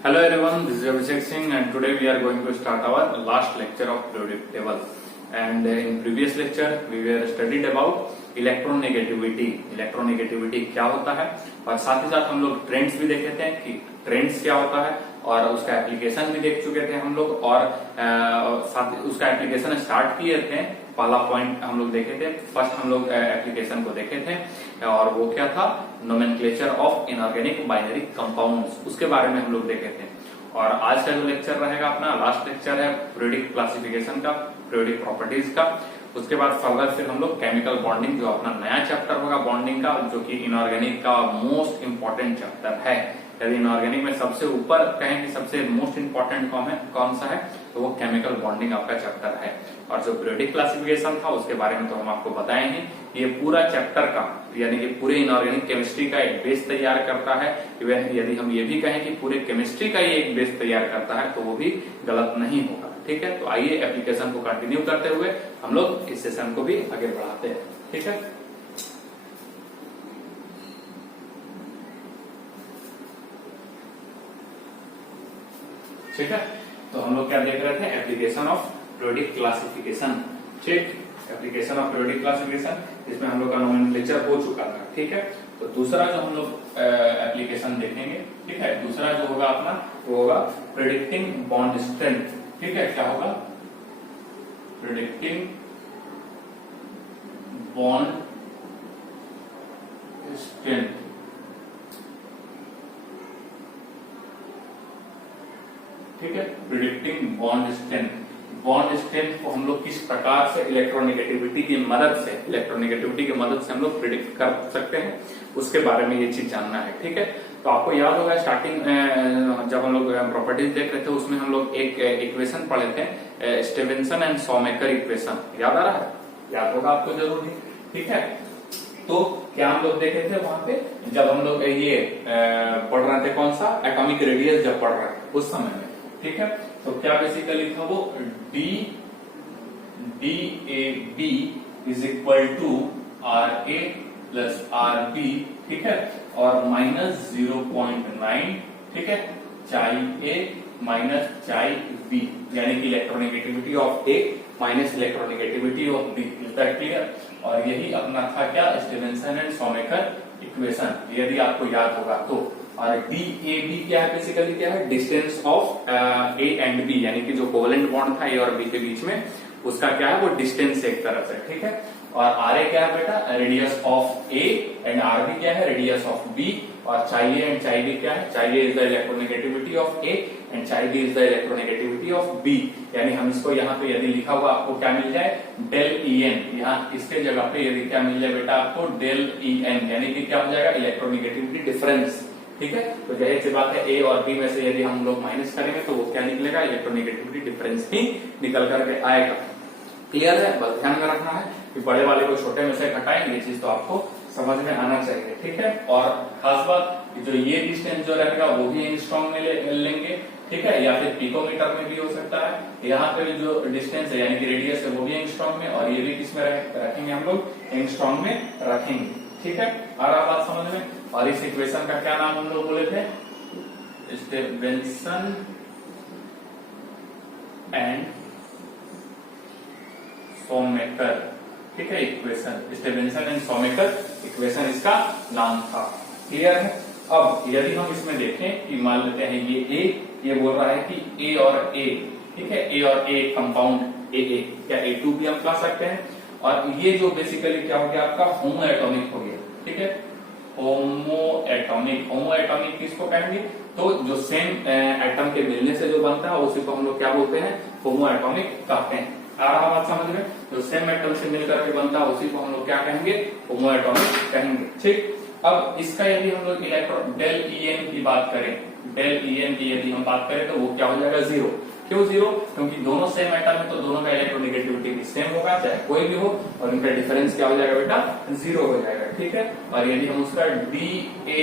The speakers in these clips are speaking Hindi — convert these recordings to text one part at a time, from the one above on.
Hello everyone, this is Abhishek Singh and today we are going to start our last lecture of periodic table. And in previous lecture we were studied about electronegativity. Electronegativity क्या होता है और साथ ही साथ हम लोग ट्रेंड्स भी देखे थे कि ट्रेंड्स क्या होता है और उसका एप्लीकेशन भी देख चुके थे हम लोग और साथ उसका एप्लीकेशन स्टार्ट किए थे. पहला पॉइंट हम लोग देखे थे, फर्स्ट हम लोग एप्लीकेशन को देखे थे और वो क्या था, nomenclature of inorganic binary compounds, उसके बारे में हम लोग देखे थे. और आज का जो लेक्चर रहेगा अपना लास्ट लेक्चर है पीरियोडिक क्लासिफिकेशन का, पीरियोडिक प्रॉपर्टीज का. उसके बाद फर्दर फिर हम लोग केमिकल बॉन्डिंग, जो अपना नया चैप्टर होगा बॉन्डिंग का, जो कि इनऑर्गेनिक का मोस्ट इंपॉर्टेंट चैप्टर है. यदि इनऑर्गेनिक में सबसे ऊपर कहें कि सबसे मोस्ट इंपॉर्टेंट कौन सा है, तो वो केमिकल बॉन्डिंग आपका चैप्टर है. और जो पीरियोडिक क्लासिफिकेशन था उसके बारे में तो हम आपको बताए ही. ये पूरा चैप्टर का यानी कि पूरे इनऑर्गेनिक केमिस्ट्री का एक बेस तैयार करता है. यदि हम ये भी कहें कि पूरे केमिस्ट्री का ये एक बेस तैयार करता है तो वो भी गलत नहीं होगा. ठीक है, तो आइए एप्लीकेशन को कंटिन्यू करते हुए हम लोग इस सेशन को भी आगे बढ़ाते हैं. ठीक है, ठीक है. तो हम लोग क्या देख रहे थे, एप्लीकेशन ऑफ पीरियोडिक क्लासिफिकेशन. ठीक, एप्लीकेशन ऑफ पीरियोडिक क्लासिफिकेशन, इसमें हम लोग का नोमेनक्लेचर हो चुका था. ठीक है, तो दूसरा जो हम लोग एप्लीकेशन देखेंगे, ठीक है, दूसरा जो होगा अपना वो होगा प्रेडिक्टिंग बॉन्ड स्ट्रेंथ. ठीक है, क्या होगा, प्रेडिक्टिंग बॉन्ड स्ट्रेंथ. ठीक है, predicting bond strength. Bond strength को हम लोग किस प्रकार से इलेक्ट्रोनेगेटिविटी की मदद से हम लोग प्रिडिक्ट कर सकते हैं, उसके बारे में ये चीज जानना है. ठीक है, तो आपको याद होगा स्टार्टिंग जब हम लोग प्रॉपर्टीज देख रहे थे उसमें हम लोग एक इक्वेशन पढ़े थे, स्टीवेंसन एंड शॉमेकर इक्वेशन. याद आ रहा है? याद होगा आपको जरूर ही. ठीक है, तो क्या हम लोग देखे थे वहां पे जब हम लोग ये पढ़ रहे थे, कौन सा, एटॉमिक रेडियस जब पढ़ रहे थे उस समय में. ठीक है, तो क्या बेसिकली था वो, D A B is equal to R A plus R B. ठीक है, और माइनस 0.9. ठीक है, चाई ए माइनस चाई बी, यानी कि electronegativity of A minus electronegativity of B. Is that clear? और यही अपना था क्या, स्टीवेंसन एंड शॉमेकर इक्वेशन, यदि आपको याद होगा तो. और डी ए बी क्या है, बेसिकली क्या है, distance of A and B, यानी कि जो कोवेलेंट बॉन्ड था ए और बी के बीच में, उसका क्या है, वो डिस्टेंस एक तरह से. ठीक है, और आर ए क्या है बेटा, radius of A, and R B क्या है, रेडियस ऑफ बी. और चाई ए एंड चाई बी क्या है, chi A is the electronegativity of A and chi B is the electronegativity of B. यानी हम इसको यहाँ पे यदि लिखा हुआ आपको क्या मिल जाए, डेल ई एन. यहाँ इसके जगह पे यदि क्या मिल जाए बेटा आपको, डेल ई एन, यानी कि क्या हो जाएगा, इलेक्ट्रोनेगेटिविटी डिफरेंस. ठीक है, तो जाहिर सी बात है ए और बी में से यदि हम लोग माइनस करेंगे तो वो क्या निकलेगा, इलेक्ट्रोनेगेटिविटी डिफरेंस ही निकल करके आएगा. क्लियर है? बस ध्यान में रखना है कि बड़े वाले को छोटे में से घटाएंगे, ये चीज तो आपको समझ में आना चाहिए. ठीक है, और खास बात जो ये डिस्टेंस जो रहेगा वो भी एंगस्ट्रॉम में लेंगे. ठीक है, या फिर पिकोमीटर में भी हो सकता है. यहाँ पे जो डिस्टेंस है यानी कि रेडियस है वो भी एंगस्ट्रॉम में, और ये भी किसमें रखेंगे हम लोग, एंगस्ट्रॉम में रखेंगे. ठीक है, आ रहा बात समझ में? और इस इक्वेशन का क्या नाम हम लोग बोले थे, स्टीवेंसन एंड शॉमेकर. ठीक है, इक्वेशन स्टीवेंसन एंड शॉमेकर इक्वेशन इसका नाम था. क्लियर है? अब यदि हम इसमें देखें कि मान लेते हैं ये बोल रहा है कि ए और ए, ठीक है, ए और ए कंपाउंड ए, क्या A2 भी हम कह सकते हैं. और ये जो बेसिकली क्या हो गया आपका, होमो एटॉमिक हो गया. ठीक है, होमो एटॉमिक किसको कहेंगे, तो जो सेम एटम के मिलने से जो बनता है उसी को हम लोग क्या बोलते हैं, होमो एटॉमिक कहते हैं. आ रहा बात समझ में? जो सेम एटम से मिलकर के बनता है उसी को हम लोग क्या कहेंगे, होमो एटॉमिक कहेंगे. ठीक, अब इसका यदि हम लोग इलेक्ट्रॉन डेल ई एन की बात करें, डेल ई एन की यदि हम बात करें तो वो क्या हो जाएगा, 0. क्यों 0? क्योंकि दोनों सेम एटम है तो दोनों का इलेक्ट्रोनेगेटिविटी भी सेम होगा, चाहे कोई भी हो, और इनका डिफरेंस क्या हो जाएगा बेटा, 0 हो जाएगा. ठीक है, और यदि हम उसका डी ए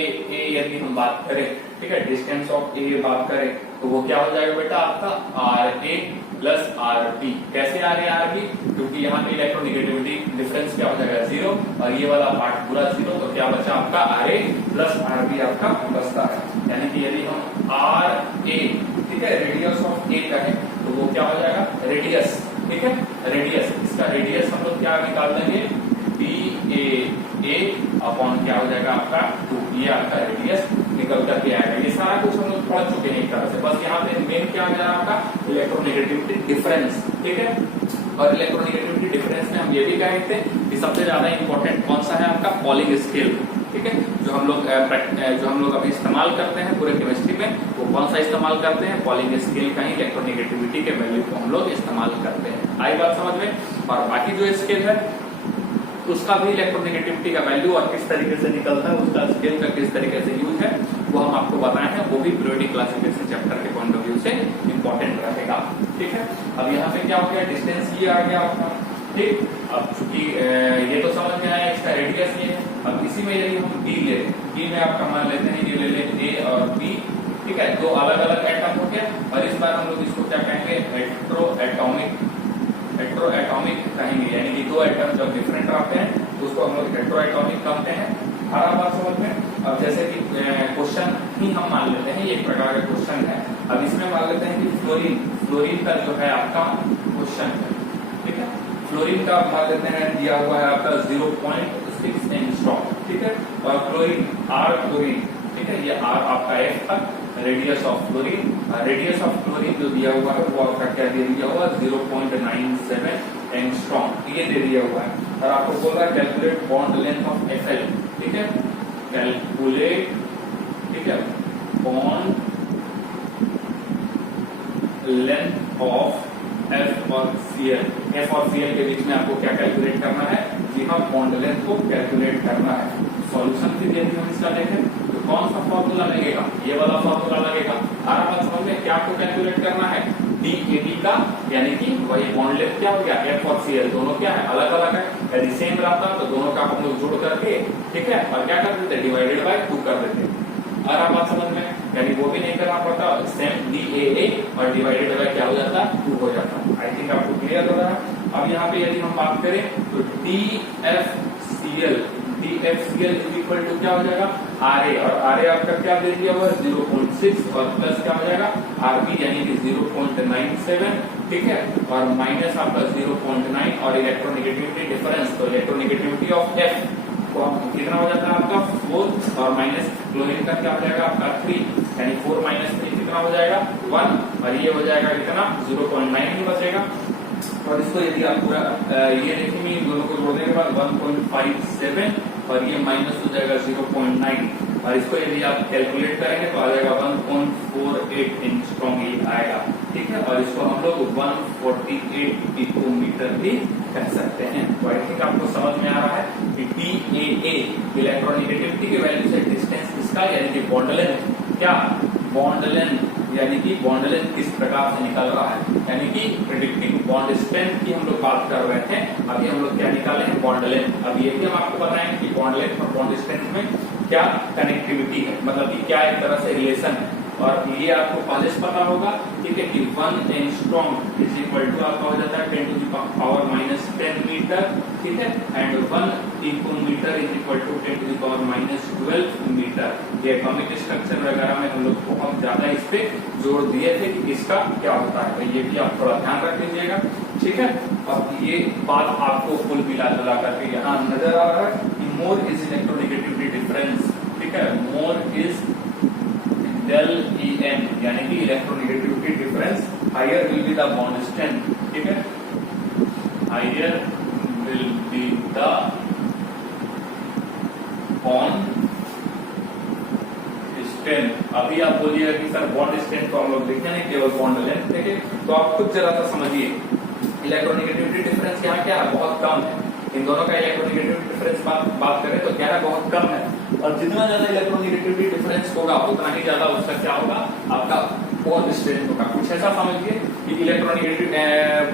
यदि हम बात करें, ठीक है, डिस्टेंस ऑफ ए बात करें, तो वो क्या हो जाएगा बेटा आपका, R A plus R B. कैसे आ रहे आर बी, क्योंकि यहाँ पे इलेक्ट्रोनेगेटिविटी डिफरेंस क्या हो जाएगा, 0, और ये वाला पार्ट पूरा 0, तो क्या बचा आपका, R A plus R B आपका बचता है. यानी कि यदि हम आर अपॉन क्या हो जाएगा आपका 2, ये आपका रेडियस निकल करके आएगा। ये सारा कुछ हम लोग पढ़ चुके हैं एक तरह से, बस यहाँ पे मेन क्या हो जा रहा है आपका इलेक्ट्रोनेगेटिविटी डिफरेंस, ठीक है। और इलेक्ट्रोनेगेटिविटी डिफरेंस में हम ये भी कहे थे कि सबसे ज्यादा इंपॉर्टेंट कौन सा है आपका पॉलिंग स्केल, ठीक है, जो हम लोग अभी इस्तेमाल करते हैं पूरे केमिस्ट्री में, वो कौन सा इस्तेमाल करते हैं, पॉलिंग स्केल का ही इलेक्ट्रोनेगेटिविटी के वैल्यू को हम लोग इस्तेमाल करते हैं। आई बात समझ में। और बाकी जो स्केल है उसका भी इलेक्ट्रोनेगेटिविटी का वैल्यू और किस तरीके से निकलता है, उसका स्केल का किस तरीके से यूज है, वो हम आपको बताए हैं, वो भी पीरियोडिक क्लासिफिकेशन चैप्टर के पॉइंट ऑफ व्यू से इंपॉर्टेंट रहेगा, ठीक है। अब यहाँ पे क्या हो गया, डिस्टेंस ये आ गया आपका, ठीक। अब चूंकि ये तो समझ में आया, इसका रेडियस ये है। अब इसी में यदि हम बी ले, बी में आपका मान लेते हैं ये ले लें ए और बी, ठीक है, दो अलग अलग एटम हो गया। और इस बार हम लोग इसको क्या कहेंगे, हेट्रोएटॉमिक कहेंगे, यानी कि दो एटम जब डिफरेंट रहते हैं तो उसको हम लोग हेट्रोएटॉमिक कहते हैं। हर बात समझ में। अब जैसे कि क्वेश्चन ही हम मान लेते हैं, ये एक प्रकार का क्वेश्चन है। अब इसमें मान लेते हैं कि फ्लोरीन का जो है आपका क्वेश्चन है, ठीक है। फ्लोरीन का मान लेते हैं दिया हुआ है आपका 0.6 एंगस्ट्रॉम, ठीक है। और क्लोरीन क्लोरीन, ठीक है, ये आर आपका एफ था, radius of fluorine, radius of chlorine जो दिया हुआ है वो आपका क्या दे दिया हुआ, 0.97 एंगस्ट्रॉम, ये दे दिया हुआ है। और आपको बोल रहा है calculate bond length of Fl, ठीक है, कैलकुलेट, ठीक है, बॉन्ड लेंथ ऑफ F और Cl, F और Cl के बीच में आपको क्या कैलकुलेट करना है, जी हाँ, बॉन्ड लेंथ को कैलकुलेट करना है। सॉल्यूशन फिर यदि हम इसका देखें तो कौन सा फॉर्मूला लगेगा, ये वाला फॉर्मूला लगेगा। हर बात समझ में, क्या आपको कैलकुलेट करना है, DAB का, यानी कि वही बॉन्ड लेंथ क्या हो गया, F और Cl दोनों क्या है, अलग अलग है। यदि सेम रहता तो दोनों का हम लोग जोड़ करके, ठीक है, और क्या कर देते, डिवाइडेड बाय 2 कर देते। हर बात समझ में, यानी वो भी नहीं करना पड़ता, सेम DAA और डिवाइडेड बाय क्या हो जाता, 2 हो जाता। आई थिंक आपको क्लियर हो रहा है। अब यहाँ पे यदि हम बात करें तो DFCl इज इक्वल टू क्या हो जाएगा, RA, और RA आपका क्या दे दिया हुआ है, 0.6, और प्लस क्या हो जाएगा RB यानी कि 0.97, ठीक है, और माइनस आपका 0.9 और इलेक्ट्रोनेगेटिविटी डिफरेंस, तो इलेक्ट्रोनेगेटिविटी ऑफ F कितना हो जाता है आपका 4, और माइनस क्लोरीन का क्या हो जाएगा आपका 3, यानी 4 - 3 कितना हो जाएगा 1, और ये हो जाएगा कितना 0.9 ही बचेगा। और इसको यदि आप पूरा ये देखेंगे, दोनों को जोड़ने के बाद 1.57, और ये माइनस हो जाएगा 0.9, और इसको यदि आप कैलकुलेट करेंगे तो आ जाएगा 1.48 एंगस्ट्रॉम ये आएगा, ठीक है। और इसको हम लोग 148 पिकोमीटर भी कह सकते हैं। तो आई थिंक आपको समझ में आ रहा है कि DAA इलेक्ट्रोनेगेटिविटी के वैल्यू से डिस्टेंस इसका, यानी कि बॉन्ड लेंथ, क्या बॉन्ड लेंथ, यानी कि बॉन्ड लेंथ किस प्रकार से निकल रहा है, यानी कि प्रेडिक्टिंग बॉन्ड स्ट्रेंथ की हम लोग बात कर रहे थे। अभी हम लोग क्या निकाले हैं, बॉन्ड लेंथ। अब ये भी हम आपको बताएंगे कि बॉन्ड लेंथ और बॉन्ड स्ट्रेंथ में क्या कनेक्टिविटी है, मतलब कि क्या एक तरह से रिलेशन है। और ये आपको पहले से पता होगा, ठीक है, कि 1 एंगस्ट्रॉम इज इक्वल टू आपका हो जाता है 10⁻⁻10 मीटर, ठीक है, and 1 picometre is equal to 10⁻12 metre. ये एटॉमिक स्ट्रक्चर वगैरह में हम लोग बहुत ज्यादा इस पे जोर दिए थे कि इसका क्या होता है, तो ये भी आप थोड़ा ध्यान रख लीजिएगा, ठीक है। अब ये बात आपको कुल मिला जुला करके यहाँ नजर आ रहा है कि मोर इज इलेक्ट्रोनेगेटिविटी डिफरेंस, ठीक है, मोर इज del En, यानी कि electronegativity difference, higher will be the bond strength, ठीक है, higher will be the bond strength. अभी आप बोलिएगा कि सर बॉन्ड स्ट्रेंथ तो हम लोग देखे नहीं, केवल बॉन्ड लेंथ देखे, तो आप खुद जरा सा समझिए इलेक्ट्रोनेगेटिविटी डिफरेंस यहाँ क्या है, बहुत कम है। इन दोनों का इलेक्ट्रोनेगेटिविटी डिफरेंस बात करें तो क्या है, बहुत कम है। और जितना ज्यादा इलेक्ट्रोनेगेटिविटी डिफरेंस होगा उतना ही ज्यादा उसका क्या होगा, आपका बॉन्ड स्ट्रेंथ होगा। कुछ ऐसा समझिए कि इलेक्ट्रोनेगेटिव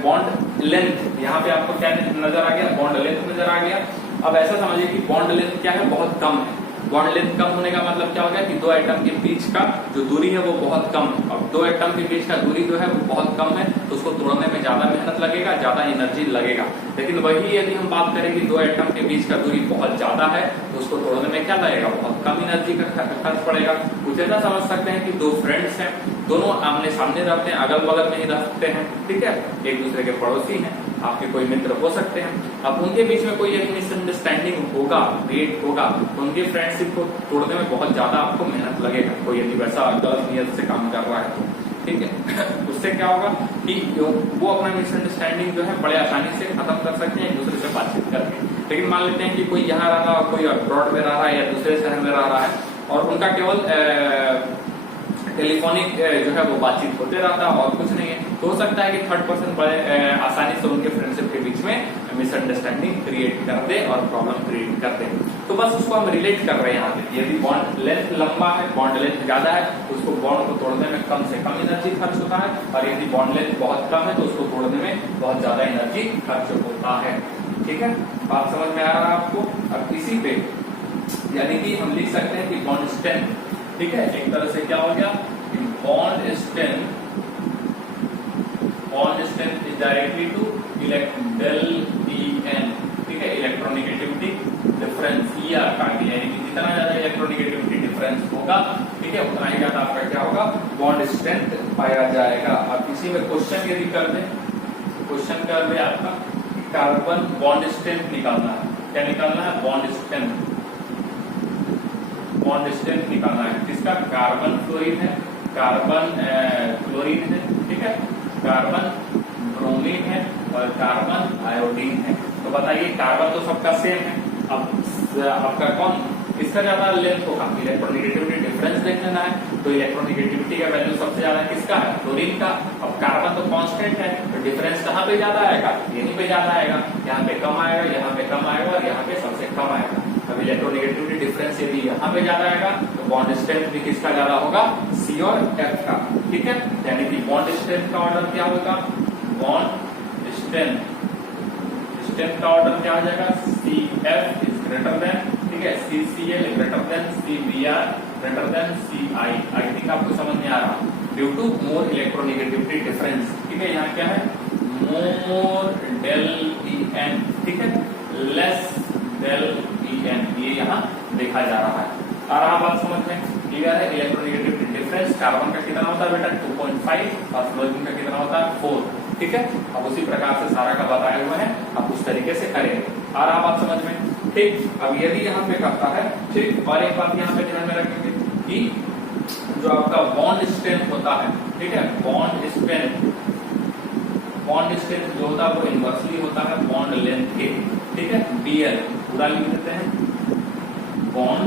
बॉन्ड लेंथ, यहाँ पे आपको क्या नजर आ गया, बॉन्ड लेंथ नजर आ गया। अब ऐसा समझिए कि बॉन्ड लेंथ क्या है, बहुत कम है। बॉन्ड लेंथ कम होने का मतलब क्या हो गया कि दो एटम के बीच का जो दूरी है वो बहुत कम है। अब दो एटम के बीच का दूरी जो है वो बहुत कम है, तो उसको तोड़ने में ज्यादा मेहनत लगेगा, ज्यादा एनर्जी लगेगा। लेकिन वही यदि हम बात करें कि दो एटम के बीच का दूरी बहुत ज्यादा है तो उसको तोड़ने में क्या लगेगा, बहुत कम एनर्जी का खर्च पड़ेगा। कुछ ऐसा समझ सकते हैं कि दो फ्रेंड्स हैं, दोनों आमने सामने रहते हैं, अगल बगल में ही रहते हैं, ठीक है, एक दूसरे के पड़ोसी हैं, आपके कोई मित्र हो सकते हैं। अब उनके बीच में कोई एक मिसअंडरस्टैंडिंग होगा, क्रिएट होगा, तो उनकी फ्रेंडशिप को तोड़ने में बहुत ज्यादा आपको मेहनत लगेगा, कोई यदि वैसा गलत नियत से काम कर रहा है तो, ठीक है। उससे क्या होगा कि वो अपना मिसअंडरस्टैंडिंग जो है बड़े आसानी से खत्म कर सकते हैं एक दूसरे से बातचीत करके। लेकिन मान लेते हैं कि कोई यहाँ रह रहा है, कोई अब्रॉड में रह रहा है या दूसरे शहर में रह रहा है और उनका केवल टेलीफोनिक जो है वो बातचीत होते रहता है और कुछ नहीं है, तो हो सकता है कि थर्ड पर्सन बड़े आसानी से उनके फ्रेंडशिप के बीच में मिसअंडरस्टैंडिंग क्रिएट कर दे और प्रॉब्लम क्रिएट कर दे। तो बस उसको हम रिलेट कर रहे हैं यहाँ पे, यदि बॉन्ड लेंथ लंबा है, बॉन्ड लेंथ ज्यादा है, तो उसको बॉन्ड को तोड़ने में कम से कम एनर्जी खर्च होता है, और यदि बॉन्ड लेंथ बहुत कम है तो उसको तोड़ने में बहुत ज्यादा एनर्जी खर्च होता है। ठीक है, बात समझ में आ रहा है आपको। अब इसी पे यानी कि हम लिख सकते हैं कि बॉन्ड स्ट्रेंथ, ठीक है, एक तरह से क्या हो गया, bond strength is directly to del E N, ठीक है, इलेक्ट्रोनेगेटिविटी डिफरेंस या यानी कि जितना ज्यादा इलेक्ट्रोनेगेटिविटी डिफरेंस होगा, ठीक है, उतना ही ज्यादा आपका क्या होगा, बॉन्ड स्ट्रेंथ पाया जाएगा। अब इसी में क्वेश्चन यदि कर दे, क्वेश्चन कर दे आपका कार्बन बॉन्ड स्ट्रेंथ निकालना है, क्या निकालना है, बॉन्ड स्ट्रेंथ निकालना है, किसका, कार्बन फ्लोरीन है, कार्बन क्लोरीन है, ठीक है, कार्बन ब्रोमीन है और कार्बन आयोडीन है। तो बताइए कार्बन तो सबका सेम है, अब आपका कौन किसका ज्यादा लेंथ होगा, इलेक्ट्रोनेगेटिविटी डिफरेंस देख लेना है, तो इलेक्ट्रोनेगेटिविटी का वैल्यू सबसे ज्यादा किसका है, क्लोरीन का। अब कार्बन तो कांस्टेंट है, तो डिफरेंस कहाँ पे ज्यादा आएगा, यहीं पे ज्यादा आएगा, यहाँ पे कम आएगा, यहाँ पे कम आएगा और यहाँ पे सबसे कम आएगा। अब इलेक्ट्रोनेगेटिविटी डिफरेंस यदि यहाँ पे ज्यादा आएगा तो बॉन्ड स्ट्रेंथ भी किसका ज्यादा होगा, सी और एफ का, ठीक है। यानी कि बॉन्ड स्ट्रेंथ का ऑर्डर क्या होगा, बॉन्ड स्ट्रेंथ का ऑर्डर क्या हो जाएगा, C F is greater than, ठीक है, C C L greater than C B R greater than C I. I think आपको समझ में आ रहा, due to more electronegativity difference, ठीक है। यहाँ क्या है, मोर डेल ई एन, ठीक है, लेस डेल ई एन, ये यहाँ देखा जा रहा है। आ रहा बात समझ में, क्लियर है। इलेक्ट्रोनेगेटिविटी डिफरेंस कार्बन का कितना होता है बेटा, 2.5 और फ्लोरीन का कितना होता है, 4, ठीक है। अब उसी प्रकार से सारा का बताए हुए हैं, आप उस तरीके से करेंगे। आ रहा बात समझ में, ठीक। अब यदि यहाँ पे करता है, ठीक, और एक बात यहाँ पे ध्यान में रखेंगे कि जो आपका बॉन्ड स्ट्रेंथ होता है, ठीक है, बॉन्ड स्ट्रेंथ जो होता है वो इनवर्सली होता है बॉन्ड लेंथ के, ठीक है, BL पूरा लिख देते हैं, बॉन्ड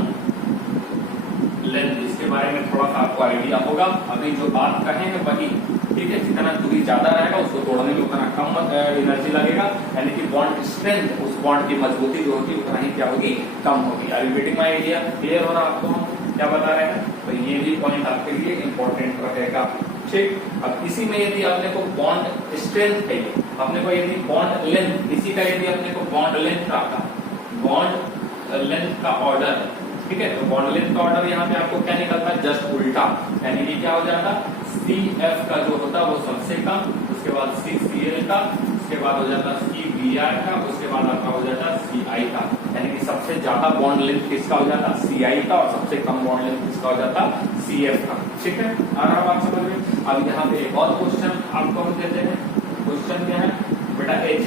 लेंथ, इसके बारे में थोड़ा सा आपको आइडिया होगा। अभी जो बात कहेंगे वही, ठीक है, जितना दूरी ज्यादा रहेगा उसको तोड़ने में उतना कम एनर्जी लगेगा, यानी कि बॉन्ड स्ट्रेंथ, उस बॉन्ड की मजबूती जो होगी उतना ही क्या होगी, कम होगी। आई रिपीटिंग माय आइडिया, क्लियर हो रहा आपको हम क्या बता रहे हैं, तो ये भी पॉइंट आपके लिए इंपॉर्टेंट रहेगा, ठीक। अब इसी में यदि अपने को बॉन्ड स्ट्रेंथ चाहिए, अपने को यदि बॉन्ड लेंथ, इसी का यदि अपने को बॉन्ड लेंथ का ऑर्डर, ठीक है, तो बॉन्ड लेंथ का ऑर्डर यहाँ पे आपको क्या निकलता है, जस्ट उल्टा, यानी कि क्या हो जाता, सी एफ का जो होता है वो सबसे कम, उसके बाद सी सी एल का, उसके बाद हो जाता सी बी आर का, उसके बाद आपका हो जाता सी आई का, यानी कि सबसे ज्यादा बॉन्ड लेंथ किसका हो जाता, सी आई का, और सबसे कम बॉन्ड लेंथ किसका हो जाता, सी एफ का, ठीक है। आ रहा बात समझ में। अब यहाँ पे एक और क्वेश्चन आपको हम देते हैं, क्वेश्चन क्या है बेटा, एच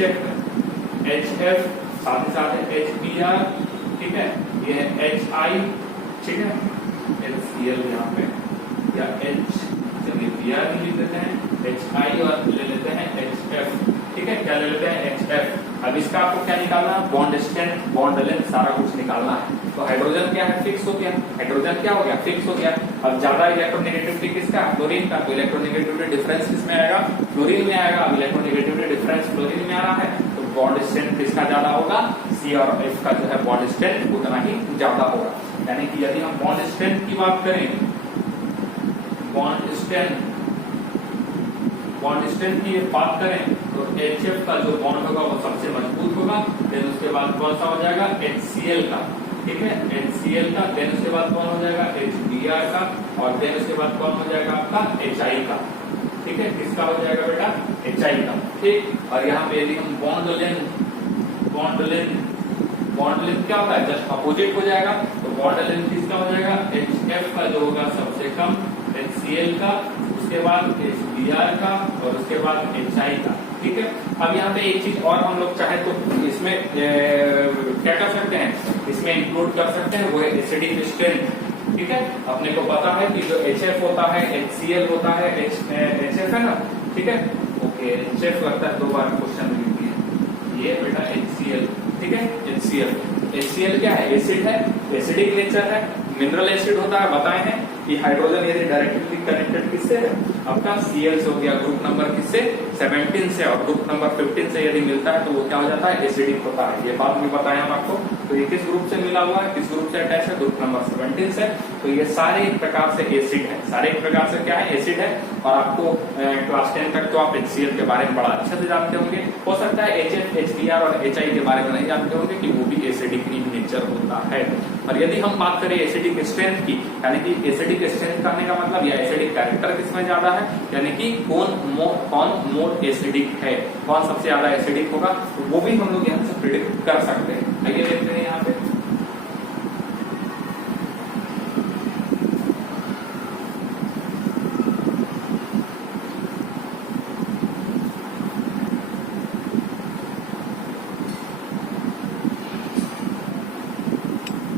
एफ साथ ही साथ एच बी आर, ठीक है, ये है एच आई, ठीक है, एच सी एल यहाँ पे, या एच, चलिए बी आर लिख देते हैं, एच आई और ले लेते हैं एच एफ, ठीक है, क्या ले लेते हैं, एच एफ। अब इसका आपको क्या निकालना है, बॉन्ड स्ट्रेंथ, बॉन्ड लेंथ, सारा कुछ निकालना है। तो हाइड्रोजन क्या है, फिक्स हो गया, हाइड्रोजन क्या हो गया, फिक्स हो गया। अब ज्यादा इलेक्ट्रोनेगेटिविटी किसका, क्लोरीन का, तो इलेक्ट्रोनेगेटिविटी डिफरेंस किसमें आएगा, फ्लोरीन में आएगा। अब इलेक्ट्रोनेगेटिविटी डिफरेंस फ्लोरीन में आ रहा है, तो बॉन्ड स्ट्रेंथ किसका ज्यादा होगा, सी और एफ का जो है बॉन्ड स्ट्रेंथ उतना ही ज्यादा होगा। यानी कि यदि हम बॉन्ड स्ट्रेंथ की बात करें, बॉन्ड स्ट्रेंथ की बात करें तो HF का जो बॉन्ड होगा वो सबसे मजबूत होगा, देन उसके बाद कौन सा हो जाएगा, HCl का, ठीक है, HCl का, देन उसके बाद कौन हो जाएगा, HBr का, और देन उसके बाद कौन हो जाएगा आपका HI का, ठीक है, किसका हो जाएगा बेटा, HI का, ठीक। और यहाँ पे यदि हम बॉन्ड लेंथ क्या होता है, जस्ट अपोजिट हो जाएगा, तो बॉन्ड लेंथ किसका हो जाएगा, HF का जो होगा सबसे कम, HCl का, उसके बाद HBr का, और उसके बाद HI का, ठीक ठीक है। अब यहाँ पे एक चीज और हम लोग चाहे तो इसमें क्या कर सकते हैं, इसमें इंक्लूड कर सकते हैं, वो है एसिडिक स्ट्रेंथ। ठीक है, अपने को पता है कि जो HF होता है, HCl होता है, HF है ना, ठीक है, ओके, HF लगता है 2 बार क्वेश्चन में लिखी है, ये बेटा HCl, ठीक है, HCl क्या है, एसिड है, एसिडिक नेचर है, मिनरल एसिड होता है, बताए हैं कि हाइड्रोजन यदि डायरेक्टली कनेक्टेड किससे है, आपका Cl से हो गया, ग्रुप नंबर किससे 17 से, और ग्रुप नंबर 15 से यदि मिलता है तो वो क्या हो जाता है, एसिडिक होता है। ये बात भी बताया हम आपको। तो ये किस ग्रुप से मिला हुआ है, किस ग्रुप से अटैच है, ग्रुप नंबर 17 से। तो ये सारे एक प्रकार से एसिड है, सारे एक प्रकार से क्या है, एसिड है। और आपको क्लास 10 तक तो आप HCl के बारे में बड़ा अच्छे से जानते होंगे, हो सकता है HF, HBr और HI के बारे में नहीं जानते होंगे कि वो भी एसिडिक नेचर होता है। और यदि हम बात करें एसिडिक स्ट्रेंथ की, यानी कि एसिडिक स्ट्रेंथ करने का मतलब या एसिडिक कैरेक्टर किसमें ज्यादा है, यानी कि कौन मोर एसिडिक है, कौन सबसे ज्यादा एसिडिक होगा, वो भी हम लोग यहाँ से प्रिडिक्ट कर सकते हैं। आइए देखते हैं यहाँ पे,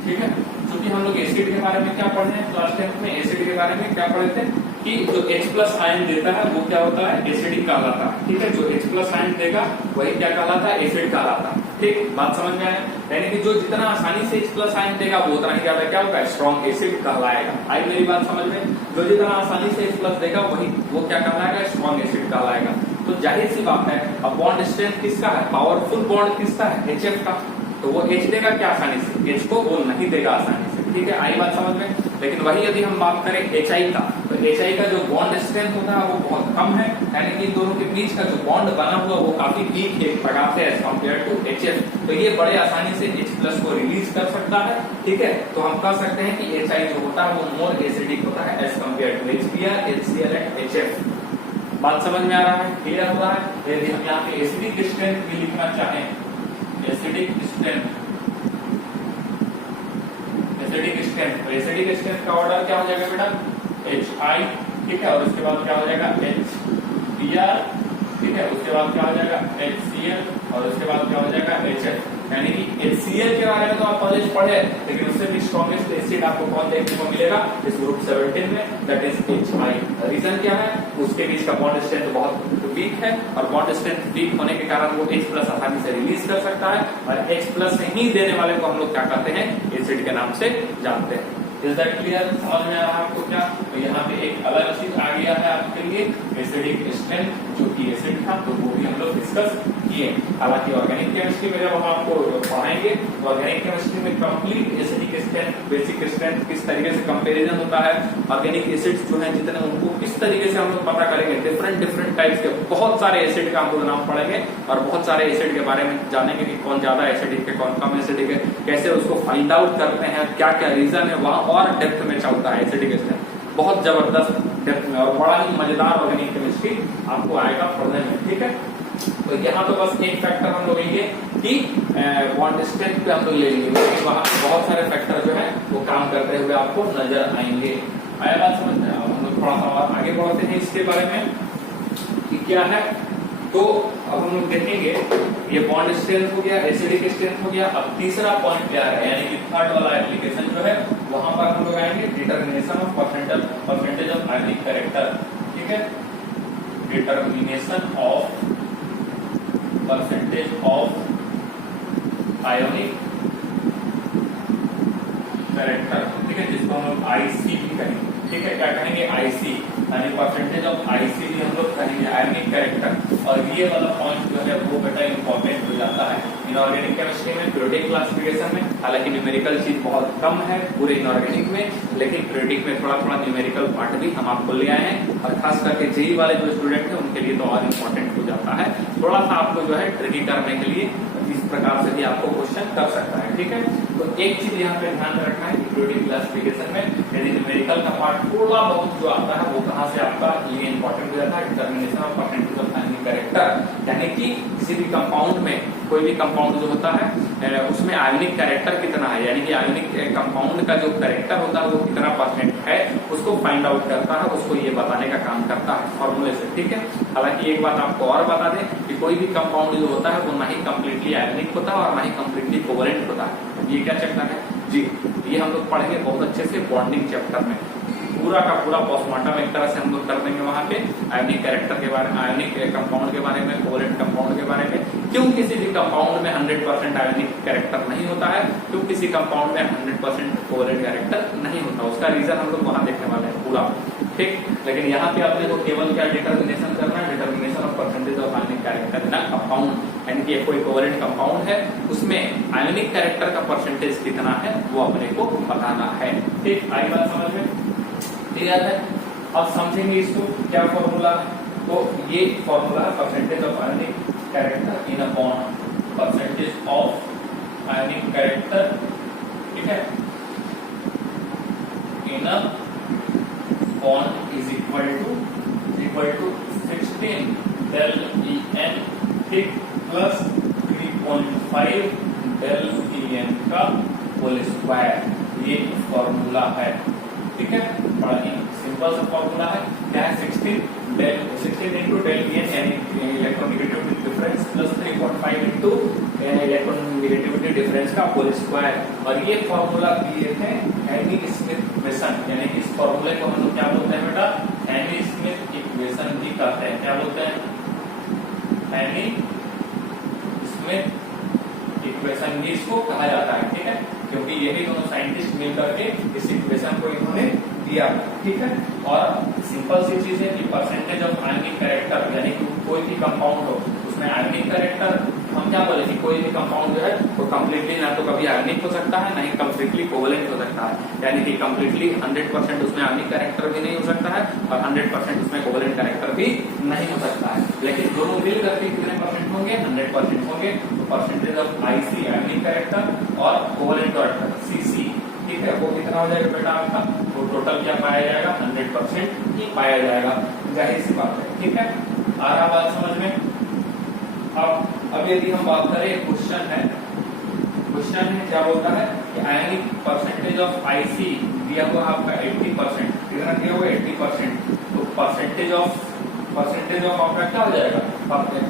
ठीक है। क्योंकि हम लोग एसिड के बारे में क्या पढ़े हैं क्लास 10 में, एसिड के बारे में क्या पढ़े थे कि जो H+ आयन देता है वो क्या होता है, एसिडिक कहलाता है। ठीक है, जो H+ आयन देगा वही क्या कहलाता है, एसिड कहलाता है। ठीक, बात समझ में आया। यानी कि जो जितना आसानी से H+ आयन देगा वो उतना ही ज्यादा क्या होगा, स्ट्रॉन्ग एसिड कहलाएगा। आई मेरी बात समझ में, जो जितना आसानी से H+ देगा वही वो क्या कहलाएगा, स्ट्रॉन्ग एसिड कहलाएगा। तो जाहिर सी बात है, अब बॉन्ड स्ट्रेंथ किसका है, पावरफुल बॉन्ड किसका है, HF का, तो वो H देगा क्या आसानी से, H को वो नहीं देगा आसानी से। ठीक है, आई बात समझ में। लेकिन वही यदि हम बात करें HI का, तो HI का जो बॉन्ड स्ट्रेंथ होता है वो बहुत कम है, यानी कि दोनों के बीच का जो बॉन्ड बना हुआ वो काफी वीक है एक प्रकार से एज कम्पेयर टू HF। तो ये बड़े आसानी से H+ को रिलीज कर सकता है। ठीक है, तो हम कह सकते हैं कि HI जो होता है वो मोर एसिडिक होता है as compare to HBr, HCl and HF। बात समझ में आ रहा है, क्लियर हो रहा है। यदि हम यहाँ पे एसिडिक स्ट्रेंथ भी लिखना चाहें, एसिडिक स्ट्रेंथ, एसिडिक स्ट्रेंथ, तो एसिडिक स्ट्रेंथ का ऑर्डर क्या हो जाएगा बेटा, HI, ठीक है, और उसके बाद क्या हो जाएगा HBr, ठीक है, उसके बाद क्या हो जाएगा HCl, और उसके बाद क्या हो जाएगा HF। यानी कि HCl के बारे में तो आप पहले पढ़े, लेकिन उससे भी स्ट्रॉन्गेस्ट एसिड आपको कौन देखने को मिलेगा इस ग्रुप 17 में, दैट इज HI। रीजन क्या है, उसके बीच का बॉन्ड स्ट्रेंथ बहुत वीक है, और बॉन्ड स्ट्रेंथ वीक होने के कारण वो H+ आसानी से रिलीज कर सकता है, और H+ ही देने वाले को हम लोग क्या कहते हैं, एसिड के नाम से जानते हैं। इज दैट क्लियर, समझ में आ रहा है आपको क्या। तो यहाँ पे एक अलग चीज आ गया है आपके लिए, एसिडिक स्ट्रेंथ, जो कि एसिड था, तो वो भी हम लोग डिस्कस किए। हालांकि ऑर्गेनिक केमिस्ट्री में जब हम आपको पढ़ाएंगे तो ऑर्गेनिक केमिस्ट्री में complete acidic strength, basic strength किस तरीके से कंपैरिजन होता है, ऑर्गेनिक एसिड्स जो है जितने उनको किस तरीके से हम लोग पता करेंगे, डिफरेंट टाइप्स के बहुत सारे एसिड का हम लोग नाम पढ़ेंगे, और बहुत सारे एसिड के बारे में जानेंगे कि कौन ज्यादा एसिडिक है, कौन कम एसिडिक है, कैसे उसको फाइंड आउट करते हैं, क्या क्या रीजन है, वहां और डेप्थ में चलता है एसिडिक स्ट्रेंथ, बहुत जबरदस्त डेप्थ में, और बड़ा ही मजेदार ऑर्गेनिक केमिस्ट्री आपको आएगा पढ़ने में। ठीक है, तो यहाँ तो बस एक फैक्टर हम लोग लेंगे कि बॉन्ड स्ट्रेंथ पे हम लोग ले लेंगे, लेकिन वहां बहुत सारे फैक्टर जो है वो काम करते हुए आपको नजर आएंगे। आया बात समझ में। अब हम लोग थोड़ा सा और आगे बढ़ते हैं इसके बारे में कि क्या है। तो अब हम लोग देखेंगे, ये बॉन्ड स्ट्रेंथ हो गया, एसिडिक स्ट्रेंथ हो गया। अब तीसरा पॉइंट क्या है, यानी कि थर्ड वाला एप्लीकेशन जो है वहां पर हम लोग आएंगे determination of percentage of ionic character. ठीक है, determination of percentage of ionic character. ठीक है, जिसको हम लोग IC भी कहेंगे। ठीक है, क्या कहेंगे, IC, यानी परसेंटेज ऑफ IC भी हम लोग कहेंगे, आयोनिक कैरेक्टर। और ये वाला पॉइंट जो है वो बेटा इंपॉर्टेंट हो जाता है इनऑर्गेनिक केमिस्ट्री में, पीरियोडिक क्लासिफिकेशन में। हालांकि न्यूमेरिकल चीज बहुत कम है पूरे इनऑर्गेनिक में, लेकिन पीरियोडिक में थोड़ा थोड़ा न्यूमेरिकल पार्ट भी हम आपको ले आए हैं, और खास करके जेई वाले जो स्टूडेंट है उनके लिए तो और इम्पोर्टेंट हो जाता है, थोड़ा सा आपको जो है ट्रिकी करने के लिए इस प्रकार से भी आपको क्वेश्चन कर सकता है। ठीक है, तो एक चीज यहाँ पे ध्यान रखना है कि पीरियोडिक क्लासिफिकेशन में यदि न्यूमेरिकल का पार्ट थोड़ा बहुत जो आता है वो कहाँ से आपका ये इंपॉर्टेंट हो जाता है, determination of percentage of ionic character. यानी कि किसी भी कंपाउंड में, कोई भी कंपाउंड जो होता है उसमें आयनिक कैरेक्टर कितना है, यानी कि आयनिक कंपाउंड का जो कैरेक्टर होता है वो कितना परसेंट है उसको फाइंड आउट करता है, उसको ये बताने का काम करता है फॉर्मूले से, ठीक है। हालांकि एक बात आपको और बता दें कि कोई भी कंपाउंड जो होता है वो ना ही कम्प्लीटली आयनिक होता है और ना ही कम्प्लीटली कोवेलेंट होता है। ये क्या चैप्टर है जी, ये हम लोग पढ़ेंगे बहुत अच्छे से बॉन्डिंग चैप्टर में। पूरा का पूरा पोस्टमार्टम एक तरह से हम लोग कर देंगे वहां पे आयनिक कैरेक्टर के बारे में, आयनिक कंपाउंड के बारे में, कोवेलेंट कंपाउंड के बारे में, क्यों किसी भी कंपाउंड में 100% आयनिक कैरेक्टर नहीं होता है, क्यों किसी कंपाउंड में 100% कोवेलेंट कैरेक्टर नहीं होता, उसका रीजन हम लोग वहां देखने वाले हैं पूरा, ठीक। लेकिन यहाँ पे अपने को केवल क्या डिटर्मिनेशन करना है, determination of percentage of ionic character in compound, यानी कि कोई कोवेलेंट कंपाउंड है उसमें आयनिक कैरेक्टर का परसेंटेज कितना है वो अपने को बताना है, ठीक। आई बात समझ में क्लियर है। अब समझेंगे इसको क्या फॉर्मूला है, तो ये फॉर्मूला है percentage of ionic character in a bond, percentage of ionic character, ठीक है, in a bond is equal to 16 del EN, ठीक, प्लस 3.5 डेल EN का होल स्क्वायर, ये फॉर्मूला है, ठीक है। बड़ा ही सिंपल सा फॉर्मूला है, क्या है 16 इंटू डेल EN यानी electronegativity difference plus 3.5 into electronegativity difference का होल स्क्वायर, और ये फॉर्मूला दिए थे हैनी स्मिथ इक्वेशन, यानी कि इस फॉर्मूले को हम लोग क्या बोलते हैं बेटा, हैनी स्मिथ इक्वेशन भी कहते हैं, क्या बोलते हैं, हैनी स्मिथ इक्वेशन भी इसको कहा जाता है, ठीक है, क्योंकि ये भी दोनों साइंटिस्ट मिलकर के इस इक्वेशन को इन्होंने दिया, ठीक है। और सिंपल सी चीज है कि परसेंटेज ऑफ आयनिक कैरेक्टर, यानी कि कोई भी कंपाउंड हो उसमें आयनिक कैरेक्टर, हम क्या बोले कि कोई भी कंपाउंड जो है वो कम्प्लीटली ना तो कभी आयनिक हो सकता है ना ही कम्प्लीटली कोवेलेंट हो सकता है, यानी कि कम्प्लीटली 100% उसमें आयनिक कैरेक्टर भी नहीं हो सकता है और 100% उसमें कोवेलेंट कैरेक्टर भी नहीं हो सकता है, लेकिन दोनों मिल करके कितने परसेंट होंगे, 100% होंगे। तो percentage of IC ionic character और कोवेलेंट कैरेक्टर CC, ठीक है, वो कितना हो जाएगा बेटा आपका, वो टोटल क्या पाया जाएगा, 100% ही पाया जाएगा, जाहिर सी बात है, ठीक है। आ रहा बात समझ में। अब यदि हम बात करें, क्वेश्चन है क्या बोलता है कि आयनिक परसेंटेज ऑफ IC दिया हुआ आपका 80%, कितना दिया हुआ 80%, तो परसेंटेज ऑफ आपका क्या हो जाएगा,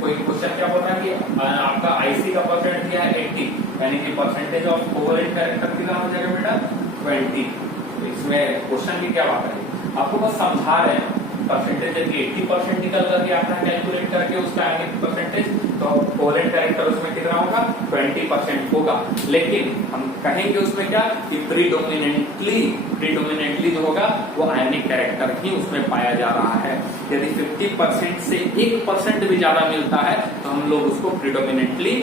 कोई क्वेश्चन क्या बोलता है कि आपका IC का परसेंट दिया है 80, यानी कि परसेंटेज ऑफ कोवेलेंट कैरेक्टर कितना हो जाएगा बेटा 20। तो इसमें क्वेश्चन की क्या बात है, आपको बस समझा रहे हैं, परसेंटेज यदि 80% निकल करके आता है कैलकुलेट करके उसका आयनिक परसेंटेज, तो कोवेलेंट कैरेक्टर उसमें कितना होगा 20% होगा, लेकिन हम कहेंगे उसमें क्या कि प्रीडोमिनेंटली जो होगा वो आयनिक कैरेक्टर ही उसमें पाया जा रहा है। यदि 50% से 1% भी ज्यादा मिलता है तो हम लोग उसको प्रीडोमिनेंटली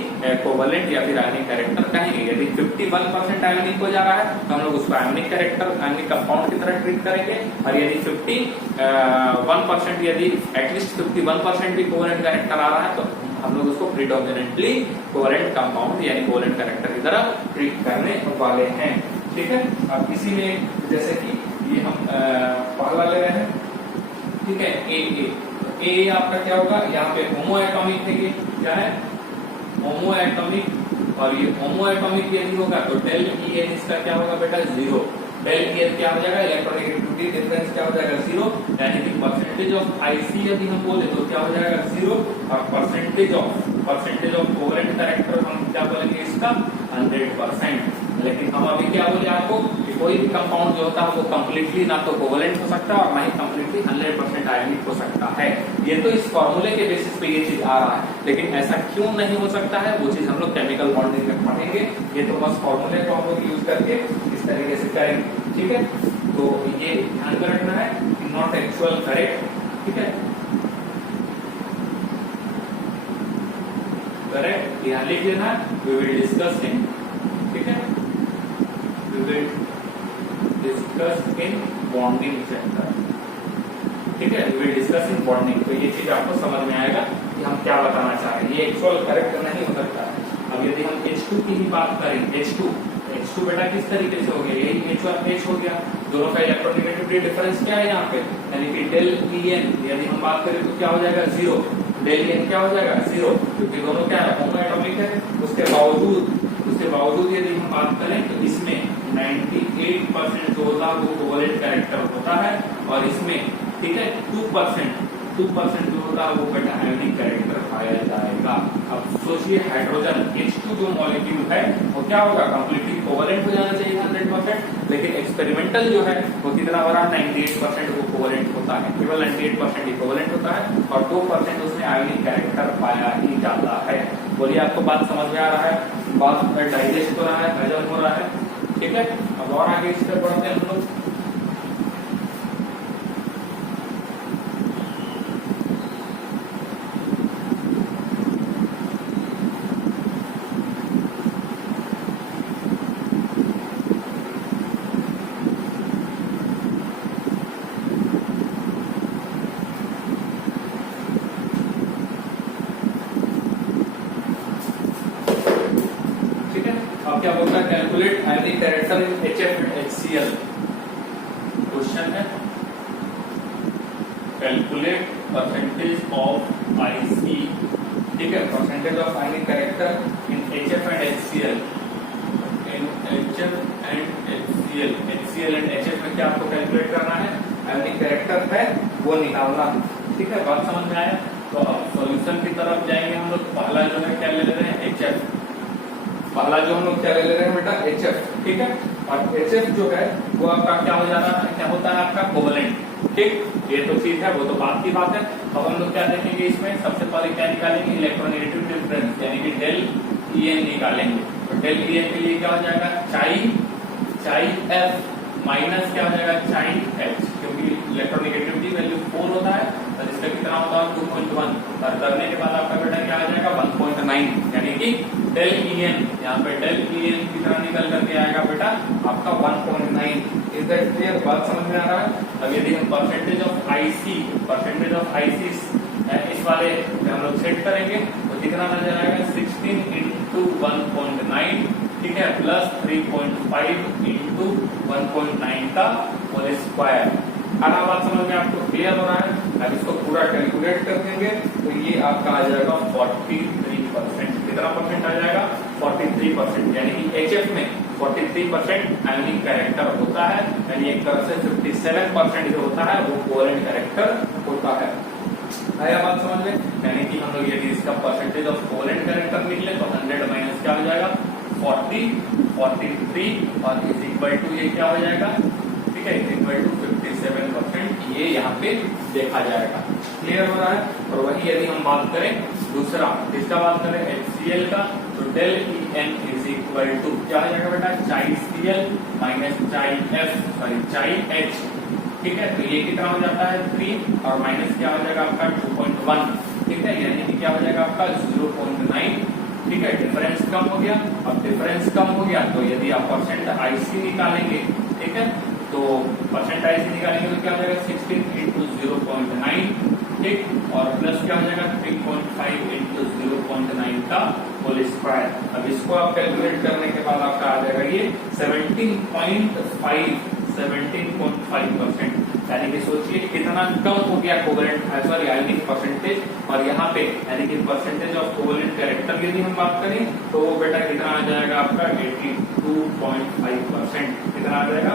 कोवेलेंट या फिर आयनिक कैरेक्टर कहेंगे। यदि 51% आयनिक हो जा रहा है तो हम लोग उसको आयनिक कैरेक्टर, आयनिक कंपाउंड की तरह ट्रीट करेंगे, और यदि 51% यदि एटलीस्ट 51% भी कोवेलेंट कैरेक्टर आ रहा है तो हम लोग उसको प्रीडोमिनेंटली कोवेलेंट कंपाउंड यानी कोवेलेंट कैरेक्टर की तरह ट्रीट करने वाले हैं, ठीक है। अब इसी में जैसे कि ये हम पहला ले रहे हैं, ठीक है, ए आपका क्या होगा, यहाँ पे होमो एटॉमिक है, ये क्या है होमो एटॉमिक, और ये होमो एटॉमिक यदि होगा तो डेल EN इसका क्या होगा बेटा 0, डेल EN क्या हो जाएगा, इलेक्ट्रोनेगेटिविटी डिफरेंस क्या हो जाएगा 0, यानी कि परसेंटेज ऑफ IC यदि हम बोले तो क्या हो जाएगा 0, और परसेंटेज ऑफ कोवेलेंट कैरेक्टर हम क्या बोलेंगे इसका 100%। लेकिन हम अभी क्या बोले आपको कि कोई भी कंपाउंड जो होता है वो कम्प्लीटली ना तो कोवेलेंट हो सकता है और ना ही कम्प्लीटली 100% आयनिक हो सकता है। ये तो इस फॉर्मूले के बेसिस पे ये चीज आ रहा है, लेकिन ऐसा क्यों नहीं हो सकता है वो चीज हम लोग केमिकल बॉन्डिंग में पढ़ेंगे। ये तो बस फॉर्मूले को हम लोग यूज करके इस तरीके से करेंगे, ठीक है। तो ये ध्यान में रखना है कि नॉट एक्चुअल करेक्ट, ठीक है, करेक्ट यहाँ लिख लेना, वी विल डिस्कस इन, ठीक है, we will discuss in bonding chapter, ठीक है, we will discuss in bonding. तो ये चीज आपको समझ में आएगा कि हम क्या बताना चाह रहे हैं, ये एक्चुअल करेक्ट नहीं हो सकता है। अब यदि हम H2 की ही बात करें, H2 बेटा किस तरीके से हो गया, यही H और H हो गया, दोनों का इलेक्ट्रोनेगेटिविटी डिफरेंस क्या है यहाँ पे, यानी कि डेल EN यदि हम बात करें तो क्या हो जाएगा 0, डेल EN क्या हो जाएगा 0, क्योंकि दोनों क्या है होमो एटॉमिक है। उसके बावजूद यदि हम बात करें तो इसमें 98 98% जो होता है वो कोवलेंट कैरेक्टर होता है, और इसमें ठीक है 2% जो होता है वो बेटा आयोनिक कैरेक्टर पाया जाएगा। अब सोचिए हाइड्रोजन H2 जो मॉलिक्यूल है वो क्या होगा, कंप्लीटली कोवलेंट हो जाना चाहिए 100%, लेकिन एक्सपेरिमेंटल जो है वो कितना हो रहा है, 98% वो कोवलेंट होता है, केवल 98% ही कोवलेंट होता है, और 2% उसमें आयोनिक कैरेक्टर पाया ही जाता है। बोलिए आपको बात समझ में आ रहा है, बात डाइजेस्ट हो रहा है, हजम हो रहा है, ठीक है। अब और आगे इस पर बढ़ते हैं हम लोग। अब क्या बोलता है, calculate ionic character in HF and HCl। Question है कैलकुलेट परसेंटेज ऑफ IC, ठीक है, percentage of ionic character in HF and HCl। In HF and HCl, HCl and HF में क्या आपको कैलकुलेट करना है, आयोनिक कैरेक्टर है वो निकालना, ठीक है। बात समझ में आया। तो अब सॉल्यूशन की तरफ जाएंगे हम लोग। पहला जो है क्या ले रहे हैं, HF, पहला जो हम लोग क्या ले रहे हैं बेटा, HF, ठीक है। और HF जो है वो आपका क्या हो जाना है, क्या होता है आपका कोवलेंट, ठीक। ये तो चीज है, वो तो बात की बात है। अब हम लोग क्या देखेंगे इसमें, सबसे पहले क्या निकालेंगे, इलेक्ट्रोनेगेटिव डिफरेंस यानी कि डेल EN निकालेंगे। तो डेल EN के लिए क्या हो जाएगा, चाई F माइनस क्या हो जाएगा, चाई H, क्योंकि इलेक्ट्रोनेगेटिविटी वैल्यू 4 होता है और इसका कितना होता है 2.1, और करने के बाद आपका बेटा क्या आ जाएगा 1.9, यानी कि डेल EN, यहाँ पे डेल EN कितना निकल करके आएगा बेटा आपका 1.9। इज दैट क्लियर, बात समझ में आ रहा है। अब यदि हम परसेंटेज ऑफ IC इस वाले हम लोग सेट करेंगे तो कितना नजर आएगा, 16 इंटू 1.9, ठीक है, प्लस 3.5 इंटू 1.9 का होल स्क्वायर। आना बात समझ में आपको क्लियर हो रहा है। अब इसको पूरा कैलकुलेट कर देंगे तो ये आपका आ जाएगा 43%। कितना परसेंट आ जाएगा, 43%, यानी कि HF में 43% आयोनिक कैरेक्टर होता है, यानी एक तरह से 57% जो होता है वो कोवलेंट कैरेक्टर होता है। आया बात समझ में, यानी कि हम लोग यदि इसका परसेंटेज ऑफ कोवलेंट कैरेक्टर निकले तो 100 माइनस क्या हो जाएगा 40, 43, और इज इक्वल टू ये क्या हो जाएगा, ठीक है, इज इक्वल टू 57%, ये यहाँ पे देखा जाएगा। क्लियर हो रहा है। और वही यदि हम बात करें दूसरा, किसका बात करें, HCl का, तो del EN is equal to क्या हो जाएगा बेटा, चाई Cl माइनस चाई H, ठीक है। तो ये कितना हो जाता है 3, और माइनस क्या हो जाएगा आपका 2.1, ठीक है, यानी कि क्या हो जाएगा आपका 0.9, ठीक है। डिफरेंस कम हो गया। अब डिफरेंस कम हो गया तो यदि आप परसेंट IC निकालेंगे, ठीक है, तो परसेंट IC निकालेंगे तो क्या हो जाएगा 16 इंटू 0.9, ठीक, और प्लस क्या हो जाएगा 3.5 इंटू 0.9 का होल स्क्वायर। अब इसको आप कैलकुलेट करने के बाद आपका आ जाएगा ये 17.5%, यानी कि सोचिए कितना कम हो गया कोवलेंट सॉरी आयोनिक परसेंटेज। और यहाँ पे यानी कि परसेंटेज ऑफ कोवलेंट कैरेक्टर यदि हम बात करें तो वो बेटा कितना आ जाएगा आपका 82.5%, कितना आ जाएगा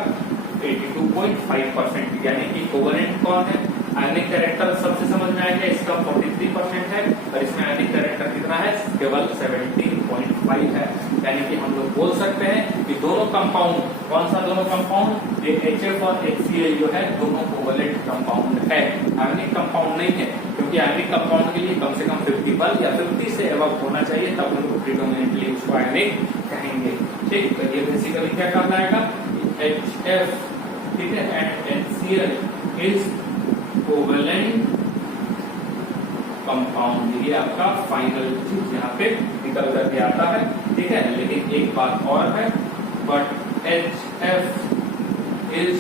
82.5%, यानी कि कोवलेंट कौन है, आयोनिक कैरेक्टर सबसे समझ में आएगा, इसका 43% है और इसमें आयोनिक कैरेक्टर कितना है, केवल 17.5 है। यानी कि हम लोग बोल सकते हैं कि दोनों कंपाउंड, कौन सा दोनों कंपाउंड, ये HF और HCl जो है दोनों कोवलेंट कंपाउंड है, आयोनिक कंपाउंड नहीं है, क्योंकि आयोनिक कंपाउंड के लिए कम से कम 50 पर या 50 से एबव होना चाहिए, तब उनको प्रीडोमिनेंटली उसको आयोनिक कहेंगे, ठीक। तो ये बेसिकली क्या करना है, HF, ठीक है, and HCl is covalent compound, ये आपका फाइनल चीज यहाँ पे निकल करके आता है, ठीक है। लेकिन एक बात और है, but HF is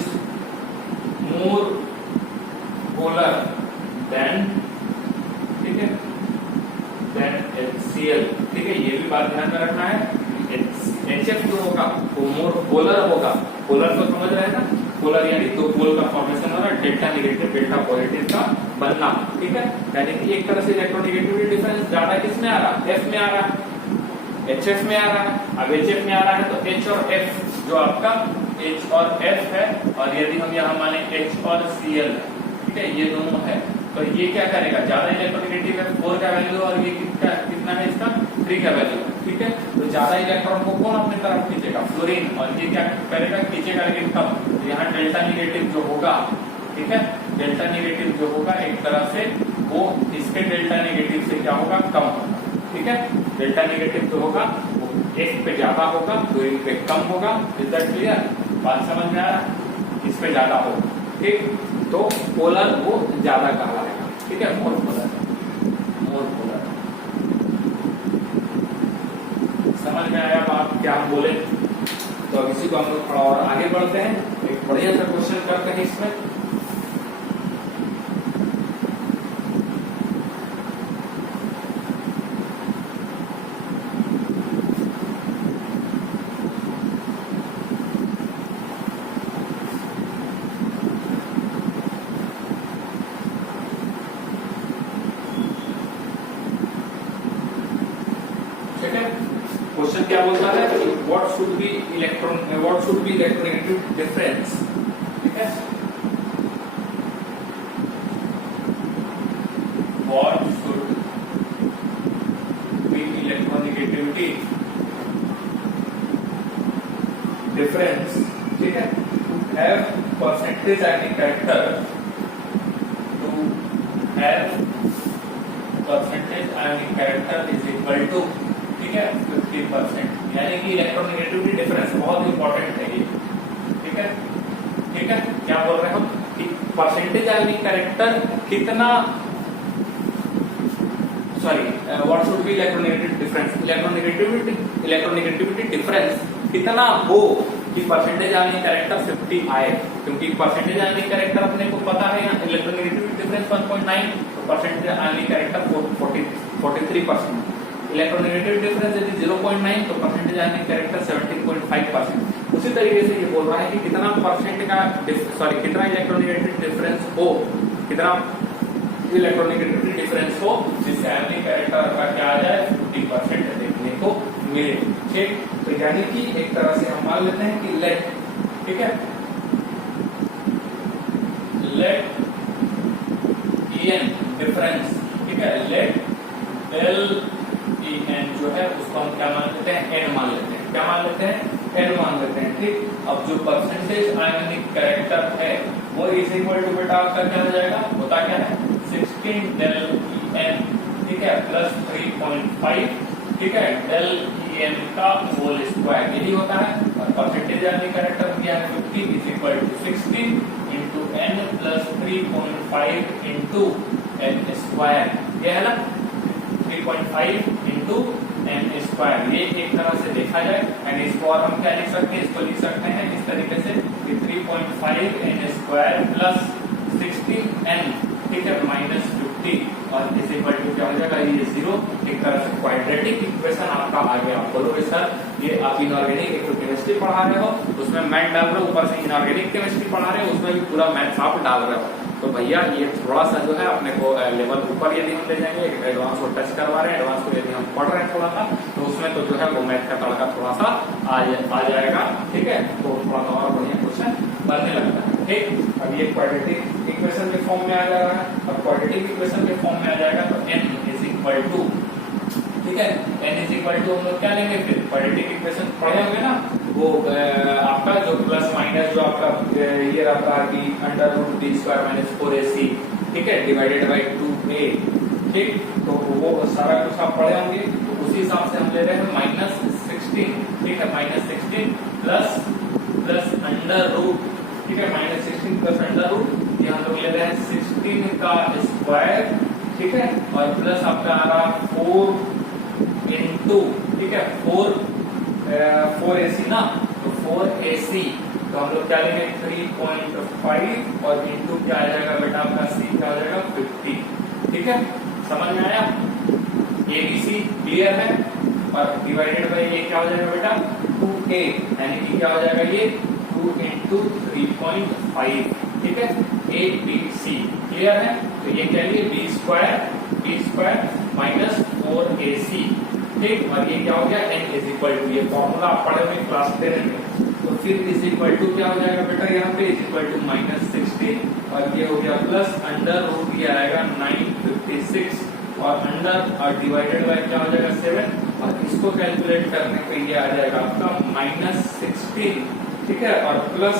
more polar than, ठीक है, देन HCl, ठीक है, ये भी बात ध्यान में रखना है। HF जो होगा वो मोर पोलर होगा, पोलर तो समझ रहे हैं ना, पोलर यानी दो पोल का फॉर्मेशन हो रहा है, डेल्टा नेगेटिव डेल्टा पॉजिटिव का बनना, ठीक है। यानी कि एक तरह से इलेक्ट्रोनेगेटिविटी डिफरेंस ज्यादा किस में आ रहा है, F में आ रहा है, HF में आ रहा है। अब HF में आ रहा है तो H और F जो आपका H और F है, और यदि हम यहाँ माने H और Cl है, ठीक है, ये दोनों है, तो ये क्या करेगा, ज्यादा इलेक्ट्रोनेगेटिव है 4 का वैल्यू, और ये कितना है इसका 3 का वैल्यू है, ठीक है। तो ज्यादा इलेक्ट्रॉन को कौन अपनी तरफ खींचेगा, फ्लोरीन, और ये क्या करेगा, खींचेगा, लेकिन कब, तो यहाँ डेल्टा नेगेटिव जो होगा, ठीक है, डेल्टा नेगेटिव जो होगा एक तरह से वो इसके डेल्टा नेगेटिव से क्या होगा, कम होगा, ठीक है। डेल्टा नेगेटिव जो होगा वो एक पे ज्यादा होगा, फ्लोरीन पे कम होगा। इज दैट क्लियर, बात समझ में आ रहा है, इस पे ज्यादा होगा, ठीक, तो पोलर वो ज्यादा कहलाएगा, ठीक है, मोर पोलर, मोर पोलर। समझ में आया बात क्या हम बोले। तो अब इसी को हम लोग थोड़ा और आगे बढ़ते हैं, एक बढ़िया सा क्वेश्चन करते हैं इसमें। क्वेश्चन क्या बोलता है कि what should be electronegative difference, ठीक है, what should be electronegativity difference, ठीक है, to have percentage ionic character, to have percentage ionic character is equal to, ठीक है, 50%, यानी कि इलेक्ट्रोनेगेटिविटी डिफरेंस बहुत इंपॉर्टेंट है ये, ठीक है, ठीक है। क्या बोल रहे हैं हम कि परसेंटेज आयनिक कैरेक्टर कितना, sorry, what should be electronegative difference, electronegativity difference कितना हो कि परसेंटेज आयनिक कैरेक्टर 50 आए, क्योंकि परसेंटेज आयनिक कैरेक्टर अपने को पता है, यहाँ इलेक्ट्रोनेगेटिविटी डिफरेंस 1.9, तो percentage ionic character 43%, electronegative difference यदि 0.9 तो परसेंटेज आयनिक कैरेक्टर 17.5%। उसी तरीके से ये बोल रहा है कि कितना परसेंट का कितना इलेक्ट्रोनेगेटिव डिफरेंस हो, कितना इलेक्ट्रोनेगेटिव डिफरेंस हो जिससे आयनिक कैरेक्टर का क्या आ जाए 50% देखने को मिले, ठीक। तो यानी कि एक तरह से हम मान लेते हैं कि लेट, ठीक है, लेट EN डिफरेंस, ठीक है, लेट डेल EN जो है उसको हम क्या मान लेते हैं, N मान लेते हैं, क्या मान लेते हैं, N मान लेते हैं, ठीक। अब जो परसेंटेज आयनिक कैरेक्टर है वो इज इक्वल टू बेटा आपका क्या हो जाएगा, होता क्या है 16 डेल EN, ठीक है, प्लस 3.5, ठीक है, डेल EN का होल स्क्वायर, यही होता है। और परसेंटेज आयनिक कैरेक्टर दिया है 50 is equal to 16 into N plus 3.5 into N square, ये है ना, 3.5 इंटू N स्क्वायर, ये एक तरह से देखा जाए। एंड इसको और हम क्या लिख सकते हैं, इसको लिख सकते हैं इस तरीके से कि 3.5 N स्क्वायर प्लस 16N, ठीक है, माइनस 50, और इस इक्वल टू क्या हो जाएगा, ये 0, एक तरह से क्वाड्रेटिक इक्वेशन आपका आ गया। आप बोलोगे सर ये आप इनऑर्गेनिक एक तो केमिस्ट्री पढ़ा रहे हो, उसमें मैथ डाल रहे हो, ऊपर से इनऑर्गेनिक केमिस्ट्री पढ़ा रहे हो, उसमें भी पूरा मैथ आप डाल रहे हो, तो भैया ये थोड़ा सा जो है अपने को लेवल ऊपर यदि हम ले जाएंगे, एडवांस को टच करवा रहे हैं, एडवांस को यदि हम पढ़ रहे हैं थोड़ा सा, तो उसमें तो जो है वो मैथ का तड़का थोड़ा सा आ जाएगा, ठीक है, तो थोड़ा सा और बढ़िया क्वेश्चन बनने लगता है, ठीक। अब ये क्वाड्रेटिक इक्वेशन के फॉर्म में आ जा रहा है, अब क्वाड्रेटिक इक्वेशन के फॉर्म में आ जाएगा तो N इज इक्वल टू, ठीक है, N इज इक्वल टू हम लोग क्या लेंगे, फिर क्वाड्रेटिक इक्वेशन पढ़े होंगे ना, वो आपका जो प्लस माइनस जो आपका ये रहता है कि under root b square minus 4ac, ठीक है, डिवाइडेड बाई 2a, ठीक, तो वो सारा कुछ आप पढ़े होंगे। तो उसी हिसाब से हम ले रहे हैं -16, ठीक है, -16 प्लस अंडर रूट, ठीक है, -16 प्लस अंडर रूट, ये हम लोग ले रहे हैं 16 का स्क्वायर, ठीक है, और प्लस आपका आ रहा 4 इंटू, ठीक है, 4ac ना, तो 4ac, तो हम लोग क्या लेंगे 3.5 और इंटू क्या आ जाएगा बेटा आपका c क्या हो जाएगा 50, ठीक है, समझ में आया, ABC क्लियर है, और डिवाइडेड बाई ये क्या हो जाएगा बेटा 2a, यानी कि क्या हो जाएगा ये 2 इंटू 3.5, ठीक है, ABC क्लियर है। तो ये क्या है b स्क्वायर माइनस 4ac, ठीक, और ये क्या हो गया n इज इक्वल टू, ये फॉर्मूला आप पढ़े हुए क्लास 10 में, तो फिर इज इक्वल टू क्या हो जाएगा बेटा, यहाँ पे इज इक्वल टू -60 और ये हो गया प्लस अंडर रूट ये आएगा 956 और अंडर और डिवाइडेड बाय क्या हो जाएगा 7 और इसको कैलकुलेट करने पे ये आ जाएगा आपका -16, ठीक है, और प्लस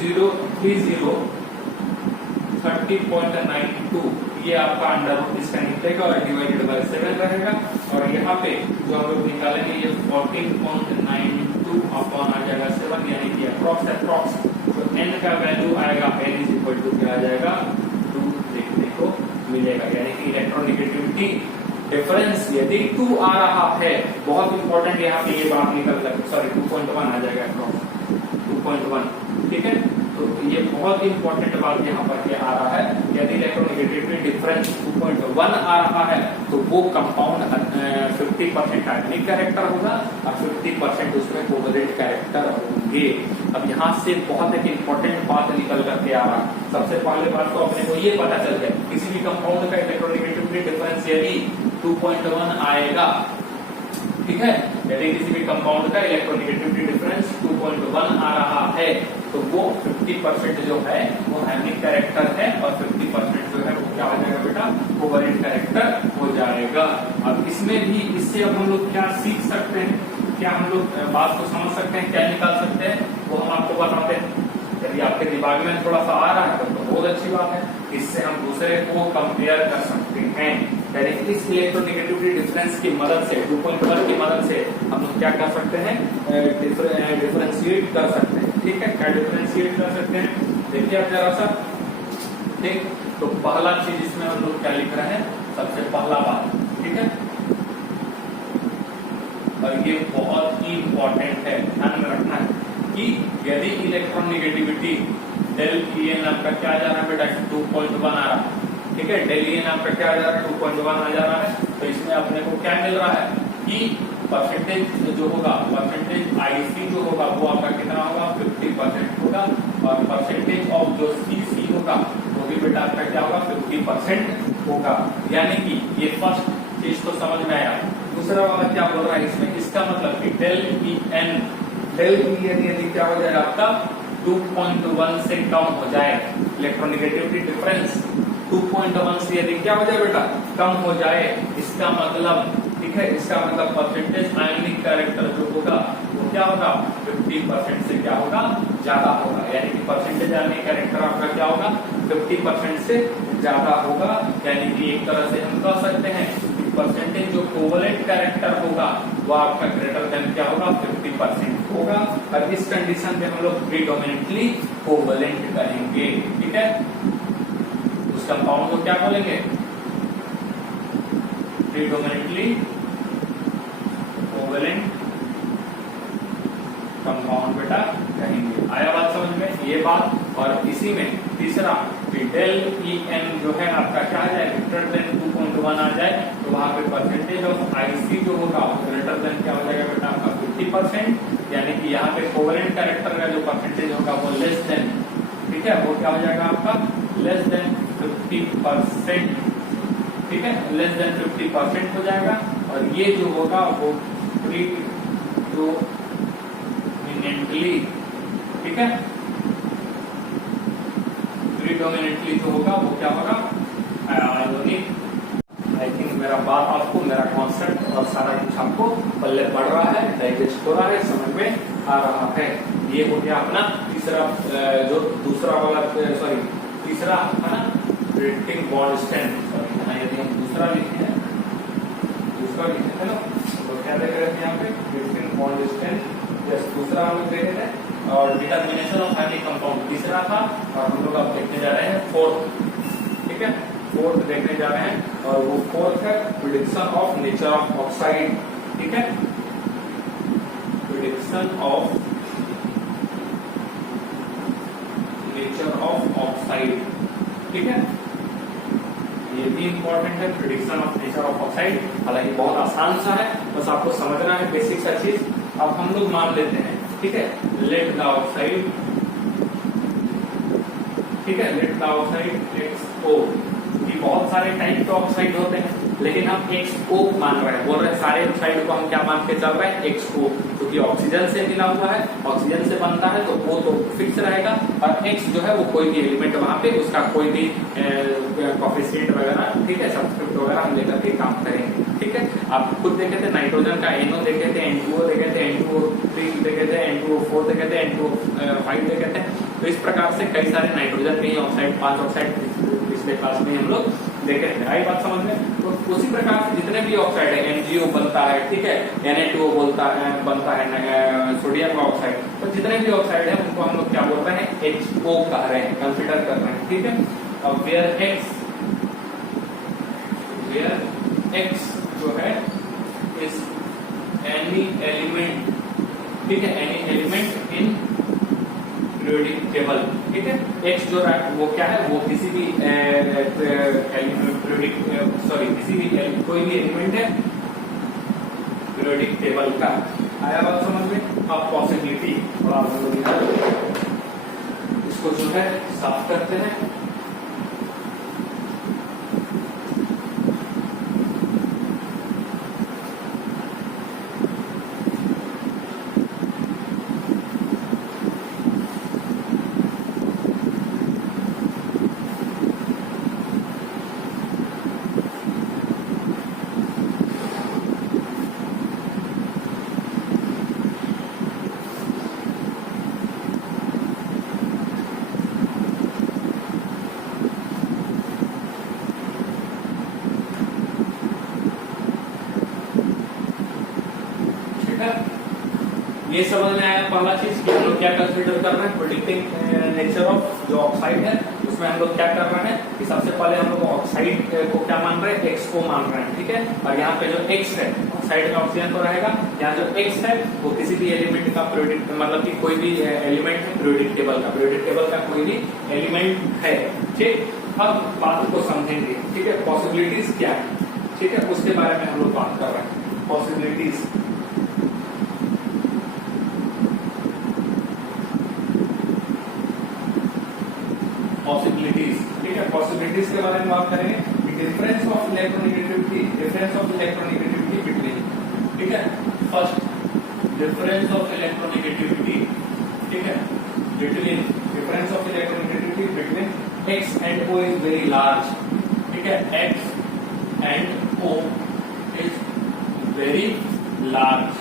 30.92 ये आपका अंडर रूट इसका निकलेगा और डिवाइडेड बाय 7 रहेगा और यहाँ पे जो हम लोग निकालेंगे ये 14.92 अपॉन आ जाएगा 7 यानी कि अप्रॉक्स तो n का वैल्यू आएगा n इज इक्वल टू क्या आ जाएगा 2 देखने को मिलेगा, यानी कि इलेक्ट्रोनेगेटिविटी डिफरेंस यदि 2 आ रहा है, बहुत इंपॉर्टेंट यहाँ पे ये बात निकल सकती, सॉरी 2.1 आ जाएगा अप्रॉक्स 2.1, ठीक है, तो ये बहुत इंपॉर्टेंट बात यहाँ पर क्या आ रहा है, यदि इलेक्ट्रोनेगेटिविटी डिफरेंस 2.1 आ रहा है तो वो कंपाउंड 50% आयनिक कैरेक्टर होगा और 50% उसमें कोवैलेंट कैरेक्टर होंगे। अब यहाँ से बहुत एक इंपॉर्टेंट बात निकल करके आ रहा है। सबसे पहले बात तो अपने को ये पता चल गया किसी भी कंपाउंड का इलेक्ट्रोनेगेटिविटी डिफरेंस यदि 2.1 आएगा, ठीक है, यदि किसी भी कंपाउंड का इलेक्ट्रोनेगेटिविटी डिफरेंस 2.1 आ रहा है तो वो 50% जो है वो आयनिक कैरेक्टर है और 50% जो है वो क्या हो जाएगा बेटा, कोवैलेंट कैरेक्टर हो जाएगा। अब इसमें भी इससे अब हम लोग क्या सीख सकते हैं, क्या हम लोग बात को समझ सकते हैं, क्या निकाल सकते हैं, वो हम आपको बताते हैं। यदि आपके दिमाग में थोड़ा सा आ रहा है तो बहुत अच्छी बात है, इससे हम दूसरे को कंपेयर कर सकते हैं। यानी इस इलेक्ट्रोनेगेटिविटी डिफरेंस की मदद से 2.1 की मदद से हम लोग क्या कर सकते हैं, डिफरेंशिएट कर सकते हैं, ठीक है, क्या डिफरेंशिएट कर सकते हैं, देखिए आप जरा सा, ठीक, तो पहला चीज इसमें हम लोग क्या लिख रहे हैं, सबसे पहला बात, ठीक है, और ये बहुत ही इंपॉर्टेंट है, ध्यान में रखना है कि यदि इलेक्ट्रोनेगेटिविटी डेल EN आपका क्या आ जा रहा है बेटा, 2.1 आ रहा है, ठीक है, डेल EN आपका क्या आ जा रहा है, 2.1 आ जा रहा है, तो इसमें अपने को क्या मिल रहा है कि परसेंटेज जो होगा, परसेंटेज IC जो होगा वो आपका कितना होगा, 50% होगा और परसेंटेज ऑफ जो CC होगा वो भी बेटा आपका क्या होगा, 50% होगा। यानी कि ये फर्स्ट चीज तो समझ में आया। दूसरा वाला क्या बोल रहा है इसमें, इसका मतलब कि डेल EN यदि क्या हो जाए आपका 2.1 से कम हो जाए, इलेक्ट्रोनेगेटिविटी डिफरेंस 2.1 से यदि क्या हो जाए बेटा, कम हो जाए, इसका मतलब, ठीक है, इसका मतलब परसेंटेज आयनिक कैरेक्टर जो होगा वो क्या होगा, 50% से क्या होगा, ज्यादा होगा। यानी कि परसेंटेज आयनिक कैरेक्टर आपका क्या होगा, 50% से ज्यादा होगा। यानी कि एक तरह से हम कह सकते हैं कि परसेंटेज जो कोवैलेंट कैरेक्टर होगा वो आपका ग्रेटर देन क्या होगा, 50% होगा। और इस कंडीशन में हम लोग प्रीडोमिनेंटली कोवैलेंट करेंगे, ठीक है, उस कंपाउंड को क्या बोलेंगे, प्रीडोमिनेंटली कोवैलेंट कंपाउंड बेटा कहेंगे। आया बात समझ में, ये बात। और इसी में तीसरा डेल EN जो है आपका क्या आ जाए, ग्रेटर देन 2.1 आ जाए तो वहां पे परसेंटेज ऑफ IC जो होगा ग्रेटर देन क्या हो जाएगा बेटा आपका 50%। यानी कि यहाँ पे कोवैलेंट कैरेक्टर का जो परसेंटेज होगा वो लेस देन, ठीक है, वो क्या हो जाएगा आपका लेस देन 50%, ठीक है, लेस देन 50% हो जाएगा। और ये जो होगा वो प्रीडोमिनेंटली, ठीक है, प्रीडोमिनेंटली जो होगा वो क्या होगा, आयोनिक। आई थिंक मेरा बात आपको, मेरा कॉन्सेप्ट और सारा कुछ आपको पल्ले पड़ रहा है, डाइजेस्ट हो रहा है, समझ में आ रहा है। ये हो गया अपना तीसरा, जो दूसरा वाला, सॉरी तीसरा है ना, रिएक्टिंग बॉन्ड स्ट्रेंथ। सॉरी यहाँ यदि हम दूसरा लिखे हैं, ना, तो क्या देख रहे थे यहाँ पे, रिएक्टिंग बॉन्ड स्ट्रेंथ, यस, दूसरा हम लोग देखे थे। और डिटर्मिनेशन ऑफ आयनिक कंपाउंड तीसरा था, और हम लोग अब देखने जा रहे हैं फोर्थ, ठीक है, फोर्थ देखने जा रहे हैं। और वो फोर्थ है prediction of nature of oxide, ठीक है, prediction of nature of oxide, ठीक है, ये भी इंपॉर्टेंट है, prediction of nature of oxide. हालांकि बहुत आसान सा है, बस आपको समझना है बेसिक सा चीज। अब हम लोग मान लेते हैं, ठीक है, लेट द ऑक्साइड, ठीक है, लेट द ऑक्साइड XO, कि बहुत सारे टाइप के ऑक्साइड होते हैं लेकिन हम XO मान रहे हैं, बोल रहे हैं सारे ऑक्साइड को हम क्या मान के चल रहे हैं, XO। तो कि ऑक्सीजन से मिला हुआ है, ऑक्सीजन से बनता है, तो वो तो फिक्स रहेगा। और X जो है वो कोई भी एलिमेंट वहां पे उसका कोई भी कोफिशिएंट वगैरह, ठीक है, सब्सक्रिप्ट वगैरह हम लेकर के काम करेंगे, ठीक है। आप खुद देखे थे नाइट्रोजन का NO देखे थे, N2O देखे थे, N2O3 देखे थे, N2O4 देखे थे, N2O5 देखे थे। तो इस प्रकार से कई सारे नाइट्रोजन के ही ऑक्साइड, 5 ऑक्साइड पिछले क्लास में हम लोग देखे थे। आई बात समझ में? तो उसी प्रकार से जितने भी ऑक्साइड है, MgO बनता है, ठीक है, Na2O बनता है, सोडियम का ऑक्साइड, तो जितने भी ऑक्साइड है उनको हम लोग क्या बोल रहे हैं, HO कह रहे हैं, कंसिडर कर रहे हैं, ठीक है। अब वेयर X जो है इज एनी एलिमेंट, ठीक है, any element in periodic table, ठीक है। X जो वो क्या है, वो किसी भी पीरियोडिक, सॉरी किसी भी कोई भी एलिमेंट है पीरियोडिक टेबल का। आया बात समझ में? अब पॉसिबिलिटी थोड़ा हम लोग इसको जो है साफ करते हैं। ये समझ में आया पहला चीज कि हम लोग क्या कंसीडर कर रहे हैं, प्रेडिक्टिंग नेचर ऑफ जो ऑक्साइड है, उसमें हम लोग क्या कर रहे हैं कि सबसे पहले हम लोग ऑक्साइड को क्या मान रहे हैं, X को मान रहे हैं, ठीक है। और यहाँ पे जो X है ऑक्साइड में ऑक्सीजन तो रहेगा, यहाँ जो X है वो किसी भी एलिमेंट का पीरियोडिक, मतलब कि कोई भी एलिमेंट है पीरियोडिक टेबल का, पीरियोडिक टेबल का कोई भी एलिमेंट है, ठीक। अब बात को समझेंगे, ठीक है, पॉसिबिलिटीज क्या है, ठीक है, उसके बारे में हम लोग बात कर रहे हैं। पॉसिबिलिटीज, पॉसिबिलिटीज, ठीक है, पॉसिबिलिटीज के बारे में बात करेंगे। Difference of electronegativity, difference of electronegativity between, ठीक है, फर्स्ट डिफरेंस ऑफ इलेक्ट्रोनेगेटिविटी, ठीक है, between, difference of electronegativity between X and O is very large, ठीक है, X and O is very large,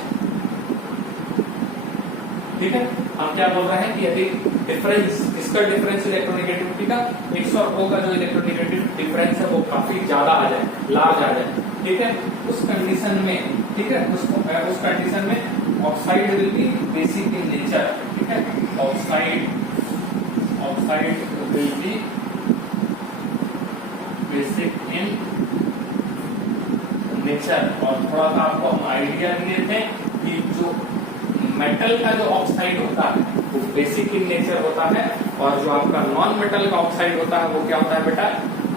ठीक है। हम क्या बोल रहे हैं कि यदि डिफरेंस, इसका डिफरेंस इलेक्ट्रोनेगेटिविटी का, X और O का जो इलेक्ट्रोनेगेटिव डिफरेंस है वो काफी ज्यादा आ जाए, लार्ज आ जाए, ठीक है, उस कंडीशन में, ठीक है, उस कंडीशन में oxide will be basic in nature, ठीक है, oxide will be basic in nature. और थोड़ा सा आपको हम आइडिया दिए थे कि जो मेटल का जो ऑक्साइड होता है वो बेसिक इन नेचर होता है, और जो आपका नॉन मेटल का ऑक्साइड होता है वो क्या होता है बेटा,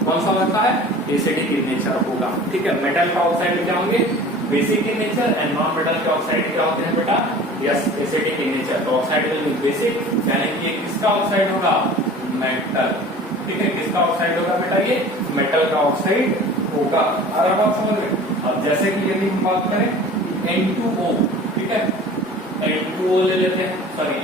कौन सा होता है, एसिडिक इन नेचर होगा, ठीक है। मेटल का ऑक्साइड क्या होंगे, basic in nature, and non metal के ऑक्साइड क्या होते हैं बेटा, यस, एसिडिक इन नेचर। तो ऑक्साइड विल बी बेसिक, यानी कि ये किसका ऑक्साइड होगा, मेटल, ठीक है, किसका ऑक्साइड होगा बेटा, ये मेटल का ऑक्साइड होगा। आ रहा बात समझ में? अब जैसे कि यदि हम बात करें N2O, ठीक है, N2O ले लेते हैं, सॉरी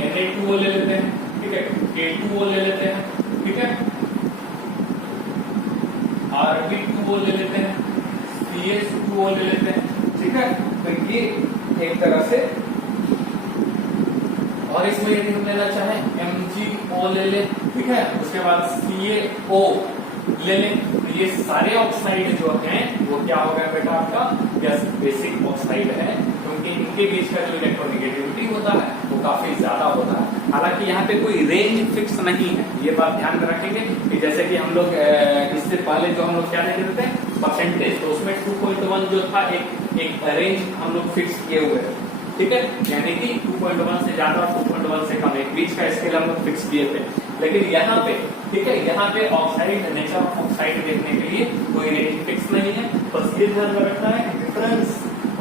Na2O ले लेते हैं, ठीक है, K2O ले लेते हैं, ठीक है, Rb2O ले लेते हैं, CH2O ले लेते हैं, ठीक है। तो ये एक तरह से, और इसमें यदि हम लेना चाहें MgO ले ले, ठीक है, उसके बाद CaO ले लें, तो ये सारे ऑक्साइड जो हैं वो क्या हो गया बेटा आपका, यस, बेसिक ऑक्साइड है, क्योंकि इनके बीच का जो इलेक्ट्रोनेगेटिविटी होता है वो काफी ज्यादा होता है। हालांकि यहाँ पे कोई रेंज फिक्स नहीं है, ये बात ध्यान में रखेंगे कि जैसे कि हम लोग इससे पहले जो हम लोग क्या देते थे परसेंटेज, तो उसमें 2.1 जो था एक रेंज हम लोग फिक्स किए हुए थे, ठीक है, यानी कि 2.1 से ज्यादा, 2.1 से कम, एक बीच का स्केल हम लोग फिक्स किए थे। लेकिन यहाँ पे, ठीक है, यहाँ पे ऑक्साइड, नेचर ऑफ ऑक्साइड देखने के लिए कोई रेंज फिक्स नहीं है, बस ये ध्यान में रखना है difference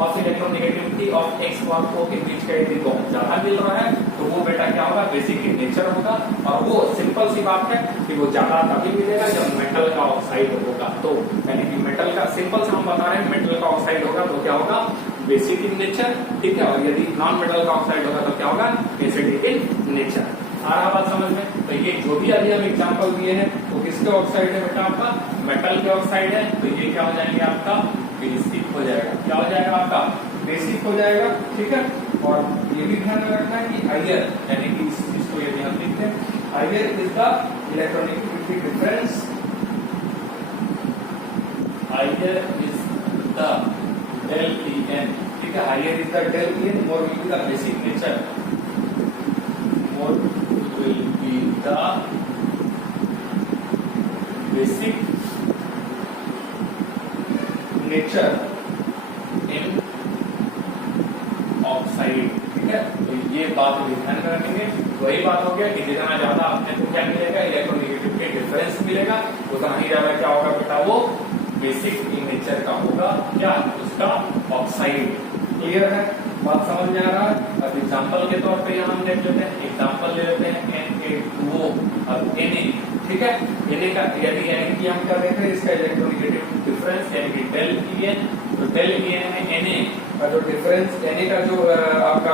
of electronegativity of x और O के बीच का यदि बहुत ज्यादा मिल रहा है तो वो बेटा क्या होगा, बेसिक इन नेचर होगा। और वो सिंपल सी बात है कि वो ज्यादा तभी मिलेगा जब मेटल का ऑक्साइड होगा। तो यानी कि मेटल का सिंपल से हम बता रहे हैं, मेटल का ऑक्साइड होगा तो क्या होगा, बेसिक इन नेचर, ठीक है। और यदि नॉन मेटल का ऑक्साइड होगा तो क्या होगा, एसिडिक इन नेचर। आ रहा बात समझ में? तो ये जो भी अभी हम एग्जांपल दिए हैं वो किसके ऑक्साइड है बेटा, आपका मेटल के ऑक्साइड है। तो ये क्या हो जाएंगे, आपका बेसिक हो जाएगा। क्या हो जाएगा, आपका बेसिक हो जाएगा, ठीक है। और ये भी ध्यान में रखना है कि हायर, यानी कि इस चीज को यदि हम लिखते हैं, higher is the electronegativity difference, higher is the del En, ठीक है। Higher is the del En, more will be the basic nature, more will be the basic nature in oxide, ठीक है। तो ये बात ध्यान में रखेंगे। वही बात हो गया कि जितना ज्यादा अपने को क्या मिलेगा, इलेक्ट्रोनेगेटिविटी डिफरेंस मिलेगा, उतना ही ज्यादा क्या होगा बेटा, वो बेसिक इन नेचर का होगा, क्या, उसका ऑक्साइड। क्लियर है, बात समझ में आ रहा है। अब एग्जांपल के तौर पे यहाँ हम देख लेते हैं, एग्जांपल ले लेते हैं Na2O और Na, ठीक है। Na का यदि यानी कि हम क्या देख रहे हैं, इसका इलेक्ट्रोनेगेटिव डिफरेंस यानी कि del En, तो del En में Na का जो डिफरेंस, Na का जो आपका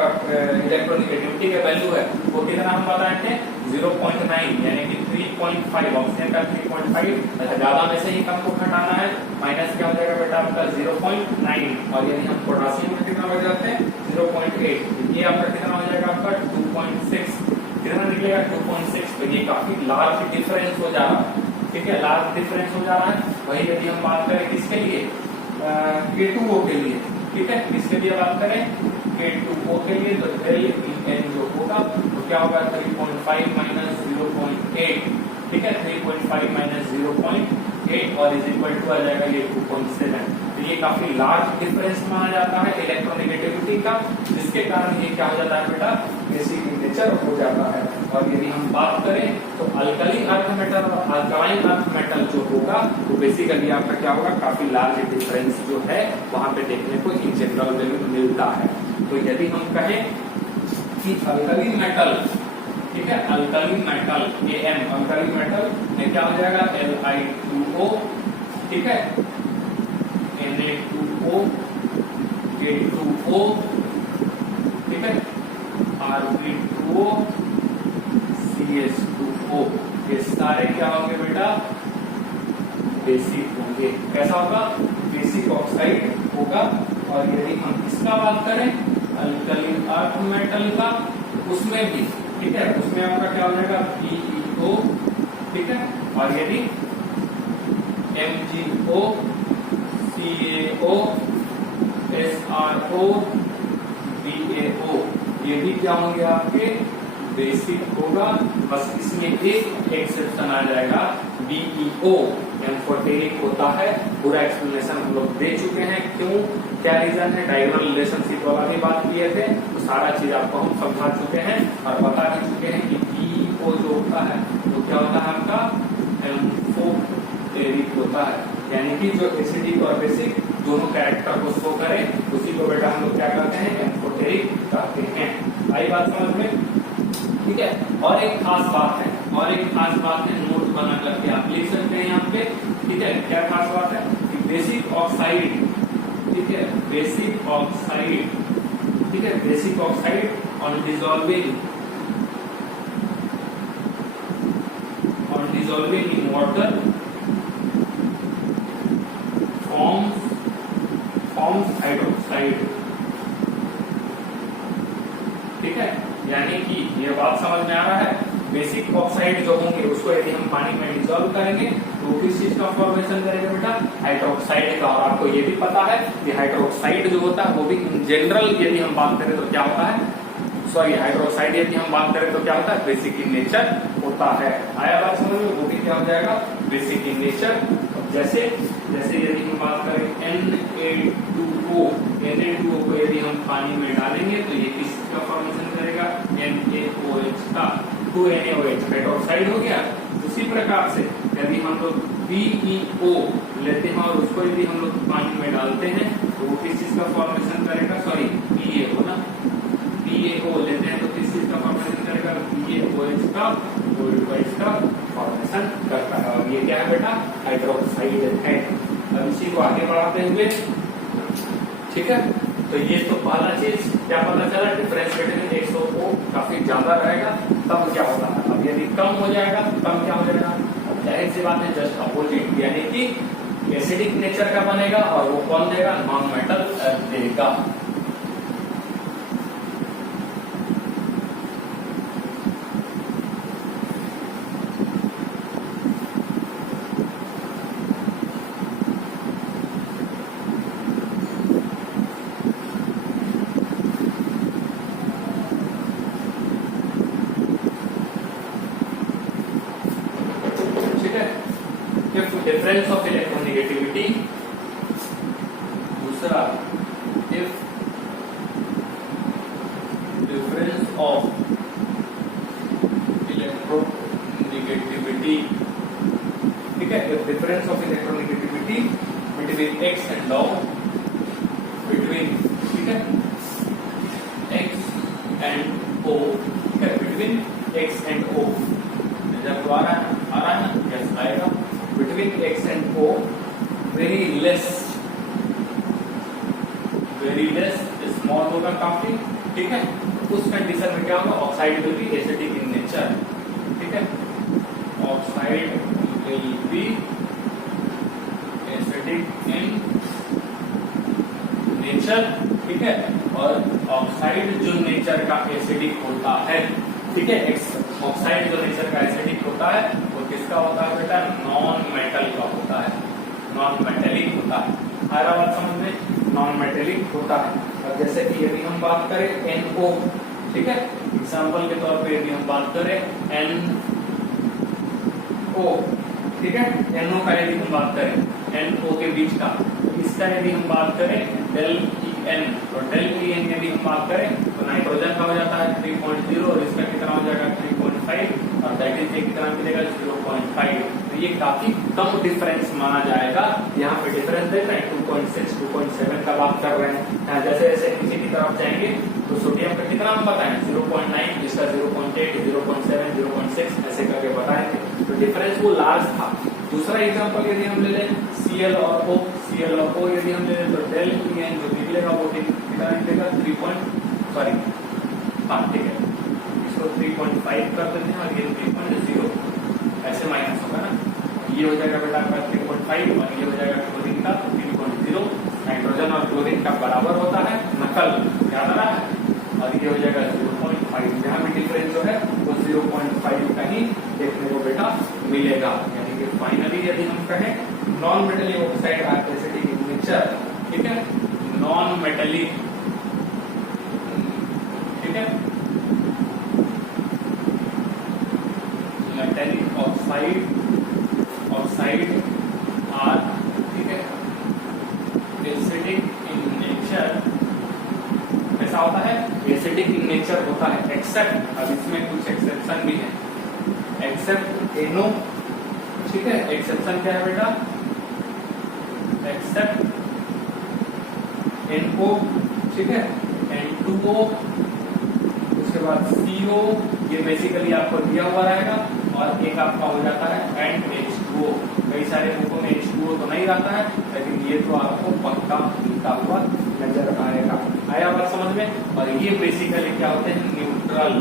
इलेक्ट्रोनेगेटिविटी का वैल्यू है वो कितना हम बताएंगे, 0.9, यानी कि 3.5, ऑक्सीजन का 3.5, अच्छा ज्यादा में से ही कम को घटाना है, माइनस क्या हो जाएगा बेटा आपका 0.9, और यदि हम पोटासियम में कितना बच जाते हैं 0.8, ये आपका कितना हो जाएगा आपका 2.6, कितना निकलेगा 2.6। तो ये काफी लार्ज डिफरेंस हो जा रहा है, ठीक है, लार्ज डिफरेंस हो जा रहा है। वही यदि हम बात करें किसके लिए, K2O के लिए, ठीक है, किसके लिए बात करें, K2O के लिए, तो del En जो होगा तो क्या होगा 3.5 माइनस 0.8, ठीक है, 3.5 माइनस 0.8 और इज इक्वल टू आ जाएगा ये 2.7। तो ये काफी लार्ज डिफरेंस माना जाता है इलेक्ट्रोनेगेटिविटी का, जिसके कारण ये क्या हो जाता है बेटा, बेसिक इन नेचर हो जाता है। और यदि हम बात करें तो अल्कली अर्थ मेटल और अल्कलाइन अर्थ मेटल जो होगा वो बेसिकली आपका क्या होगा, काफी लार्ज डिफरेंस जो है वहां पे देखने को इन जनरल मिलता है। तो यदि हम कहें कि अल्कली मेटल, ठीक है, alkali metal Am, alkali metal में क्या हो जाएगा Li2O, ठीक है, Na2O, K2O, ठीक है, Rb2O, CH2O, ये सारे क्या होंगे बेटा, बेसिक होंगे। कैसा होगा, बेसिक ऑक्साइड होगा। और यदि हम इसका बात करें अल्कली अर्थ मेटल का, उसमें भी, ठीक है, उसमें आपका क्या हो जाएगा BeO, ठीक है। और यदि MgO, CaO, SrO, BaO, ये भी क्या होंगे आपके, बेसिक होगा। बस इसमें एक एक्सेप्शन आ जाएगा, BeO, एम्फोटेरिक होता है। पूरा एक्सप्लेनेशन हम लोग दे चुके हैं, क्यों, क्या रीजन है, डायगोनल रिलेशनशिप वाला भी बात किए थे, तो सारा चीज आपको हम समझा चुके हैं और बता भी चुके हैं कि BeO जो होता है तो क्या होता है आपका, एम्फोटेरिक होता है, यानी कि जो एसिडिक और बेसिक दोनों कैरेक्टर को शो करे उसी को बेटा हम लोग क्या कहते हैं, एम्फोटेरिक कहते हैं। आई बात समझ में, ठीक है। और एक खास बात है, और एक खास बात है, नोट बना करके आप लिख सकते हैं यहाँ पे, ठीक है। क्या खास बात है कि बेसिक ऑक्साइड, ठीक है, बेसिक ऑक्साइड, ठीक है, basic oxide on dissolving in water forms hydroxide, ठीक है। यानी कि ये बात समझ में आ रहा है, बेसिक ऑक्साइड जो होंगे उसको यदि हम पानी में डिसॉल्व करेंगे तो किस चीज का फॉर्मेशन करेगा बेटा, हाइड्रोक्साइड का। और आपको ये भी पता है कि हाइड्रोक्साइड जो होता है वो भी इन जनरल यदि हम बात करें तो क्या होता है, सॉरी, हाइड्रोक्साइड यदि हम बात करें तो क्या होता है, बेसिक इन नेचर होता है। आया बात समझ में, वो भी क्या हो जाएगा, बेसिक इन नेचर। जैसे जैसे यदि हम बात करें Na2O, Na2O को यदि हम पानी में डालेंगे तो ये किसका फॉर्मेशन करेगा, NaOH का, 2NaOH हाइड्रोक्साइड हो गया। उसी प्रकार से यदि हम लोग BeO लेते हैं और उसको यदि हम लोग पानी में डालते हैं तो वो किस चीज का फॉर्मेशन करेगा, सॉरी BeO ना, BeO लेते हैं तो किस चीज का फॉर्मेशन करेगा, BeOH का OH का फॉर्मेशन करता है। और ये क्या है बेटा, हाइड्रोक्साइड है। अब इसी को आगे बढ़ाते हुए, ठीक है, तो ये तो पहला चीज क्या पता चला, डिफरेंस बिटवीन X और O काफी ज्यादा रहेगा, तब क्या होगा। अब यदि कम हो जाएगा तब क्या हो जाएगा, जाहिर सी बात है जस्ट अपोजिट, यानी कि एसिडिक नेचर का बनेगा और वो कौन देगा, नॉन मेटल देगा। डिफरेंस ऑफ इलेक्ट्रोनेगेटिविटी, दूसरा इफ डिफरेंस ऑफ इलेक्ट्रोनेगेटिविटी, ठीक है, if difference of electronegativity between X and O, between, ठीक है, X एंड O, ठीक है, बिटवीन X एंड O, जब आ रहा है ना, यस आएगा, between X and O very less small होगा काफी, ठीक है, उस कंडीशन में क्या होगा, oxide will be acidic in nature, ठीक है, oxide will be acidic in nature, ठीक है, और ऑक्साइड जो नेचर का एसिडिक होता है, ठीक है, ऑक्साइड जो नेचर का एसिडिक होता है वो किसका होता है बेटा, नॉन मेटल का होता है, नॉन मेटेलिक होता है। हर बात समझ में, नॉन मेटेलिक होता है। अब जैसे कि यदि हम बात करें NO, ठीक है, एग्जांपल के तौर पे यदि हम बात करें NO, ठीक है, NO का यदि हम बात करें NO के बीच का, इसका यदि हम बात करें del EN, तो del EN यदि हम बात करें तो नाइट्रोजन का हो जाता है 3.0 और इसका कितना हो जाएगा 3.5 और दैट इज कितना मिलेगा 0.5। तो ये काफी कम डिफरेंस माना जाएगा। यहाँ पे डिफरेंस देख रहे हैं 2.6 2.7 का बात कर रहे हैं। जैसे जैसे नीचे की तरफ जाएंगे तो सोडियम का कितना हम बताएं 0.9, इसका 0.8, 0.7, 0.6 ऐसे करके बताएंगे। तो डिफरेंस वो लार्ज था। दूसरा एग्जांपल यदि हम ले लें Cl और O, Cl और O यदि हम ले लें तो del En जो निकलेगा वो कितना निकलेगा 3. हाँ ठीक है, इसको 3.5 कर देते हैं और ये 3.0 ऐसे माइनस होगा ना, ये हो जाएगा बेटा आपका 3.5 और ये हो जाएगा क्लोरीन का 3.0। नाइट्रोजन और क्लोरीन का बराबर होता है नकल, याद आ रहा है, और ये हो जाएगा 0.5। जहाँ भी डिफरेंस जो है वो 0.5 का ही देखने को बेटा मिलेगा। यानी कि फाइनली यदि हम कहें non metallic oxide are acidic in nature, ठीक है, नॉन मेटेलिक, ठीक है, मेटेलिक ऑक्साइड आर, ठीक है, एसिडिक इन नेचर। ऐसा होता है एसिडिक इन नेचर होता है, एक्सेप्ट, अब इसमें कुछ एक्सेप्शन भी है, एक्सेप्ट NO, ठीक है, एक्सेप्शन क्या है बेटा, एक्सेप्ट NO, ठीक है, N2O, उसके बाद CO, ये बेसिकली आपको दिया हुआ रहेगा, और एक आपका हो जाता है NH2O। कई सारे बुकों में H2O तो नहीं रहता है, लेकिन ये तो आपको पक्का लिखा हुआ नजर आएगा। आया बात समझ में। और ये बेसिकली क्या होते हैं, न्यूट्रल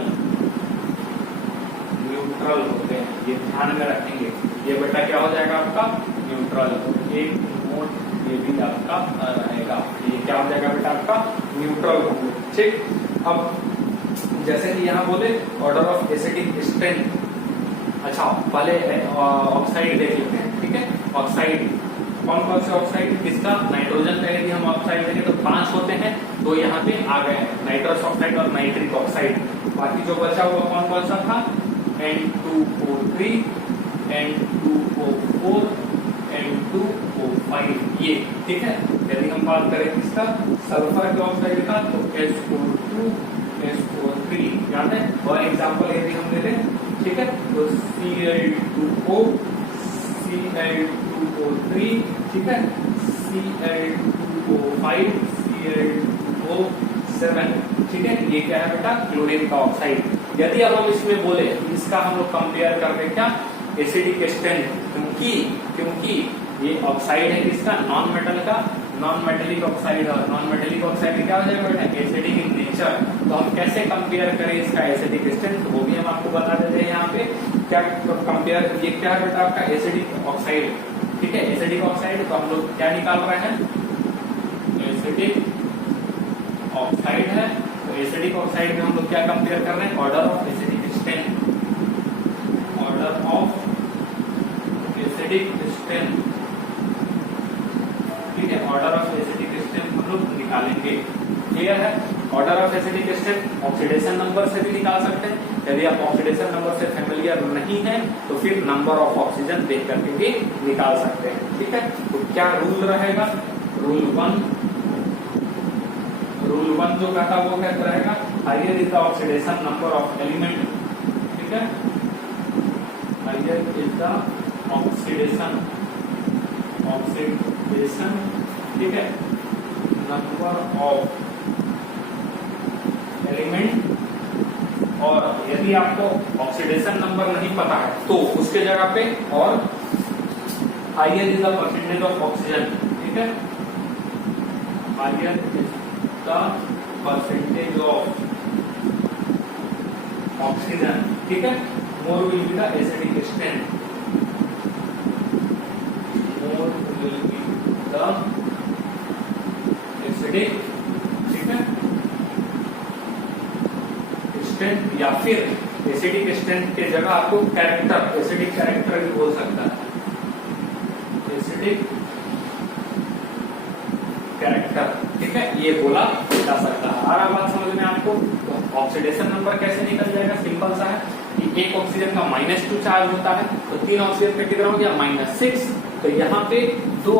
होते हैं, ये ध्यान में रखेंगे। ये बेटा क्या हो जाएगा आपका न्यूट्रल, एक नोट ये भी आपका रहेगा, ये क्या हो जाएगा बेटा आपका न्यूट्रल होंगे, ठीक। अब जैसे कि यहाँ बोले ऑर्डर ऑफ एसिडिक स्ट्रेंथ, अच्छा पहले ऑक्साइड देख लेते हैं, ठीक है। ऑक्साइड कौन कौन से ऑक्साइड, किसका, नाइट्रोजन का यदि हम ऑक्साइड देखें तो 5 होते हैं, तो यहाँ पे आ गए हैं नाइट्रस ऑक्साइड और नाइट्रिक ऑक्साइड। बाकी जो बचा हुआ कौन कौन सा था, N2O3, N2O4, N2O5, ये ठीक है। यदि हम बात करें किसका, सल्फर के ऑक्साइड का, तो SO2, SO3 याद है। और एग्जाम्पल यदि हम ले लें ठीक है, तो Cl2O, Cl2O3, ठीक है, Cl2O5, Cl2O7, ठीक है, ये क्या है बेटा, क्लोरीन का ऑक्साइड। यदि अब हम इसमें बोले इसका हम लोग कंपेयर करके क्या एसिडिक स्ट्रेंथ, क्योंकि ये ऑक्साइड है किसका, नॉन मेटल का, नॉन मेटेलिक ऑक्साइड, और नॉन मेटेलिक ऑक्साइड क्या हो जाएगा बेटा, एसिडिक इन नेचर। तो हम कैसे कंपेयर करें इसका एसिडिक स्ट्रेंथ, वो भी हम आपको बता देते हैं यहाँ पे। क्या कंपेयर, ये क्या है बेटा आपका एसिडिक ऑक्साइड, ठीक है, एसिडिक ऑक्साइड। तो हम लोग क्या निकाल रहे हैं, एसिडिक ऑक्साइड है, तो एसिडिक ऑक्साइड में हम लोग क्या कंपेयर कर रहे हैं, order of acidic strength, order of acidic strength, ठीक है, ऑर्डर ऑफ एसिडिक स्ट्रेंथ हम लोग निकालेंगे। क्लियर है, order of acidic strength oxidation number से भी निकाल सकते हैं। यदि आप ऑक्सीडेशन नंबर से फेमिलियर नहीं है तो फिर नंबर ऑफ ऑक्सीजन देख करके भी निकाल सकते हैं, ठीक है। तो क्या रूल रहेगा, रूल वन जो कहता है वो कहता रहेगा, higher is the oxidation number of element, ठीक है, हायर इज द ऑक्सीडेशन, ठीक है, नंबर ऑफ एलिमेंट। और यदि आपको ऑक्सीडेशन नंबर नहीं पता है तो उसके जगह पे और higher is the percentage of oxygen, ठीक है, higher is the percentage of oxygen, ठीक है, more will be the acidic strength, more will be the acidic, ठीक है, स्ट्रेंथ। या फिर एसिडिक स्ट्रेंथ के जगह आपको कैरेक्टर, एसिडिक कैरेक्टर भी बोल सकता है, एसिडिक कैरेक्टर, ठीक है, ये बोला जा सकता है। आ रहा बात समझ में आपको। तो ऑक्सीडेशन नंबर कैसे निकल जाएगा, सिंपल सा है कि एक ऑक्सीजन का -2 चार्ज होता है, तो 3 ऑक्सीजन का कितना हो गया, -6। तो यहाँ पे दो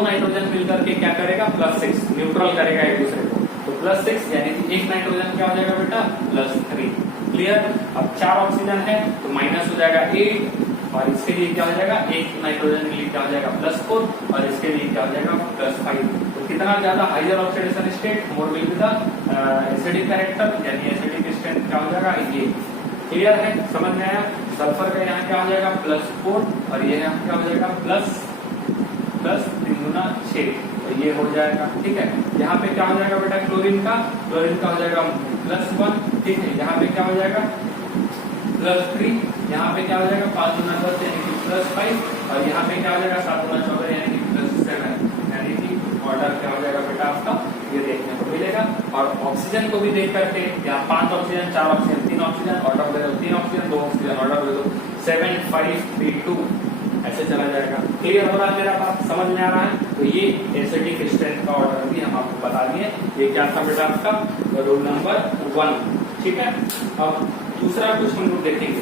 नाइट्रोजन मिलकर के क्या करेगा, +6 न्यूट्रल करेगा एक दूसरे को, तो +6 यानी कि एक नाइट्रोजन क्या हो जाएगा बेटा, +3। क्लियर। अब 4 ऑक्सीजन है तो माइनस हो जाएगा 8, और इसके लिए क्या हो जाएगा, एक नाइट्रोजन के लिए क्या हो जाएगा, +4, और इसके लिए क्या हो जाएगा, +5। तो कितना ज्यादा higher oxidation state, more will be the acidic character, यानी एसिडिक स्ट्रेंथ क्या हो जाएगा, ये। क्लियर है, समझ में आया। सल्फर का यहाँ क्या हो जाएगा, +4, और ये यहाँ क्या हो जाएगा, +3 × 6, तो ये हो जाएगा, ठीक है। यहाँ पे क्या हो जाएगा बेटा, क्लोरीन का हो जाएगा +1, ठीक है। यहाँ पे क्या हो जाएगा, +3, यहाँ पे क्या हो जाएगा, 5 × 10 यानी कि +5, और यहाँ पे क्या हो जाएगा, 7 × 14 यानी कि +7, यानी कि ऑर्डर क्या हो जाएगा बेटा आपका, ये देखने को मिलेगा। और ऑक्सीजन को भी देख करके यहाँ 5 ऑक्सीजन, 4 ऑक्सीजन, 3 ऑक्सीजन, ऑर्डर दे दो, 3 ऑक्सीजन, 2 ऑक्सीजन, ऑर्डर दे दो, 7, 5, 3, 2, ऐसे चला जाएगा। क्लियर हो रहा है मेरा बात, समझ में आ रहा है। तो ये एसिडिक स्ट्रेंथ का ऑर्डर भी हम आपको बता दिए। ये क्या था बेटा आपका, रूल नंबर 1, ठीक है। अब दूसरा कुछ हम लोग देखेंगे,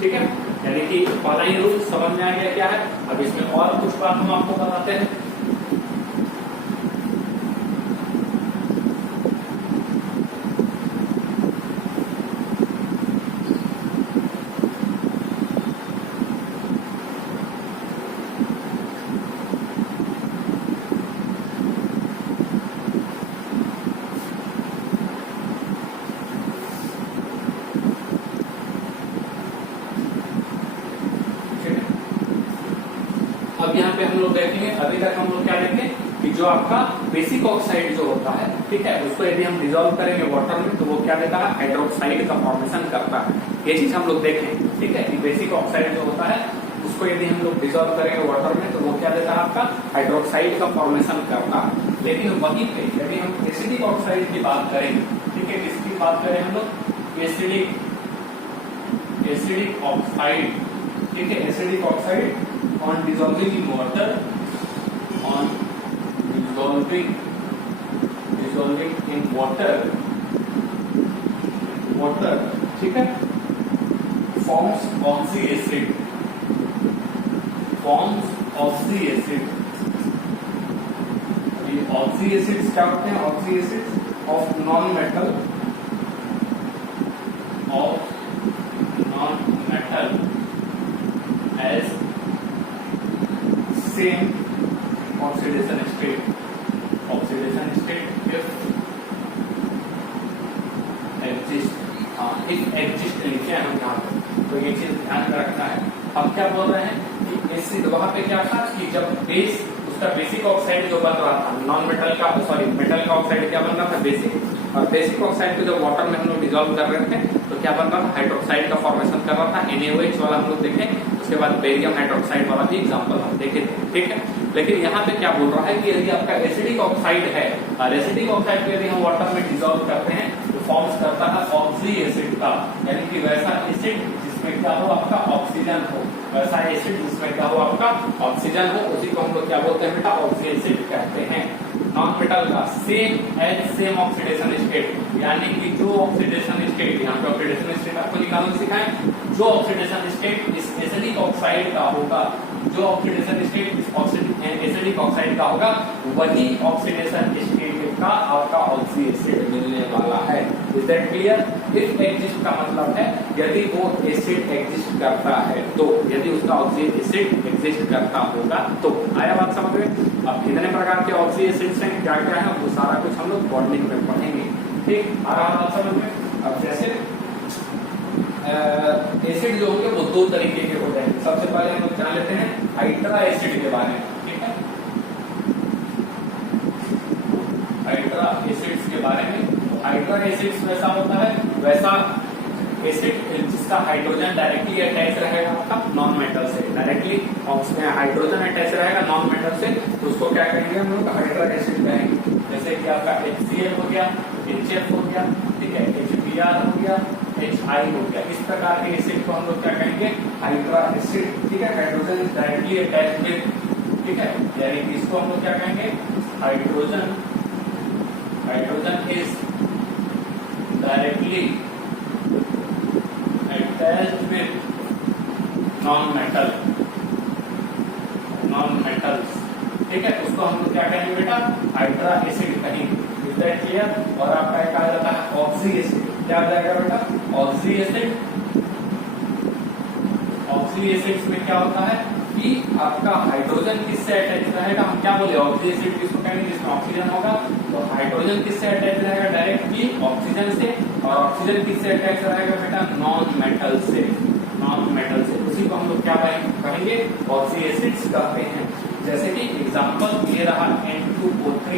ठीक है, यानी कि पहला ही रूल समझ में आ गया क्या है। अब इसमें और कुछ बात हम आपको बताते हैं। अब यहाँ पे हम लोग देखेंगे, अभी तक हम लोग क्या देखेंगे कि जो आपका बेसिक ऑक्साइड जो होता है, ठीक है, उसको यदि हम डिसॉल्व करेंगे वाटर में तो वो क्या देता है, हाइड्रोक्साइड का फॉर्मेशन करता है। ये चीज हम लोग देखें, ठीक है, कि बेसिक ऑक्साइड जो होता है उसको यदि हम लोग डिसॉल्व करेंगे वाटर में तो वो क्या देता है आपका, हाइड्रोक्साइड का फॉर्मेशन करता है। लेकिन वहीं पे यदि हम एसिडिक ऑक्साइड की बात करेंगे, ठीक है, किसकी बात करें हम लोग, एसिडिक ऑक्साइड, ठीक है, acidic oxide on dissolving in water, on dissolving in water, ठीक है, forms oxy acid, ये oxy acids क्या होते हैं, oxy acids of non metal same oxidation state if exist, if exist लिखे हैं हम यहाँ पे, तो ये चीज ध्यान में रखना है। हम क्या बोल रहे हैं कि एसिड, वहां पे क्या था कि जब बेस, उसका बेसिक ऑक्साइड जो बन रहा था, नॉन मेटल का, सॉरी मेटल का ऑक्साइड क्या बन रहा था, बेसिक, और बेसिक ऑक्साइड को जब वाटर में हम लोग डिजोल्व कर रहे थे तो क्या बन रहा था, हाइड्रोक्साइड का फॉर्मेशन कर रहा था, NaOH वाला हम लोग देखे, उसके बाद बेरियम हाइड्रोक्साइड वाला भी एग्जांपल हम देखे थे, ठीक है। लेकिन यहाँ पे क्या बोल रहा है कि यदि आपका एसिडिक ऑक्साइड है और एसिडिक ऑक्साइड को यदि हम वाटर में डिजोल्व करते हैं तो फॉर्म्स करता है ऑक्सी एसिड का, यानी कि वैसा एसिड जिसमें क्या हो, आपका ऑक्सीजन हो, वैसा एसिड जिसमें क्या हो, आपका ऑक्सीजन हो, उसी को हम लोग क्या बोलते हैं बेटा, ऑक्सी एसिड कहते हैं। नॉन मेटल का सेम ऑक्सीडेशन स्टेट, यानी कि जो ऑक्सीडेशन स्टेट, यहाँ पे ऑक्सीडेशन स्टेट आपको निकालना सिखाएं, जो ऑक्सीडेशन स्टेट इस एसिडिक ऑक्साइड का होगा, जो ऑक्सीडेशन स्टेट इस एसिडिक ऑक्साइड का होगा, वही ऑक्सीडेशन स्टेट का आपका ऑक्सी एसिड मिलने वाला है। Is that clear? If exist का मतलब है यदि वो एसिड एग्जिस्ट करता है तो, यदि उसका ऑक्सी एसिड एग्जिस्ट करता होगा तो। आया बात समझ में? अब कितने प्रकार के ऑक्सी एसिड्स हैं, क्या क्या है, वो सारा कुछ हम लोग बॉन्डिंग में पढ़ेंगे, ठीक। आ रहा बात समझ में? अब जैसे एसिड जो होंगे वो दो तरीके के हो जाएंगे। सबसे पहले हम लोग जान लेते हैं हाइड्रा एसिड के बारे में, ठीक है, हाइड्रा एसिड्स के बारे में। हाइड्रा एसिड्स वैसा होता है, वैसा एसिड जिसका हाइड्रोजन डायरेक्टली अटैच रहेगा आपका नॉन मेटल से, डायरेक्टली उसमें हाइड्रोजन अटैच रहेगा नॉन मेटल से, तो उसको क्या कहेंगे हम लोग, हाइड्रा एसिड कहेंगे। जैसे कि आपका HCl हो गया, HF हो गया, ठीक है, HBr हो गया, HI हो गया, इस प्रकार के एसिड को हम लोग क्या कहेंगे, हाइड्रा एसिड, ठीक है। हाइड्रोजन डायरेक्टली अटैच विद, ठीक है, यानी कि इसको हम लोग क्या कहेंगे, hydrogen is directly attached with non-metals, ठीक है, उसको हम लोग क्या कहेंगे बेटा, हाइड्रा एसिड कहेंगे। Is that clear? और आपका एक आ जाता है ऑक्सी एसिड, क्या आ जाएगा बेटा, ऑक्सी एसिड। ऑक्सी एसिड्स में क्या होता है कि आपका हाइड्रोजन किससे अटैच रहेगा, हम क्या बोले, ऑक्सी एसिड किसको कहेंगे, जिसमें ऑक्सीजन होगा, तो हाइड्रोजन किससे अटैच रहेगा, डायरेक्टली ऑक्सीजन से, और ऑक्सीजन किससे अटैच रहेगा बेटा, नॉन मेटल से, उसी को हम लोग क्या कहेंगे, ऑक्सी एसिड्स कहते हैं। जैसे कि एग्जांपल ये रहा N2O3,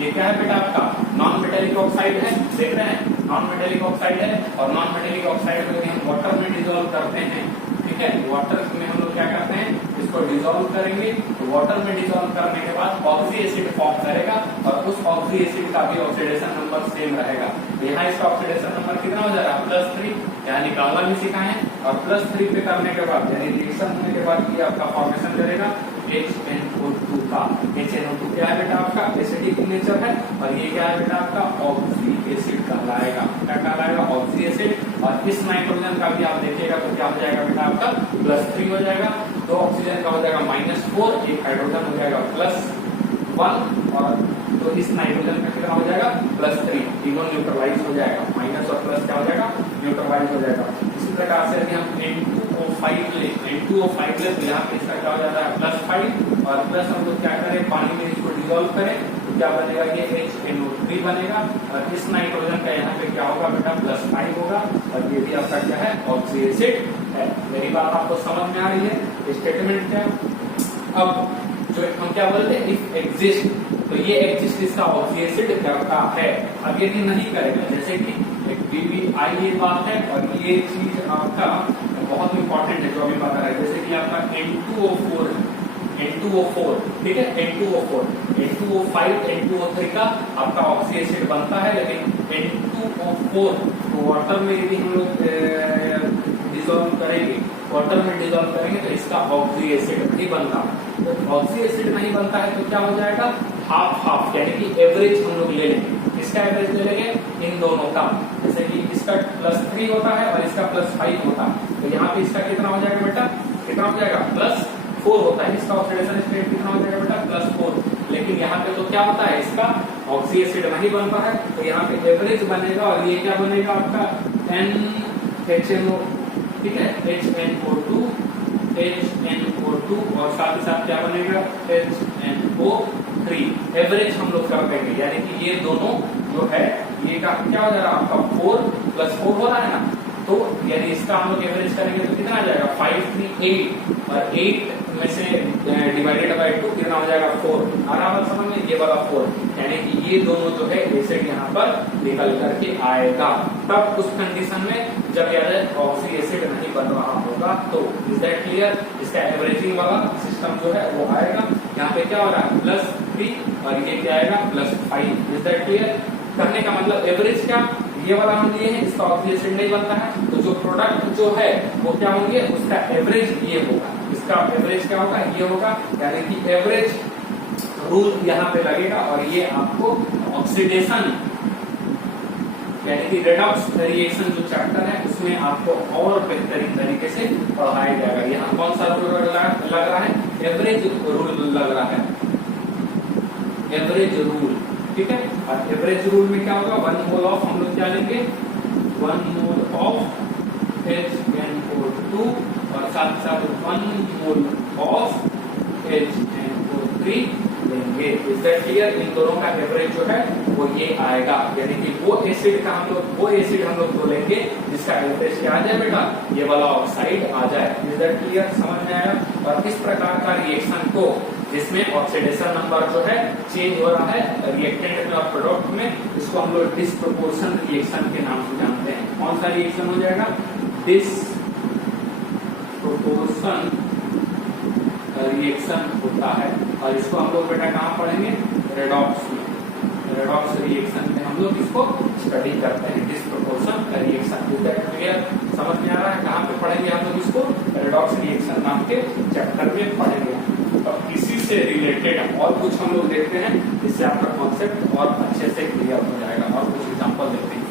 ये क्या है बेटा, आपका नॉन मेटेलिक ऑक्साइड है, देख रहे हैं, नॉन मेटेलिक ऑक्साइड है, और नॉन मेटेलिक ऑक्साइड को हम वाटर में डिजोल्व करते हैं, ठीक है, वाटर में हम लोग क्या करते हैं, इसको डिजोल्व करेंगे, तो वाटर में डिजोल्व करने के बाद ऑक्सी एसिड फॉर्म करेगा, और उस ऑक्सी एसिड का भी ऑक्सीडेशन नंबर सेम रहेगा। यहाँ इसका ऑक्सीडेशन नंबर कितना हो जाएगा, +3, यहाँ निकालना भी सिखाए हैं, और +3 पे करने के बाद, यानी रिएक्शन होने के बाद ये आपका फॉर्मेशन करेगा HNO2 का। HNO2 क्या है बेटा, आपका एसिडिक नेचर है, और ये क्या है बेटा, आपका ऑक्सी एसिड कहलाएगा, क्या कहलाएगा, ऑक्सी एसिड। और इस नाइट्रोजन का भी आप देखिएगा तो क्या हो जाएगा बेटा, आपका +3 हो जाएगा, 2 ऑक्सीजन का हो जाएगा -4, एक हाइड्रोजन हो जाएगा +1, और तो इस नाइट्रोजन का कितना हो जाएगा, +3, तीनों न्यूट्रलाइज हो जाएगा, माइनस और प्लस क्या हो जाएगा, न्यूट्रलाइज हो जाएगा। इसी प्रकार से यदि हम N2O5 ले, तो यहाँ पे इसका क्या हो जाता है, +5, और प्लस हम लोग क्या करें, पानी में इसको डिजोल्व करें, तो क्या बनेगा, ये HNO3 बनेगा, और इस नाइट्रोजन का यहाँ पे क्या होगा बेटा, +5 होगा, और ये भी आपका क्या है, ऑक्सी एसिड है। मेरी बात आपको समझ में आ रही है, स्टेटमेंट क्या। अब जो हम क्या बोलते हैं, इफ एग्जिस्ट, तो ये एग्जिस्ट इसका ऑक्सी एसिड करता है। अब यदि नहीं करेगा, जैसे कि एक BBI ये बात है, और ये चीज आपका बहुत इंपॉर्टेंट है जो अभी बता रहा है, जैसे कि आपका N2O4, ठीक है, N2O5, N2O3 का आपका ऑक्सी एसिड बनता है, लेकिन N2O4 तो वाटर में यदि हम लोग डिजोल्व करेंगे, तो इसका ऑक्सी एसिड नहीं बनता। तो ऑक्सी एसिड नहीं बनता है तो क्या हो जाएगा, हाफ, यानी कि एवरेज हम लोग ले लेंगे, इसका एवरेज ले लेंगे इन दोनों का, जैसे कि इसका +3 होता है और इसका +5 होता है, तो यहाँ पे इसका कितना हो जाएगा बेटा, कितना हो जाएगा, +4 होता है, इसका ऑक्सीडेशन स्टेट कितना हो जाएगा बेटा, +4। लेकिन यहाँ पे तो क्या होता है, इसका ऑक्सी एसिड नहीं बनता है, तो यहाँ पे एवरेज बनेगा, और ये क्या बनेगा आपका NHNO, ठीक है, HNO2 NO2 और साथ ही साथ क्या बनेगा HNO3। एवरेज हम लोग कर देंगे, यानी कि ये दोनों जो है ये का क्या हो जाएगा आपका 4 + 4 हो रहा है ना, तो यानी इसका हम लोग एवरेज करेंगे तो कितना आ जाएगा 5 3 8 और 8 में से डिवाइडेड बाय 2 कितना हो जाएगा 4। आ रहा है समझ में, ये वाला 4, यानी कि ये दोनों जो है एसिड यहाँ पर निकल करके आएगा। तब उस कंडीशन में जब यह ऑक्सी एसिड नहीं बन रहा होगा तो इज दैट क्लियर। इसका एवरेजिंग वाला सिस्टम जो है वो आएगा। यहाँ पे क्या हो रहा है +3 और ये क्या आएगा +5। Is that clear. करने का मतलब एवरेज क्या, ये वाला हम लिए हैं, इसका ऑक्सी एसिड नहीं बनता है, तो जो प्रोडक्ट जो है वो क्या होंगे, उसका एवरेज ये होगा। इसका एवरेज क्या होगा, ये होगा, यानी कि एवरेज रूल यहाँ पे लगेगा और ये आपको ऑक्सीडेशन यानी कि रेडॉक्स रिएक्शन जो चैप्टर है उसमें आपको और बेहतरीन तरीके से पढ़ाया जाएगा। यहाँ कौन सा रूल लग रहा है, एवरेज रूल लग रहा है, एवरेज रूल, ठीक है। और एवरेज रूल में क्या होगा, 1 मोल ऑफ हम लोग क्या लेंगे 1 मोल ऑफ HNO2 और साथ साथ 1 मोल ऑफ HNO3 लेंगे। Is that clear. इन दोनों का एवरेज जो है वो ये आएगा, यानी कि वो एसिड हम लोग तो लेंगे जिसका एवरेज क्या आ जाए बेटा, ये वाला ऑक्साइड आ जाए। इज दैट क्लियर, समझ में आया। और इस प्रकार का रिएक्शन को जिसमें ऑक्सीडेशन नंबर जो है चेंज हो रहा है रिएक्टेंट में और प्रोडक्ट में, इसको हम लोग डिस्प्रोपोर्शन रिएक्शन के नाम से जानते हैं। कौन सा रिएक्शन हो जाएगा, डिस्प्रोपोर्शन रिएक्शन होता है। और इसको हम लोग बेटा कहाँ पढ़ेंगे, रेडॉक्स में। रेडॉक्स रिएक्शन में हम लोग इसको स्टडी करते हैं, disproportion reaction. Is that clear, समझ में आ रहा है। कहाँ पे पढ़ेंगे हम लोग इसको, रेडॉक्स रिएक्शन नाम के चैप्टर में पढ़ेंगे। तो इसी से रिलेटेड और कुछ हम लोग देखते हैं, इससे आपका कॉन्सेप्ट और अच्छे से क्लियर हो जाएगा। और कुछ एग्जांपल देखते हैं।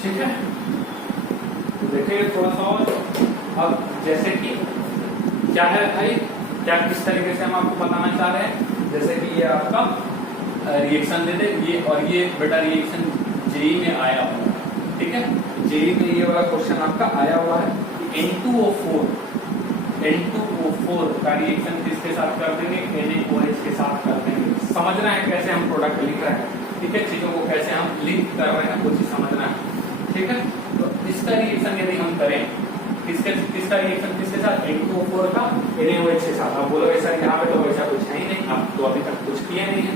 ठीक है, तो देखिए थोड़ा सा और। अब जैसे कि क्या है भाई, क्या किस तरीके से हम आपको बताना चाह रहे हैं, जैसे कि ये आपका रिएक्शन दे दे ये, और ये बेटा रिएक्शन जेई में आया हुआ है, ठीक है। जेई में ये वाला क्वेश्चन आपका आया हुआ है, N2O4 का रिएक्शन किसके साथ कर देंगे, NaOH के साथ कर देंगे। समझना है कैसे हम प्रोडक्ट लिख रहे हैं, ठीक है, चीजों को कैसे हम लिंक कर रहे हैं वो चीज समझना है, ठीक है। तो इसका रिएक्शन यदि हम करें, किसका रिएक्शन किसके साथ, N2O4 का NaOH के साथ। अब बोलोगे सर यहाँ पे तो वैसा कुछ है ही नहीं, आप तो अभी तक कुछ किया नहीं है,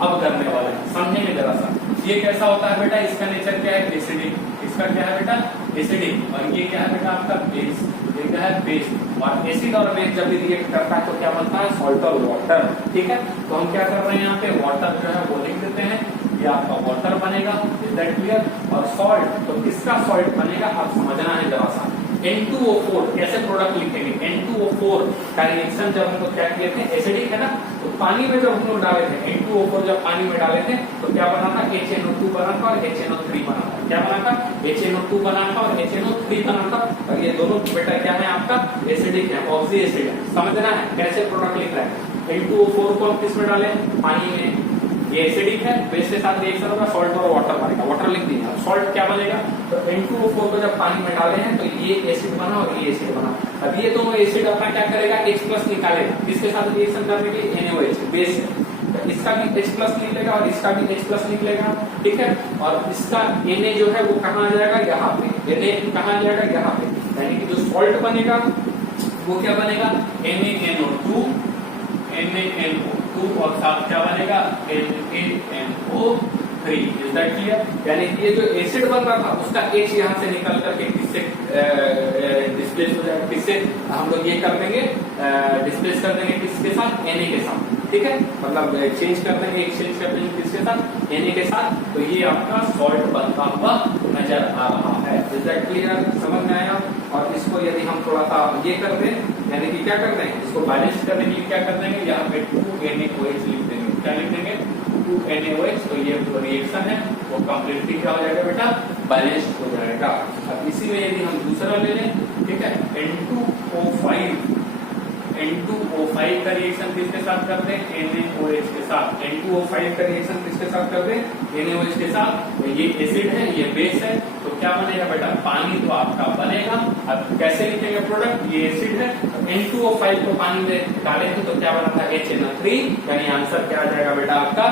अब करने वाले हैं, समझेंगे जरा सा। ये कैसा होता है बेटा, इसका नेचर क्या है, एसिडिक। इसका क्या है बेटा, एसिडिक। और ये क्या है बेटा आपका बेस, ये क्या है बेस। और एसिड और बेस जब भी रिएक्ट करता है तो क्या बनता है, सॉल्ट और वाटर, ठीक है। तो हम क्या कर रहे हैं यहाँ पे, वाटर जो है वो लिख देते हैं, ये आपका वाटर बनेगा। Is that clear. और सॉल्ट, तो किसका सॉल्ट बनेगा आप समझना है जरा सा। N2O4 कैसे प्रोडक्ट लिखेंगे, N2O4 का रिएक्शन जब हम लोग क्या किए थे, एसिडिक है ना, तो पानी में जब हम लोग डाले थे N2O4 जब पानी में डाले थे तो क्या बना था, HNO2 बना था और HNO3 बना था। क्या बना था, HNO2 बना था और HNO3 बना था। और ये दोनों बेटा क्या है आपका, एसिडिक है, ऑक्सी एसिड है। समझना है कैसे प्रोडक्ट लिख रहा है। N2O4 को हम किस में डाले, पानी में, ये एसिडिक है, बेस के साथ रिएक्शन होगा, सॉल्ट और वाटर बनेगा। वाटर लिख दिया, सॉल्ट क्या बनेगा, तो N2O4 को जब पानी में डाले हैं तो ये एसिड बना और ये एसिड बना। अब ये दोनों एसिड अपना क्या करेगा, H+ निकालेगा, किसके साथ रिएक्शन करने के लिए, NaOH बेस है, तो इसका भी H+ निकलेगा और इसका भी H+ निकलेगा, ठीक है। और इसका Na जो है वो कहाँ आ जाएगा, यहाँ पे। Na कहाँ आ जाएगा, यहाँ पे, यानी कि जो सॉल्ट बनेगा वो क्या बनेगा, NaNO2 और साथ क्या बनेगा, NaNO3। Is that clear. यानी ये जो एसिड बन रहा था उसका H यहाँ से निकल करके किससे डिस्प्लेस हो जाएगा, किससे हम लोग ये कर देंगे, डिस्प्लेस कर देंगे, किसके साथ, Na के साथ। ठीक है, मतलब चेंज कर देंगे, एक्सचेंज कर देंगे किसके साथ, Na के साथ, तो ये आपका सॉल्ट बनता हुआ नजर आ रहा है। इज दैट क्लियर, समझ में आया? और इसको यदि हम थोड़ा सा ये कर दें, यानी कि क्या कर दें, इसको बैलेंस करने के लिए क्या कर देंगे, यहाँ पे 2NaOH लिख देंगे, क्या लिख देंगे, 2NaOH, तो ये जो रिएक्शन है वो कंप्लीटली क्या हो जाएगा बेटा, बैलेंस हो जाएगा। अब इसी में यदि हम दूसरा ले लें, ठीक है, N2O5 का रिएक्शन किसके साथ करते हैं, NaOH के साथ। N2O5 का रिएक्शन किसके साथ करते हैं, NaOH के साथ। तो ये एसिड है, ये बेस है, तो क्या बनेगा बेटा, पानी तो आपका बनेगा। अब कैसे लिखेंगे प्रोडक्ट, ये एसिड है, N2O5 को पानी में डालेंगे तो क्या बना था, HNO3, यानी आंसर क्या आ जाएगा बेटा आपका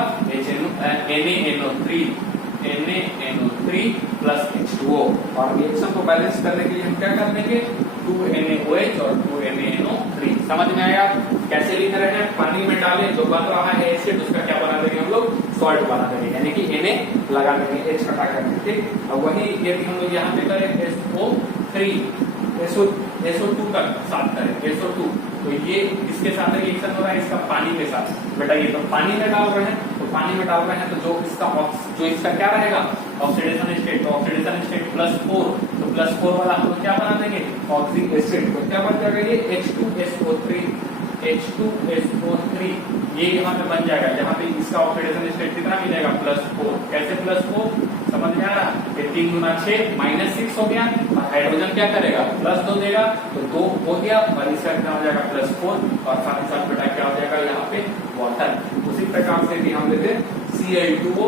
NaNO3 प्लस H2O। और रिएक्शन को बैलेंस करने के लिए हम क्या कर देंगे, 2NaOH और 2NaNO3। समझ में आया कैसे लिख रहे हैं, पानी में डालें जो बन रहा है एसिड, उसका क्या बना देंगे हम लोग, सॉल्ट बना देंगे, यानी कि Na लगा देंगे, H हटा करके, ठीक। और वही यदि हम लोग यहाँ पे करें SO3, SO2 का साथ करें, SO2, तो ये किसके साथ रिएक्शन हो रहा है, इसका पानी के साथ। बेटा ये तो पानी में डाल रहे हैं, तो पानी में डाल रहे हैं तो जो इसका क्या रहेगा, ऑक्सीडेशन स्टेट, तो ऑक्सीडेशन स्टेट +4, तो +4 वाला हम लोग क्या बना देंगे, ऑक्सिक एसिड, तो क्या बन जाएगा ये H2SO3, ये यहाँ पे बन जाएगा, जहाँ पे इसका ऑक्सीडेशन स्टेट कितना मिलेगा, +4। कैसे +4, समझ में आ रहा है, 3 गुना 6 -6 हो गया, और हाइड्रोजन क्या करेगा, +2 देगा, तो 2 हो गया, और इसका क्या हो जाएगा, +4, और साथ ही साथ बेटा क्या हो जाएगा यहाँ पे वाटर। उसी प्रकार से भी हम लेते Cl2O,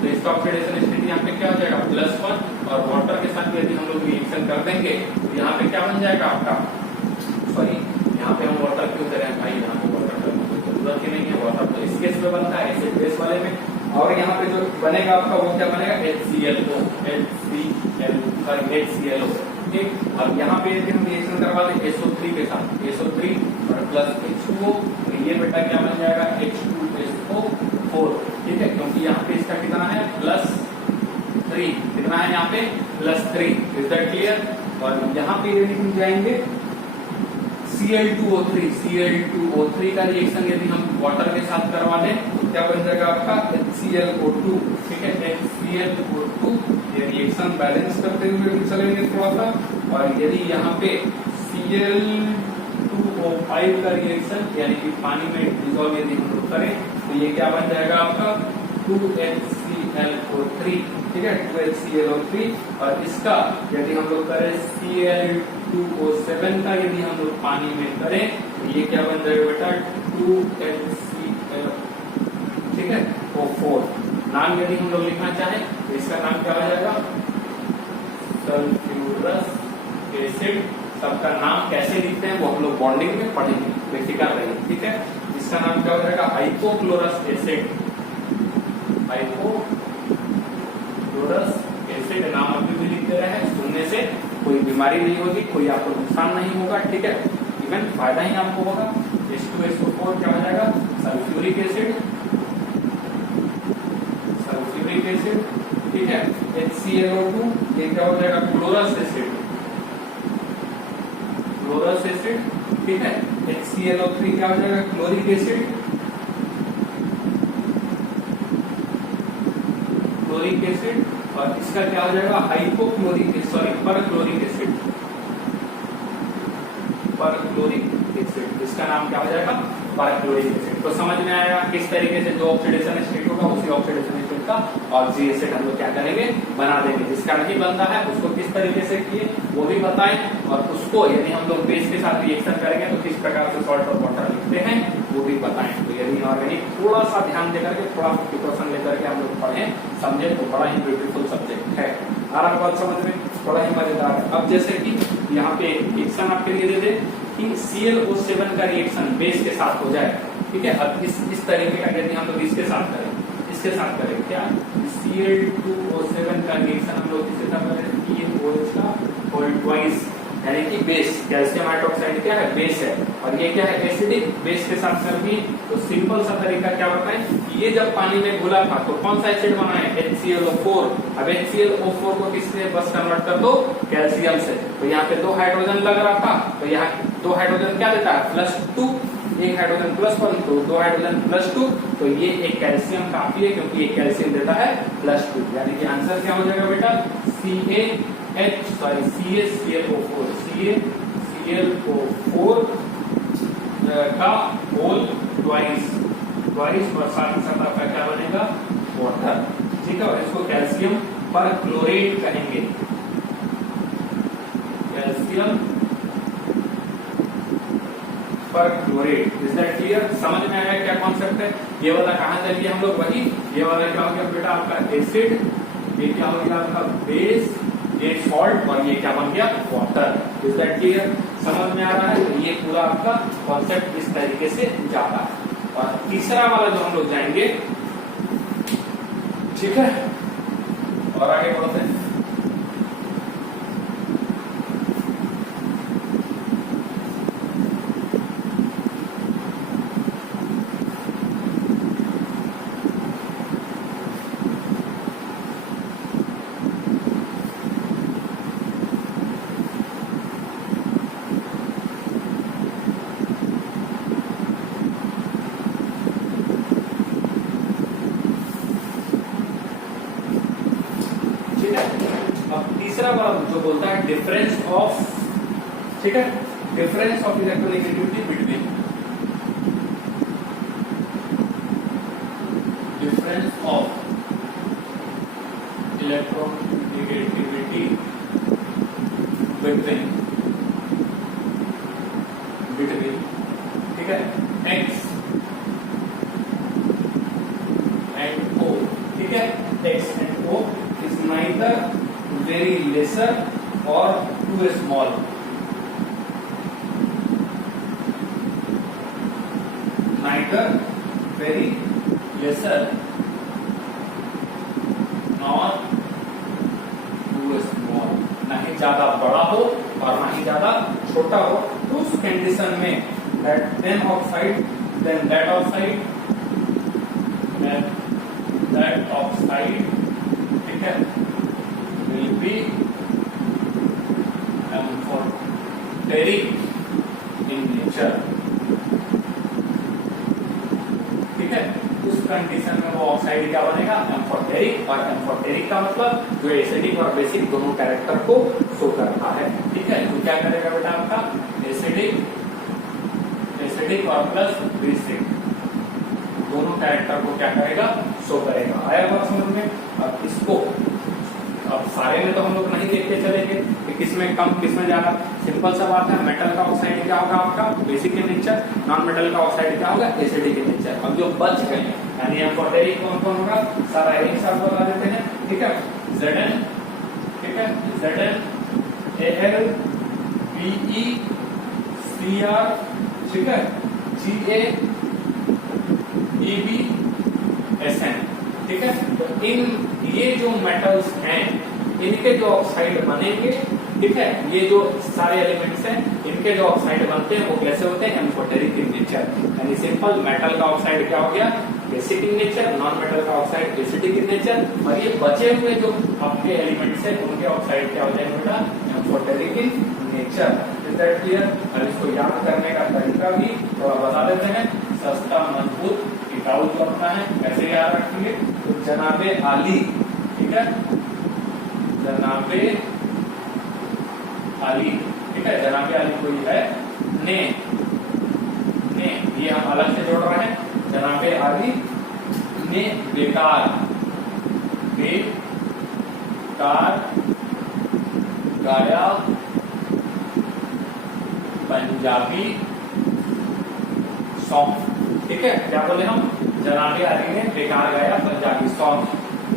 तो इसका ऑक्सीडेशन स्टेट यहाँ पे क्या हो जाएगा, +1, और वाटर के साथ यदि हम लोग रिएक्शन कर देंगे तो यहाँ पे क्या बन जाएगा आपका, सॉरी यहाँ पे हम वाटर क्यों दे रहे हैं भाई, यहाँ पे वाटर करने की जरूरत ही नहीं है, वाटर तो इस केस में बनता है, एसिड बेस वाले में। और यहाँ पे जो बनेगा आपका वो क्या बनेगा, HClO, ठीक। अब यहाँ पे यदि हम रिएक्शन करवा दें SO3 के साथ, SO3 और प्लस H2O, तो ये बेटा क्या बन जाएगा, H2SO4, ठीक है, क्योंकि यहाँ पे इसका कितना है, +3, कितना है यहाँ पे, +3। Is that clear? और यहाँ पे यदि हम जाएंगे Cl2O3 का रिएक्शन यदि हम वाटर के साथ करवा दें तो क्या बन जाएगा आपका, HClO2, ठीक है, HClO2। ये रिएक्शन बैलेंस करते हुए भी चलेंगे थोड़ा सा। और यदि यहाँ पे Cl2O5 का रिएक्शन यानी कि पानी में डिजोल्व यदि हम लोग करें तो ये क्या बन जाएगा आपका, 2HClO3, ठीक है, 2HClO3। और इसका यदि हम लोग करें Cl2O7 का यदि हम लोग पानी में करें तो ये क्या बन जाएगा बेटा, 2HCl, ठीक है, O4। नाम यदि हम लोग लिखना चाहें तो इसका नाम क्या हो जाएगा, सल्फ्यूरस एसिड। सबका नाम कैसे लिखते हैं वो हम लोग बॉन्डिंग में पढ़ेंगे, बेफिक्र रहिए, ठीक है। इसका नाम क्या हो जाएगा, हाइपोक्लोरस एसिड, हाइपोक्लोरस एसिड। नाम अभी भी लिख दे रहे हैं, सुनने से कोई बीमारी नहीं होगी, कोई आपको नुकसान नहीं होगा, ठीक है, इवन फायदा ही आपको होगा। H2SO4 क्या हो जाएगा, सल्फ्यूरिक एसिड, ठीक है। HClO2 ये क्या हो जाएगा, क्लोरस एसिड, ठीक है। HClO3 क्या हो जाएगा, क्लोरिक एसिड, और इसका क्या हो जाएगा, परक्लोरिक एसिड, इसका नाम क्या हो जाएगा, परक्लोरिक एसिड। तो समझ में आया किस तरीके से जो ऑक्सीडेशन स्टेट होगा उसी ऑक्सीडेशन स्टेट का ऑक्सी एसिड हम लोग क्या करेंगे, बना देंगे। जिसका नहीं बनता है उसको किस तरीके से किए वो भी बताएं, और उसको यदि हम लोग बेस के साथ रिएक्शन करेंगे तो किस प्रकार से सॉल्ट और वाटर लिखते हैं वो भी बताएं। तो यदि ऑर्गेनिक थोड़ा सा ध्यान देकर के, थोड़ा प्रिकॉशन लेकर के हम लोग पढ़ें समझे तो बड़ा ही ब्यूटीफुल सब्जेक्ट है। आ रहा बात समझ में, बड़ा ही मजेदार है। अब जैसे कि यहाँ पे रिएक्शन आपके लिए दे दे कि Cl2O7 का रिएक्शन बेस के साथ हो जाए, ठीक है। अब इस तरीके का यदि हम लोग इसके साथ करें क्या, Cl2O7 का रिएक्शन हम लोग किसके साथ करें, OH का होल ट्वाइस, यानी कि बेस, कैल्शियम हाइड्रोक्साइड क्या है, बेस है, और ये क्या है, एसिडिक बेस के साथ कर दी। तो सिंपल सा तरीका क्या बताएं कि ये जब पानी में घुला था तो कौन सा एसिड बना है, HClO4। अब HClO4 को किससे बस कन्वर्ट कर दो, कैल्शियम से। तो यहाँ पे 2 हाइड्रोजन लग रहा था, तो यहाँ 2 हाइड्रोजन क्या देता है, +2, एक हाइड्रोजन +1 तो 2 हाइड्रोजन +2, तो ये एक कैल्शियम काफी है क्योंकि ये कैल्शियम देता है +2, यानी कि आंसर क्या हो जाएगा बेटा CaCl4 का होल ट्वाइस और साथ ही साथ आपका क्या बनेगा वाटर, ठीक है। और इसको कैल्शियम पर क्लोरेट कहेंगे, कैल्शियम पर क्लोरेट। Is that clear? समझ में आया क्या कॉन्सेप्ट है? ये वाला कहां चलिए हम लोग वही, ये वाला क्या हो गया बेटा आपका एसिड, ये क्या हो गया आपका बेस, ये सॉल्ट और ये क्या बन गया वाटर। Is that clear? समझ में आ रहा है? तो ये पूरा आपका कॉन्सेप्ट इस तरीके से जाता है। और तीसरा वाला जो हम लोग जाएंगे, ठीक है, और आगे बढ़ते हैं। तीसरा वाला जो बोलता है डिफरेंस ऑफ, ठीक है, difference of electronegativity between, difference of electronegativity between, ठीक है, X and O, ठीक है, X and O is neither very lesser or too small, neither very lesser nor too small, ना ही ज्यादा बड़ा हो और ना ही ज्यादा छोटा हो। तो उस कंडीशन में that oxide ठीक है will be amphoteric in nature, ठीक है। उस कंडीशन में वो ऑक्साइड क्या बनेगा एम्फोटेरिक, और एम्फोटेरिक का मतलब जो एसिडिक और बेसिक दोनों कैरेक्टर को शो करता है, ठीक है। तो क्या करेगा बेटा आपका एसिडिक और प्लस बेसिक दोनों कैरेक्टर को क्या करेगा शो करेगा। आया बात समझ में? अब इसको अब सारे में तो हम लोग नहीं देखते चलेंगे कि किसमें कम किसमें ज्यादा, सिंपल सा बात है। मेटल का ऑक्साइड क्या होगा आपका basic in nature, non metal का ऑक्साइड क्या होगा एसिडिक इन नेचर। अब जो बच गए यानी एम्फोटेरिक कौन कौन होगा सारा एक साथ बता देते हैं, ठीक है। Zn, ठीक है, Zn Al Be Cr, ठीक है, Ga Eb Sn, ठीक है। तो इन ये जो मेटल्स हैं इनके जो ऑक्साइड बनेंगे, ठीक है, ये जो सारे एलिमेंट्स हैं इनके जो ऑक्साइड बनते हैं वो कैसे होते हैं एम्फोटेरिक इन नेचर, यानी सिंपल मेटल का ऑक्साइड क्या हो गया basic in nature, non metal का ऑक्साइड एसिडिक इन नेचर, और ये बचे हुए जो आपके एलिमेंट्स हैं उनके ऑक्साइड क्या हो जाएंगे बेटा amphoteric in nature. Is that clear? अब इसको याद करने का तरीका भी थोड़ा बता देते हैं, सस्ता मजबूत टिकाऊ जो अपना है कैसे याद रखेंगे। तो जनाबे आली, ठीक है, जनाबे आली, ठीक है, जनाबे आली कोई है ने ये हम अलग से जोड़ रहे हैं। जनाबे आली ने बेकार गाया पंजाबी सॉन्ग, ठीक है। क्या बोले हम? जनाबे आली ने बेकार गाया पंजाबी सॉन्ग।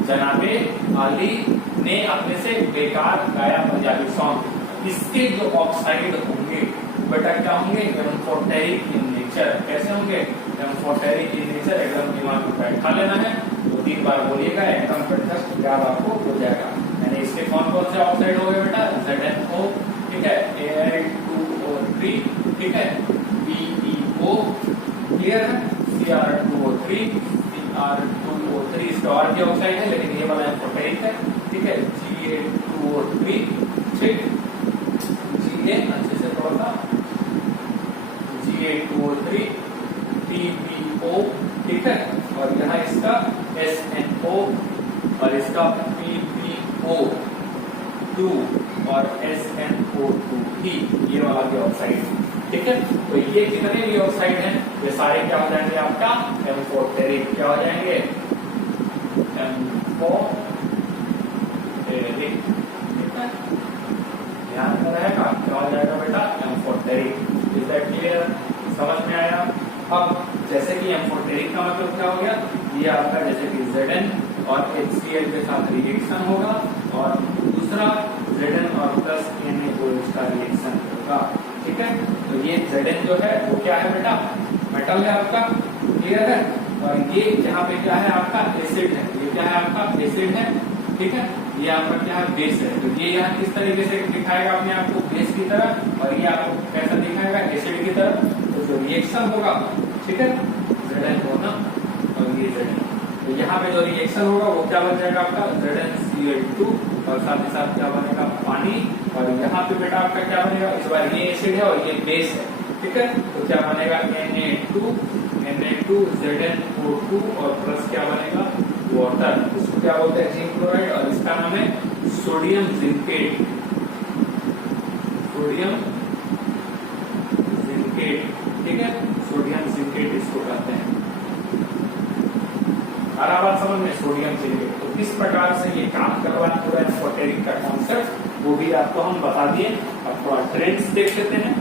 जनाबे आली ने अपने से बेकार गाया पंजाबी सॉन्ग। इसके जो ऑक्साइड होंगे बेटा क्या होंगे एम्फोटेरिक इन नेचर। कैसे होंगे एम्फोटेरिक इन नेचर, एकदम दिमाग में बैठा लेना है, 2-3 बार बोलिएगा एकदम जस्ट याद आपको हो जाएगा। यानी इसके कौन कौन से ऑक्साइड हो गए बेटा ZnO, ठीक है, Al2O3, ठीक है, BeO, क्लियर है, Cr2O3, Cr2O3 इसका और क्या ऑक्साइड है लेकिन ये वाला एम्फोटेरिक है, ठीक है, Ga2O3, ठीक, Ga अच्छे से थोड़ा सा Ga2O3, ठीक है, और यहाँ इसका SNO और इसका PPO2 और SNO2 ये वाला भी ऑक्साइड, ठीक है। तो ये कितने भी ऑक्साइड हैं ये सारे क्या हो जाएंगे आपका एम्फोटेरिक, क्या हो जाएंगे एम्फोटेरिक, ठीक है, ध्यान में रहेगा क्या हो जाएगा बेटा एम्फोटेरिक। इज दैट क्लियर, समझ में आया। अब जैसे कि एम्फोटेरिक का मतलब क्या हो गया, ये आपका जैसे कि Zn और HCl के साथ रिएक्शन होगा और दूसरा Zn और प्लस NaOH का रिएक्शन होगा, ठीक है। तो ये Zn जो है वो क्या है बेटा मेटल है आपका, क्लियर है, और ये यहाँ पे क्या है आपका एसिड है, ये क्या है आपका एसिड है, ठीक है, ये आपका क्या है बेस है। तो ये यहाँ किस तरीके से दिखाएगा अपने आप को बेस की तरह और ये आपको कैसा दिखाएगा एसिड की तरह। तो जो रिएक्शन होगा, ठीक है, Zn होना और ये Zn, तो यहाँ पे जो रिएक्शन होगा वो क्या बन जाएगा आपका ZnCl2 और साथ ही साथ क्या बनेगा पानी, और यहाँ पे बेटा आपका क्या बनेगा, इस बार ये एसिड है और ये बेस है, ठीक है, तो क्या बनेगा Na2ZnO2 और प्लस क्या बनेगा वाटर, इसको क्या बोलते हैं जिंक क्लोराइड, और इसका नाम है सोडियम जिंकेट, सोडियम जिंकेट, ठीक है, सोडियम जिंकेट इसको कहते हैं। बात समझ में सोडियम जिंकेट। तो किस प्रकार से ये काम कर रहा है पूरा एम्फोटेरिक का कॉन्सेप्ट वो भी आपको हम बता दिए। अब थोड़ा ट्रेंड्स देख लेते हैं।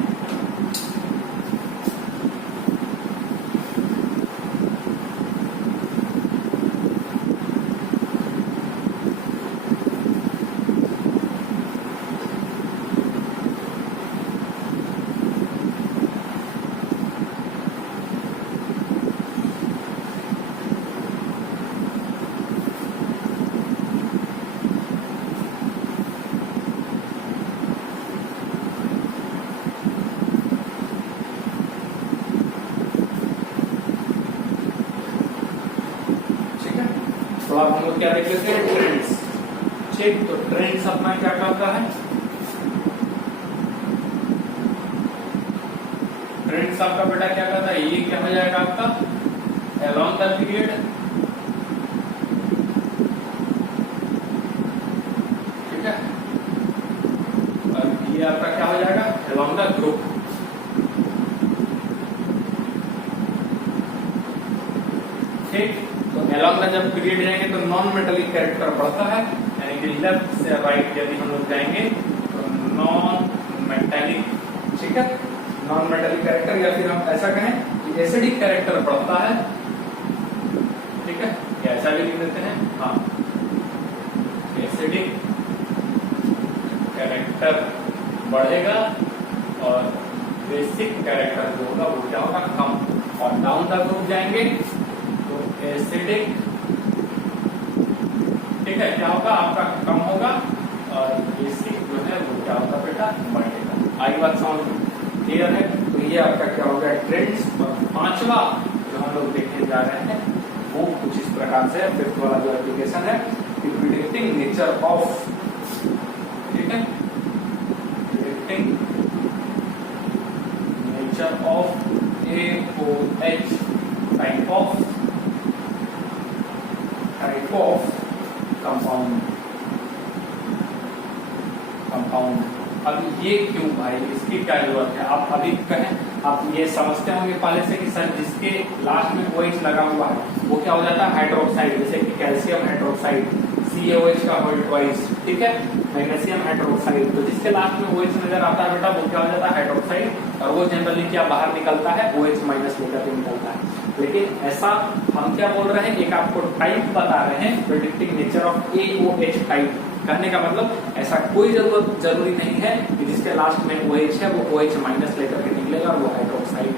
तो अब हम लोग क्या देख लेते हैं ट्रेंड्स, ठीक। तो ट्रेंड्स अपना क्या करता है, ट्रेंड्स आपका बेटा क्या करता है, ये क्या हो जाएगा आपका अलोंग द पीरियड, ठीक है, और ये आपका क्या हो जाएगा अलोंग द ग्रुप, ठीक। तो अलोंग द जब पीरियड जाएंगे तो नॉन मेटेलिक कैरेक्टर बढ़ता है, यानी कि लेफ्ट से राइट यदि हम लोग जाएंगे तो नॉन मेटेलिक, ठीक है, नॉन मेटेलिक कैरेक्टर, या फिर हम ऐसा कहें कि एसिडिक कैरेक्टर बढ़ता है, ठीक है, या ऐसा भी लिख देते हैं, हाँ, एसिडिक कैरेक्टर बढ़ेगा और बेसिक कैरेक्टर जो होगा वो क्या होगा कम, और डाउन द ग्रुप जाएंगे तो एसिडिक, ठीक है, क्या होगा आपका कम होगा और बेसिक जो है वो क्या होगा बेटा बढ़ेगा। आई बात समझ क्लियर है। तो ये आपका क्या हो गया ट्रेंड्स। और पांचवा जो हम लोग देखने जा रहे हैं वो कुछ इस प्रकार से, फिफ्थ वाला जो एप्लीकेशन है प्रिडिक्टिंग नेचर ऑफ, ठीक है, predicting nature of AOH type of compound. अब ये क्यों भाई, इसकी क्या जरूरत है, आप अभी कहें, आप ये समझते होंगे पहले से कि सर जिसके लास्ट में OH लगा हुआ है वो क्या हो जाता है हाइड्रोक्साइड, जैसे कि कैल्शियम हाइड्रोक्साइड CaOH का होल ट्वाइस, ठीक है, मैग्नीशियम हाइड्रोक्साइड, तो जिसके लास्ट में OH नजर आता है बेटा वो क्या हो जाता है हाइड्रोक्साइड, और वो जनरली क्या बाहर निकलता है OH माइनस लेकर के निकलता है। लेकिन ऐसा हम क्या बोल रहे हैं, एक आपको टाइप बता रहे हैं predicting nature of AOH type. कहने का मतलब ऐसा कोई जरूरी नहीं है कि जिसके लास्ट में OH है वो OH माइनस लेकर के निकलेगा और वो हाइड्रोक्साइड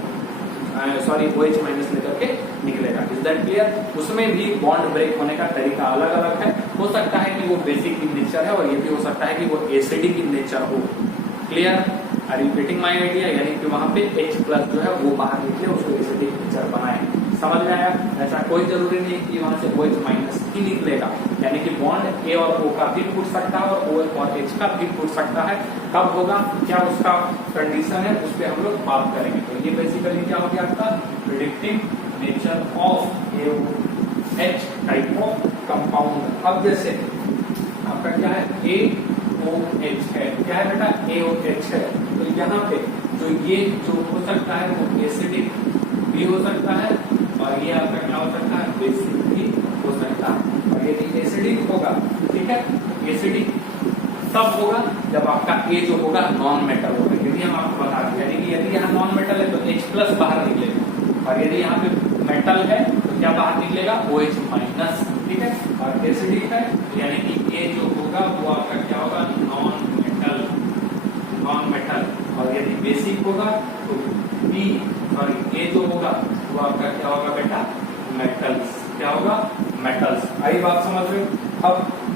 OH माइनस लेकर के निकलेगा। Is that clear. उसमें भी बॉन्ड ब्रेक होने का तरीका अलग अलग है, हो सकता है कि वो बेसिक इन नेचर है और ये भी हो सकता है कि वो एसिडिक इन नेचर हो। क्लियर, रिपीटिंग माई आइडिया, यानी कि वहां पे H प्लस जो है वो बाहर निकले, उसको एसिडिक नेचर बनाए। समझ में आया। ऐसा कोई जरूरी नहीं कि वहां से OH माइनस ही निकलेगा, यानी कि बॉन्ड A और O का भी टूट सकता है और OH और H का भी टूट सकता है। कब होगा, क्या उसका कंडीशन है, उस पर हम लोग बात करेंगे। तो ये बेसिकली क्या हो गया आपका predicting nature of AOH type of compound. अब जैसे आपका क्या है AOH है, क्या है बेटा AOH है, तो यहाँ पे जो ये जो हो सकता है वो एसिडिक भी हो सकता है और ये आपका क्या हो सकता है बेसिक भी हो सकता है। और यदि एसिडिक होगा, ठीक है, एसिडिक तब होगा जब आपका A जो होगा नॉन मेटल होगा। यदि हम आपको बता दें यानी कि यदि यहाँ नॉन मेटल है तो H प्लस बाहर निकलेगा और यदि यहाँ पे मेटल है तो क्या बाहर निकलेगा OH माइनस, ठीक है। और एसिडिक है यानी कि A जो होगा वो आपका क्या होगा नॉन मेटल और यदि बेसिक होगा तो B सॉरी A जो होगा वो आपका क्या होगा बेटा मेटल्स, क्या होगा मेटल्स। आई बात समझ रहे हो। अब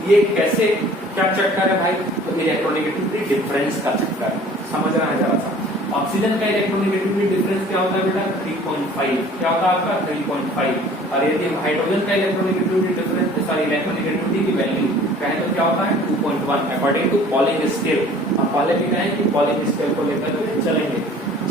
ये कैसे क्या चक्कर है भाई, तो इलेक्ट्रोनेगेटिविटी डिफरेंस का चक्कर समझना है जरा सा। ऑक्सीजन का इलेक्ट्रोनेगेटिविटी डिफरेंस क्या होता है बेटा 3.5, क्या होता है आपका 3.5। और यदि हाइड्रोजन का इलेक्ट्रोनेगेटिविटी डिफरेंस सॉरी इलेक्ट्रोनेगेटिविटी की वैल्यू कहें तो क्या होता है 2.1 अकॉर्डिंग टू पॉलिंग स्केल। हम पहले भी कहें कि पॉलिंग स्केल को लेकर तो चलेंगे,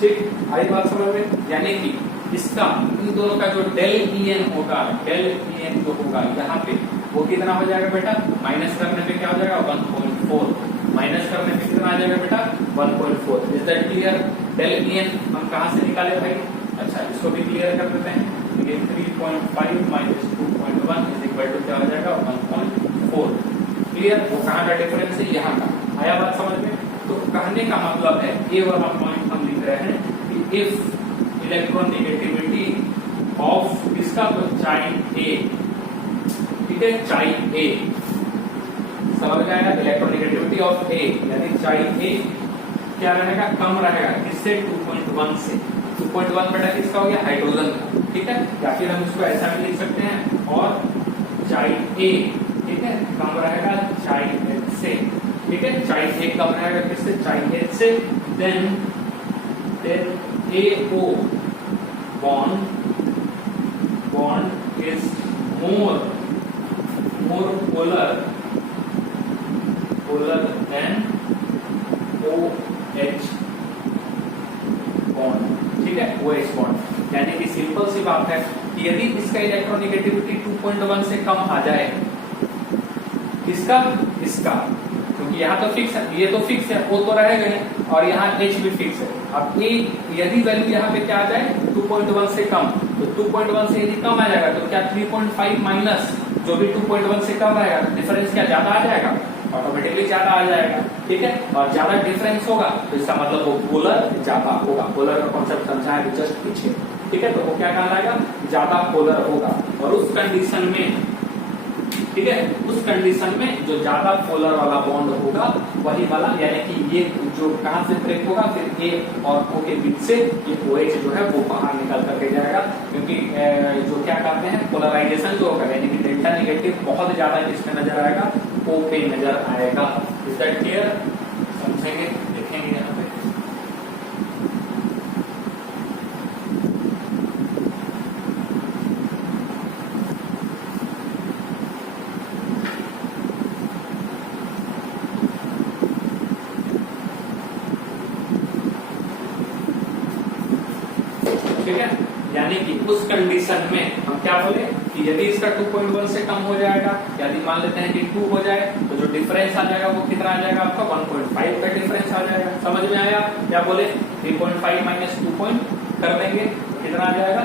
ठीक। आई बात समझ में, यानी कि इसका इन दोनों का जो डेल EN होगा, डेल EN जो होगा यहाँ पे वो कितना हो जाएगा बेटा, माइनस करने पे क्या हो जाएगा 1.4, माइनस करने पे कितना आ जाएगा बेटा 1.4। Is that clear. Del EN हम कहाँ से निकाले भाई, अच्छा इसको भी क्लियर कर देते हैं। ये 3.5 माइनस 2.1 इज इक्वल टू क्या हो जाएगा 1.4। क्लियर, वो कहाँ का डिफरेंस है यहाँ का। आया बात समझ में। तो कहने का मतलब है ये वाला पॉइंट हम लिख रहे हैं कि इफ इलेक्ट्रोनेगेटिविटी ऑफ इसका तो चाइन A, ठीक है, चाइन A समझ में आया। इलेक्ट्रोनेगेटिविटी ऑफ A यानी चाइन A क्या रहेगा, कम रहेगा किससे 2.1 से। 2.1 बेटा किसका हो गया हाइड्रोजन का, ठीक है। या फिर हम इसको ऐसा भी लिख सकते हैं और चाइन A, ठीक है, कम रहेगा चाइन H से, ठीक है। चाइन A कम रहेगा किससे, चाइन H से। Then AO bond is more polar than OH bond, ठीक है, OH bond। यानी कि सिंपल सी बात है कि यदि इसका इलेक्ट्रोनेगेटिविटी 2.1 से कम आ जाए, इसका क्योंकि यहाँ तो फिक्स है, ये तो फिक्स है, वो तो रहेगा ही और यहाँ H भी फिक्स है। अब यदि वैल्यू यहाँ पे क्या आ जाए 2.1 से कम, तो 2.1 से यदि कम आ जाएगा तो क्या 3.5 माइनस जो भी 2.1 से कम आएगा तो डिफरेंस क्या ज्यादा आ जाएगा, ऑटोमेटिकली ज्यादा आ जाएगा, ठीक है। और ज्यादा डिफरेंस होगा तो इसका मतलब वो पोलर ज्यादा होगा। पोलर का कॉन्सेप्ट समझा है जस्ट पीछे, ठीक है। तो वो क्या कहलाएगा ज्यादा पोलर होगा। और उस कंडीशन में, ठीक है, उस कंडीशन में जो ज्यादा पोलर वाला बॉन्ड होगा वही वाला, यानी कि ये जो कहां से ब्रेक होगा फिर A और O के बीच से ये OH जो है वो बाहर निकल करके जाएगा। क्योंकि जो क्या कहते हैं पोलराइजेशन जो होगा यानी कि डेल्टा नेगेटिव बहुत ज्यादा किसमें नजर आएगा, O पे नजर आएगा। इज दैट क्लियर, समझेंगे देखेंगे यहाँ पे। ठीक है, यानी कि उस कंडीशन में हम क्या बोले कि यदि इसका 2.1 से कम हो जाएगा, यदि मान लेते हैं कि 2 हो जाए तो जो डिफरेंस आ जाएगा वो कितना आ जाएगा आपका 1.5 का डिफरेंस आ जाएगा। समझ में आया, क्या बोले 3.5 माइनस 2 कर देंगे तो कितना आ जाएगा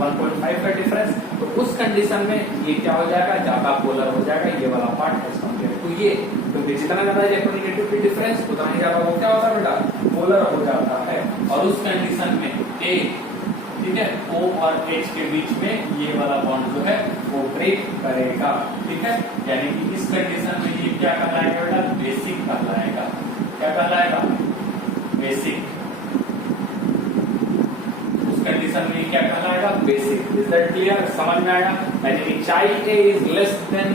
1.5 का डिफरेंस। तो उस कंडीशन में ये क्या हो जाएगा ज्यादा पोलर हो जाएगा, ये वाला पार्ट एज कम्पेयर टू ये, क्योंकि जितना ज्यादा इलेक्ट्रोनेगेटिविटी डिफरेंस उतना ही ज्यादा वो क्या होता है बेटा पोलर हो जाता है। और उस कंडीशन में A, ठीक है, O और H के बीच में ये वाला बॉन्ड जो है वो ब्रेक करेगा, ठीक है। यानी कि इस कंडीशन में ये क्या कहलाएगा बेटा बेसिक कहलाएगा। क्या कहलाएगा बेसिक। उस कंडीशन में क्या कहलाएगा बेसिक। इज दैट क्लियर, समझ में आया। यानी कि चाहे A इज लेस देन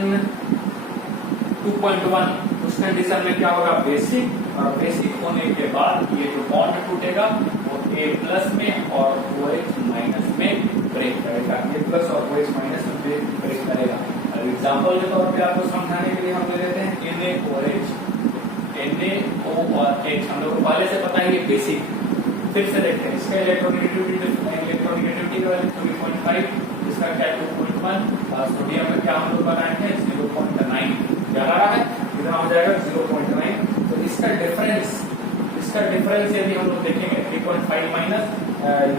2.1 उस कंडीशन में क्या होगा बेसिक। और बेसिक होने के बाद ये जो बॉन्ड टूटेगा वो A प्लस में और OH माइनस में ब्रेक करेगा। A प्लस और OH माइनस में ब्रेक करेगा। अब एग्जाम्पल के तौर पे आपको समझाने के लिए हम ले लेते हैं NaOH, NaO और H हम लोग को पहले से पता है ये बेसिक। फिर से देखते हैं इसका इलेक्ट्रोनेगेटिविटी इलेक्ट्रोनेगेटिविटी का वैल्यू 3.5, इसका क्या 2.1, और सोडियम का क्या हम लोग बनाएंगे 0.9, क्या आ रहा है कितना हो जाएगा 0.9। तो इसका डिफरेंस यदि हम लोग देखेंगे 3.5 माइनस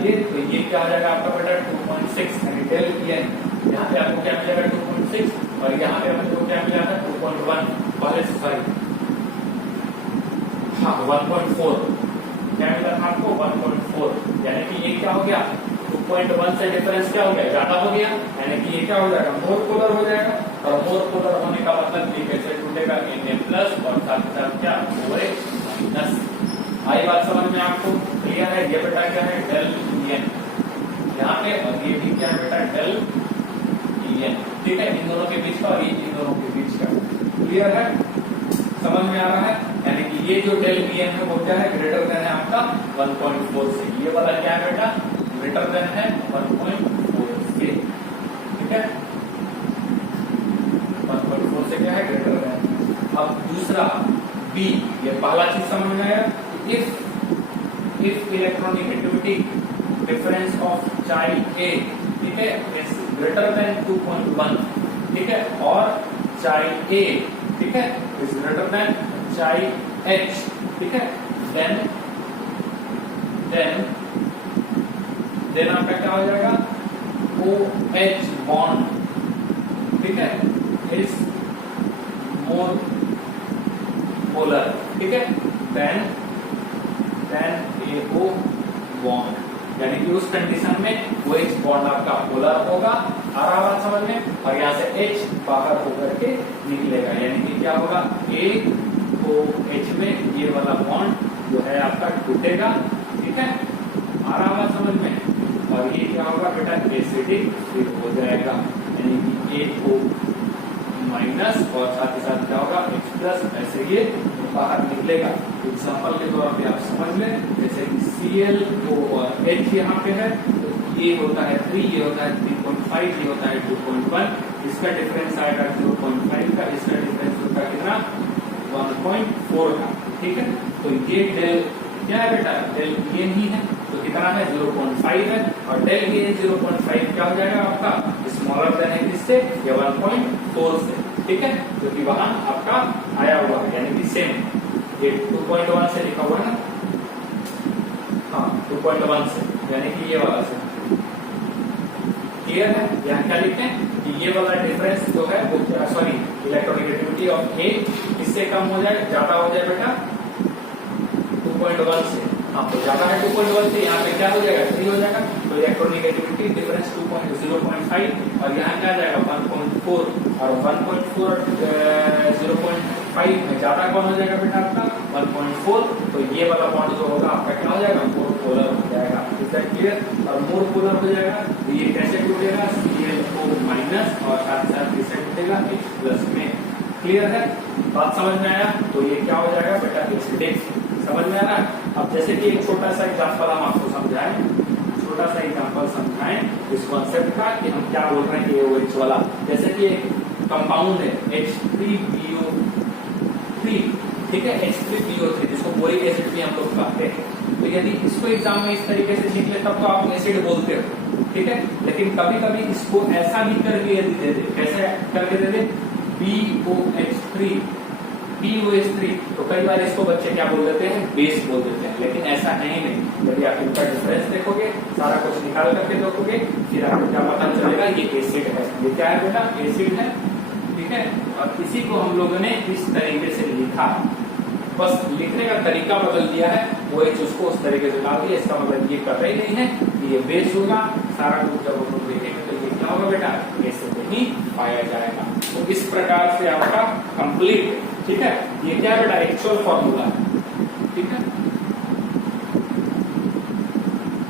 ये, तो ये क्या आ जाएगा आपका बेटा 2.6, यानी डेल EN यहाँ पे आपको क्या मिलेगा 2.6, और यहाँ पे हमको क्या मिला था 2.1, सॉरी हाँ 1.4, क्या मिला था आपको 1.4, यानी कि ये क्या हो गया 2.1 से डिफरेंस क्या हो गया ज्यादा हो गया, यानी कि ये क्या हो जाएगा मोर पोलर हो जाएगा, और मोर पोलर होने का मतलब ये कैसे टूटेगा Na प्लस और साथ साथ क्या OH माइनस। आई बात समझ में आपको क्लियर है? ये बेटा क्या है डेल EN यहाँ पे, और ये भी क्या है बेटा डेल EN, ठीक है, इन दोनों के बीच का और ये इन दोनों के बीच का, क्लियर है, समझ में आ रहा है? यानी कि ये जो डेल EN है वो क्या है ग्रेटर देन है आपका 1.4 से, ये वाला क्या है बेटा ग्रेटर देन है 1.4 से, ठीक है 1.4 से क्या है ग्रेटर देन। अब दूसरा B, ये पहला चीज समझ में आया, if electronegativity difference of child A, ठीक है, is greater than 2.1, ठीक है, और child A, ठीक है, is greater than child H, ठीक है, then आपका क्या हो जाएगा OH bond, ठीक है, is more polar, ठीक है, then AO bond, यानी कि उस कंडीशन में OH बॉन्ड आपका पोलर होगा, आ रहा बात समझ में, और यहाँ से H बाहर होकर के निकलेगा, यानी कि क्या होगा AOH में ये वाला बॉन्ड जो है आपका टूटेगा, ठीक है, आ रहा बात समझ में, और ये क्या होगा बेटा एसिडिक हो जाएगा, यानी कि AO माइनस और साथ ही साथ क्या होगा H प्लस, ऐसे ये बाहर निकलेगा। एग्जाम्पल के तौर पे आप समझ लें, जैसे कि ClO और H यहाँ पे है, तो ये होता है 3, ये होता है 3.5, ये होता है 2.1, इसका डिफरेंस आएगा 0.5 का, इसका डिफरेंस होगा कितना 1.4 का, ठीक है, तो ये डेल क्या है बेटा डेल EN ही है, तो कितना है 0.5 है, और डेल EN 0.5 क्या हो जाएगा आपका स्मॉलर देन है किससे ये 1.4 से, ठीक है, जो कि वहां आपका आया हुआ है, यानी कि सेम ये 2.1 से लिखा हुआ है ना, हाँ 2.1 से, यानी कि ये वाला से, क्लियर है? यहाँ क्या लिखते हैं कि ये वाला डिफरेंस जो है वो सॉरी इलेक्ट्रोनेगेटिविटी ऑफ A किससे कम हो जाए ज्यादा हो जाए बेटा 2.1 से, हाँ तो ज्यादा है 2.1 से, यहाँ पे क्या हो जाएगा 3 हो जाएगा, तो इलेक्ट्रोनेगेटिविटी डिफरेंस 0.5 और यहाँ क्या जाएगा 1.4, और 1.4 0.5 में ज्यादा कौन हो जाएगा बेटा आपका 1.4, तो ये वाला बॉन्ड जो होगा आपका क्या हो जाएगा मोर पोलर हो जाएगा, इज दैट क्लियर? और मोर पोलर हो जाएगा तो ये कैसे टूटेगा ClO माइनस और साथ साथ इसे टूटेगा H प्लस में, क्लियर है? बात समझ में आया? तो ये क्या हो जाएगा बेटा एसिडिक, समझ में आ रहा है? अब जैसे कि एक छोटा सा एग्जाम्पल हम आपको समझाएं, छोटा सा एग्जाम्पल समझाएं इस कॉन्सेप्ट का कि हम क्या बोल रहे हैं AOH वाला, जैसे कि एक कंपाउंड है H3BO3, ठीक है, H3BO3 जिसको बोरिक एसिड भी हम लोग कहते हैं, तो यदि इसको एग्जाम में इस तरीके से लिख ले तब तो आप एसिड बोलते हो, ठीक है, लेकिन कभी कभी इसको ऐसा भी करके यदि दे दे, कैसे करके दे दे BOH3 तो कई बार इसको बच्चे क्या बोल देते हैं बेस बोल देते हैं, लेकिन ऐसा है ही नहीं, यदि आप इनका डिफरेंस देखोगे सारा कुछ निकाल करके देखोगे फिर आपको क्या पता चलेगा ये एसिड है, ये क्या है बेटा एसिड है, ठीक है, और इसी को हम लोगों ने इस तरीके से लिखा, बस लिखने का तरीका बदल दिया है, OH उसको उस तरीके से डाल दिया, इसका मतलब ये कतई नहीं है कि ये बेस होगा, सारा कुछ जब हम लोग देखेंगे तो ये क्या होगा बेटा एसिड ही पाया जाएगा। तो इस प्रकार से आपका कंप्लीट, ठीक है, ये क्या है बेटा एक्चुअल फॉर्मूला है, ठीक है,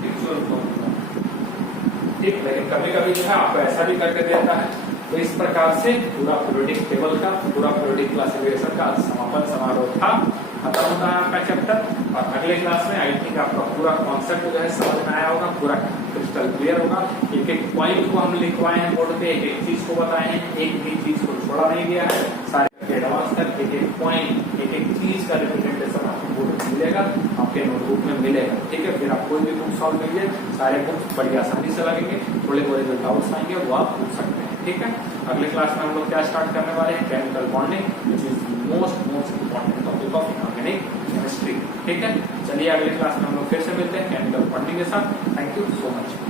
एक्चुअल फॉर्मूला, ठीक, लेकिन कभी कभी जो है आपको ऐसा भी करके देता है। तो इस प्रकार से पूरा पीरियोडिक टेबल का पूरा पीरियोडिक क्लासिफिकेशन का समापन समारोह था, खत्म होता है आपका चैप्टर, और अगले क्लास में आई थिंक आपका पूरा कॉन्सेप्ट जो है समझ में आया होगा, पूरा क्रिस्टल क्लियर होगा, एक एक पॉइंट को हम लिखवाए हैं बोर्ड पे, एक एक चीज को बताए हैं, एक भी चीज को छोड़ा नहीं गया है, सारे एडवांस तक एक एक पॉइंट एक एक चीज का रिप्रेजेंटेशन आपको बोर्ड मिलेगा, आपके नोटबुक में मिलेगा, ठीक है। फिर आप कोई भी बुक सॉल्व करिए, सारे बुक्स बड़ी आसानी से लगेंगे, थोड़े बहुत जो डाउट्स आएंगे वो आप पूछ सकते हैं, ठीक है। अगले क्लास में हम लोग क्या स्टार्ट करने वाले हैं, chemical bonding, which is most important topic of inorganic chemistry, ठीक है। चलिए अगले क्लास में हम लोग फिर से मिलते हैं केमिकल बॉन्डिंग के साथ। Thank you so much.